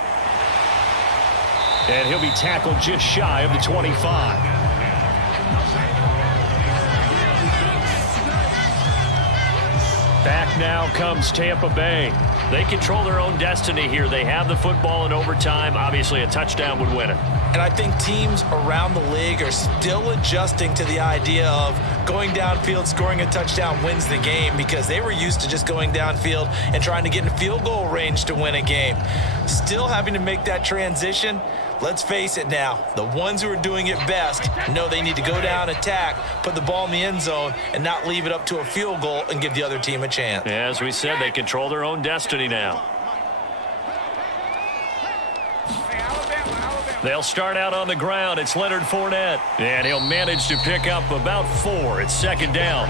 And he'll be tackled just shy of the 25. Back now comes Tampa Bay. They control their own destiny here. They have the football in overtime. Obviously, a touchdown would win it. And I think teams around the league are still adjusting to the idea of going downfield, scoring a touchdown wins the game, because they were used to just going downfield and trying to get in field goal range to win a game. Still having to make that transition. Let's face it now, the ones who are doing it best know they need to go down, attack, put the ball in the end zone, and not leave it up to a field goal and give the other team a chance. As we said, they control their own destiny now. They'll start out on the ground. It's Leonard Fournette. And he'll manage to pick up about 4. It's second down.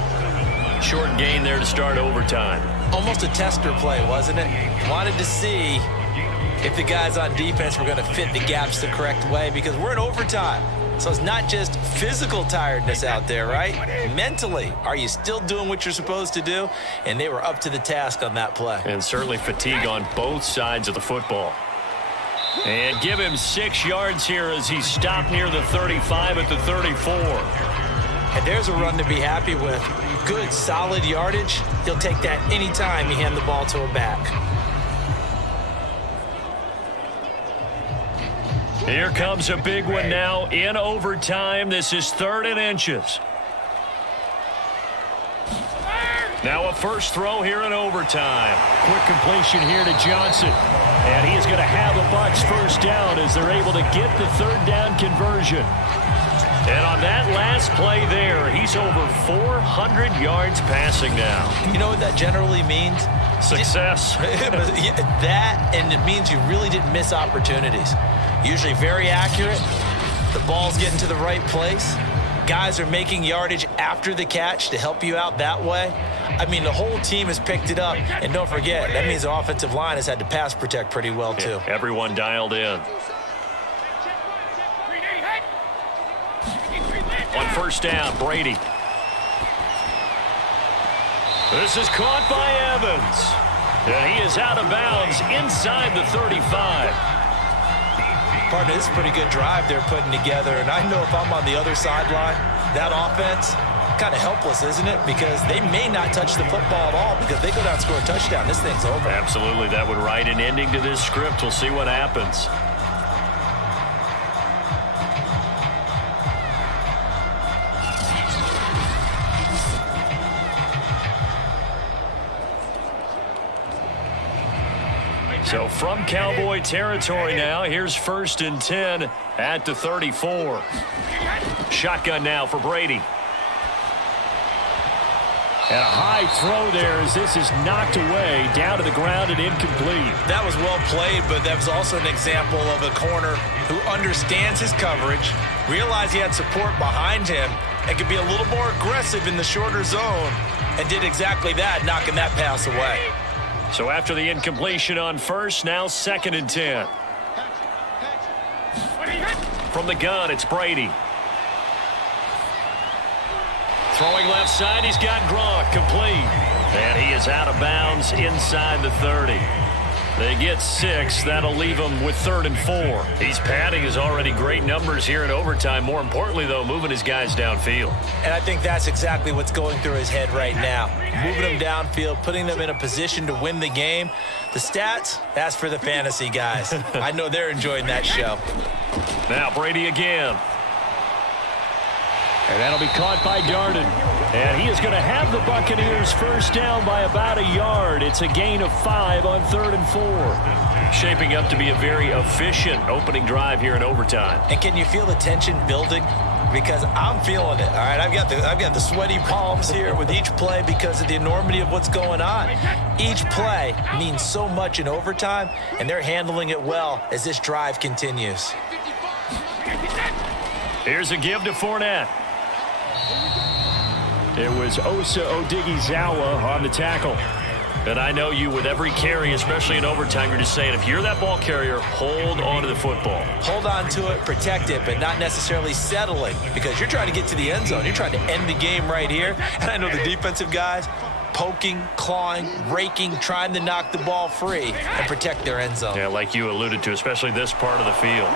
Short gain there to start overtime. Almost a tester play, wasn't it? Wanted to see if the guys on defense were going to fit the gaps the correct way, because we're in overtime. So it's not just physical tiredness out there, right? Mentally, are you still doing what you're supposed to do? And they were up to the task on that play. And certainly fatigue on both sides of the football. And give him 6 yards here as he's stopped near the 35 at the 34. And there's a run to be happy with. Good, solid yardage. He'll take that anytime you hand the ball to a back. Here comes a big one now in overtime. This is 3rd and inches. Now a first throw here in overtime. Quick completion here to Johnson. And he is going to have the Bucs first down as they're able to get the 3rd down conversion. And on that last play there, he's over 400 yards passing now. You know what that generally means? Success. That, and it means you really didn't miss opportunities. Usually very accurate. The ball's getting to the right place. Guys are making yardage after the catch to help you out that way. I mean, the whole team has picked it up. And don't forget, that means the offensive line has had to pass protect pretty well, too. Everyone dialed in. On first down, Brady. This is caught by Evans. And he is out of bounds inside the 35. Partner, this is a pretty good drive they're putting together. And I know if I'm on the other sideline, that offense, kind of helpless, isn't it? Because they may not touch the football at all, because they go down and score a touchdown. This thing's over. Absolutely. That would write an ending to this script. We'll see what happens. So from Cowboy territory now, here's 1st and 10 at the 34. Shotgun now for Brady. And a high throw there as this is knocked away, down to the ground and incomplete. That was well played, but that was also an example of a corner who understands his coverage, realized he had support behind him, and could be a little more aggressive in the shorter zone, and did exactly that, knocking that pass away. So after the incompletion on first, now 2nd and 10. From the gun, it's Brady. Throwing left side, he's got Gronk, complete. And he is out of bounds inside the 30. They get 6. That'll leave him with 3rd and 4. He's padding his already great numbers here in overtime. More importantly, though, moving his guys downfield. And I think that's exactly what's going through his head right now. Moving them downfield, putting them in a position to win the game. The stats, that's for the fantasy guys. I know they're enjoying that show. Now Brady again. And that'll be caught by Darden. And he is going to have the Buccaneers first down by about a yard. It's a gain of 5 on 3rd and 4. Shaping up to be a very efficient opening drive here in overtime. And can you feel the tension building? Because I'm feeling it. All right, I've got the sweaty palms here with each play because of the enormity of what's going on. Each play means so much in overtime, and they're handling it well as this drive continues. Here's a give to Fournette. It was Osa Odighizuwa on the tackle. And I know you, with every carry, especially in overtime, you're just saying, if you're that ball carrier, hold on to the football. Hold on to it, protect it, but not necessarily settling, because you're trying to get to the end zone. You're trying to end the game right here. And I know the defensive guys poking, clawing, raking, trying to knock the ball free and protect their end zone. Yeah, like you alluded to, especially this part of the field.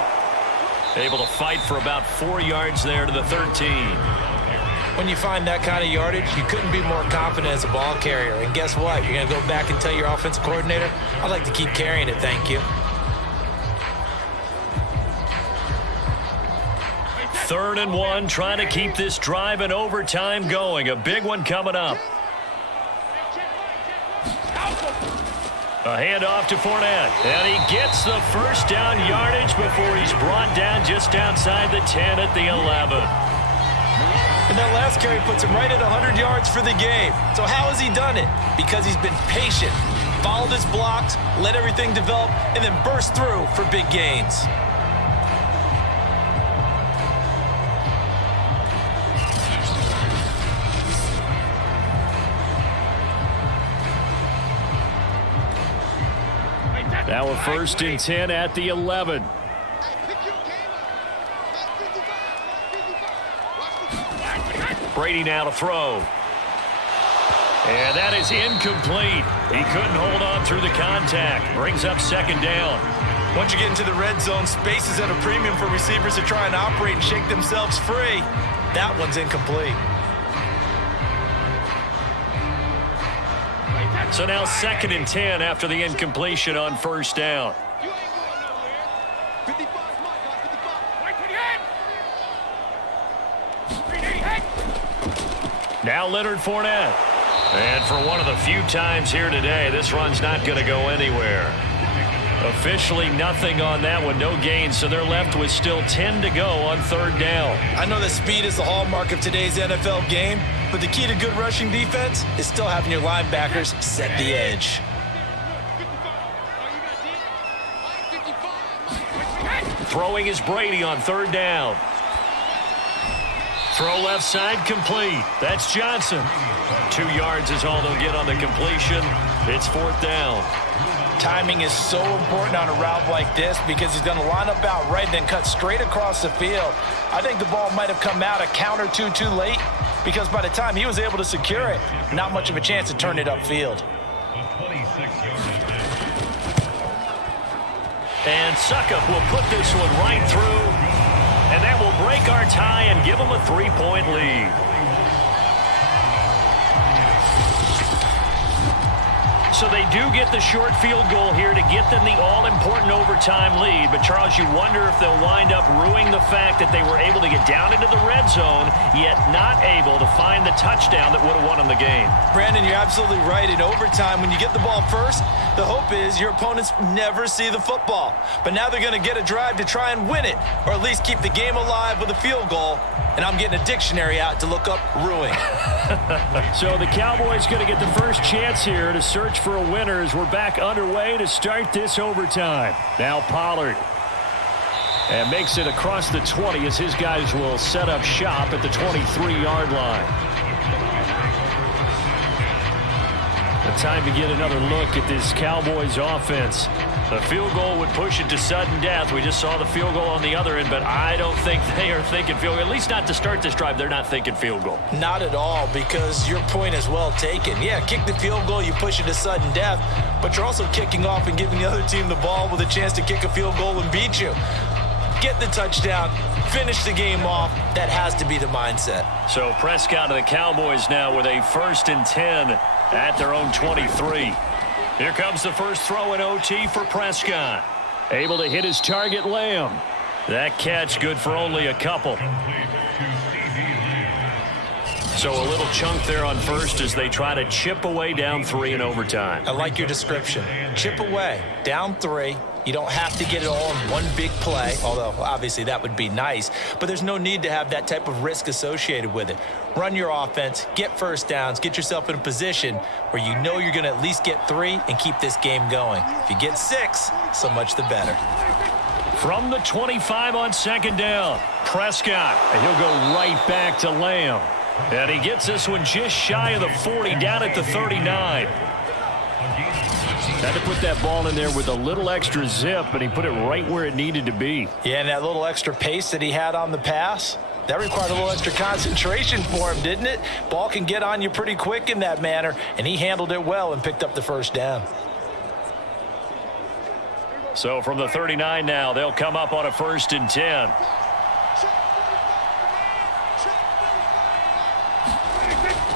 Able to fight for about 4 yards there to the 13. When you find that kind of yardage, you couldn't be more confident as a ball carrier. And guess what? You're going to go back and tell your offensive coordinator, I'd like to keep carrying it, thank you. 3rd and 1, trying to keep this drive in overtime going. A big one coming up. A handoff to Fournette. And he gets the first down yardage before he's brought down just outside the 10 at the 11. And that last carry puts him right at 100 yards for the game. So how has he done it? Because he's been patient, followed his blocks, let everything develop, and then burst through for big gains. Now a 1st and 10 at the 11. Brady now to throw. And that is incomplete. He couldn't hold on through the contact. Brings up 2nd down. Once you get into the red zone, space is at a premium for receivers to try and operate and shake themselves free. That one's incomplete. So now 2nd and 10 after the incompletion on 1st down. Now Leonard Fournette. And for one of the few times here today, this run's not going to go anywhere. Officially nothing on that one, no gain, so they're left with still 10 to go on 3rd down. I know that speed is the hallmark of today's NFL game, but the key to good rushing defense is still having your linebackers set the edge. Throwing is Brady on 3rd down. Throw left side complete. That's Johnson. 2 yards is all they'll get on the completion. It's 4th down. Timing is so important on a route like this because he's going to line up out right and then cut straight across the field. I think the ball might have come out a count or two too late because by the time he was able to secure it, not much of a chance to turn it upfield. And Suckup will put this one right through, and that will break our tie and give them a 3-point lead. So they do get the short field goal here to get them the all-important overtime lead. But, Charles, you wonder if they'll wind up ruining the fact that they were able to get down into the red zone, yet not able to find the touchdown that would have won them the game. Brandon, you're absolutely right. In overtime, when you get the ball first, the hope is your opponents never see the football. But now they're going to get a drive to try and win it, or at least keep the game alive with a field goal. And I'm getting a dictionary out to look up ruining. So the Cowboys going to get the first chance here to search for a winner as we're back underway to start this overtime. Now Pollard. And makes it across the 20 as his guys will set up shop at the 23-yard line. The time to get another look at this Cowboys offense. The field goal would push it to sudden death. We just saw the field goal on the other end, but I don't think they are thinking field goal. At least not to start this drive. They're not thinking field goal. Not at all, because your point is well taken. Yeah, kick the field goal, you push it to sudden death, but you're also kicking off and giving the other team the ball with a chance to kick a field goal and beat you. Get the touchdown, finish the game off. That has to be the mindset. So Prescott of the Cowboys now with a 1st and 10 at their own 23. Here comes the first throw in OT for Prescott. Able to hit his target, Lamb. That catch good for only a couple. So a little chunk there on 1st as they try to chip away down 3 in overtime. I like your description. Chip away, down 3. You don't have to get it all in one big play, although obviously that would be nice. But there's no need to have that type of risk associated with it. Run your offense, get first downs, get yourself in a position where you know you're going to at least get 3 and keep this game going. If you get 6, so much the better. From the 25 on 2nd down, Prescott, and he'll go right back to Lamb. And he gets this one just shy of the 40, down at the 39. Had to put that ball in there with a little extra zip, and he put it right where it needed to be. Yeah, and that little extra pace that he had on the pass, that required a little extra concentration for him, didn't it? Ball can get on you pretty quick in that manner, and he handled it well and picked up the first down. So from the 39 now, they'll come up on a 1st and 10.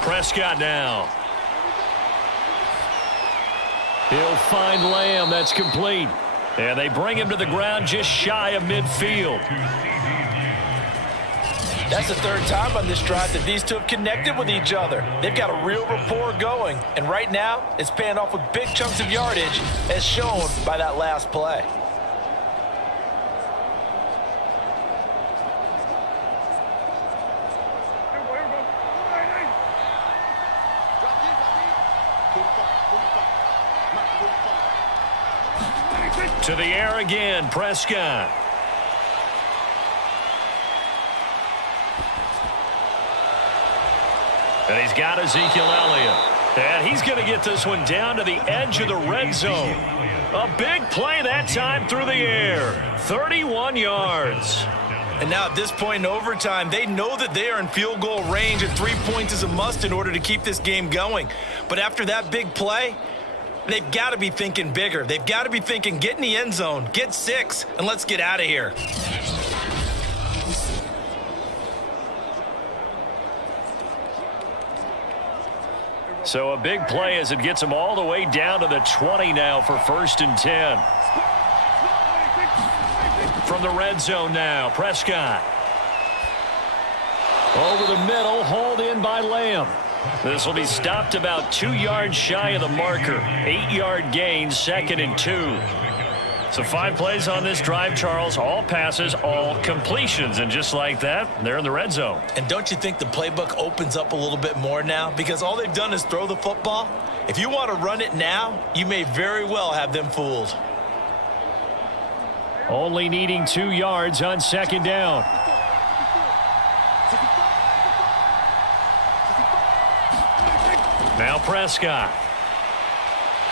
Prescott now. He'll find Lamb. That's complete. And they bring him to the ground just shy of midfield. That's the 3rd time on this drive that these two have connected with each other. They've got a real rapport going. And right now, it's paying off with big chunks of yardage, as shown by that last play. To the air again, Prescott. And he's got Ezekiel Elliott. And he's going to get this one down to the edge of the red zone. A big play that time through the air. 31 yards. And now at this point in overtime, they know that they are in field goal range and 3 points is a must in order to keep this game going. But after that big play, they've got to be thinking bigger. They've got to be thinking, get in the end zone, get 6, and let's get out of here. So a big play as it gets them all the way down to the 20 now for 1st and 10. From the red zone now, Prescott. Over the middle, hauled in by Lamb. This will be stopped about 2 yards shy of the marker. 8-yard gain, 2nd and 2. So 5 plays on this drive, Charles. All passes, all completions. And just like that, they're in the red zone. And don't you think the playbook opens up a little bit more now? Because all they've done is throw the football. If you want to run it now, you may very well have them fooled. Only needing 2 yards on 2nd down. Now Prescott.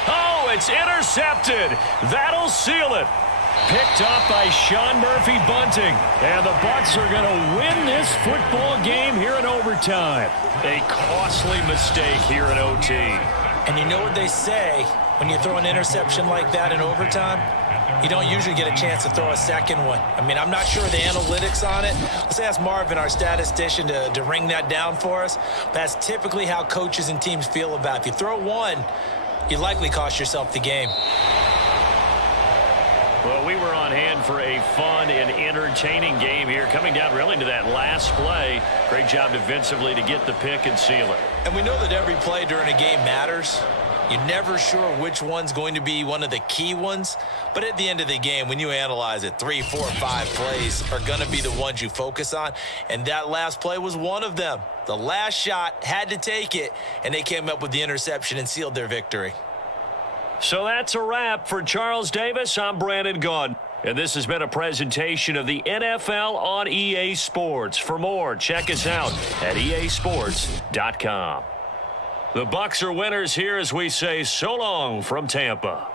Oh, it's intercepted. That'll seal it. Picked off by Sean Murphy Bunting. And the Bucs are going to win this football game here in overtime. A costly mistake here in OT. And you know what they say, when you throw an interception like that in overtime, you don't usually get a chance to throw a second one. I mean, I'm not sure of the analytics on it. Let's ask Marvin, our statistician, to ring that down for us. That's typically how coaches and teams feel about it. If you throw one, you likely cost yourself the game. Well, we were on hand for a fun and entertaining game here, coming down really to that last play. Great job defensively to get the pick and seal it. And we know that every play during a game matters. You're never sure which one's going to be one of the key ones. But at the end of the game, when you analyze it, 3, 4, 5 plays are going to be the ones you focus on. And that last play was one of them. The last shot had to take it, and they came up with the interception and sealed their victory. So that's a wrap for Charles Davis. I'm Brandon Gaudin. And this has been a presentation of the NFL on EA Sports. For more, check us out at easports.com. The Bucs are winners here as we say so long from Tampa.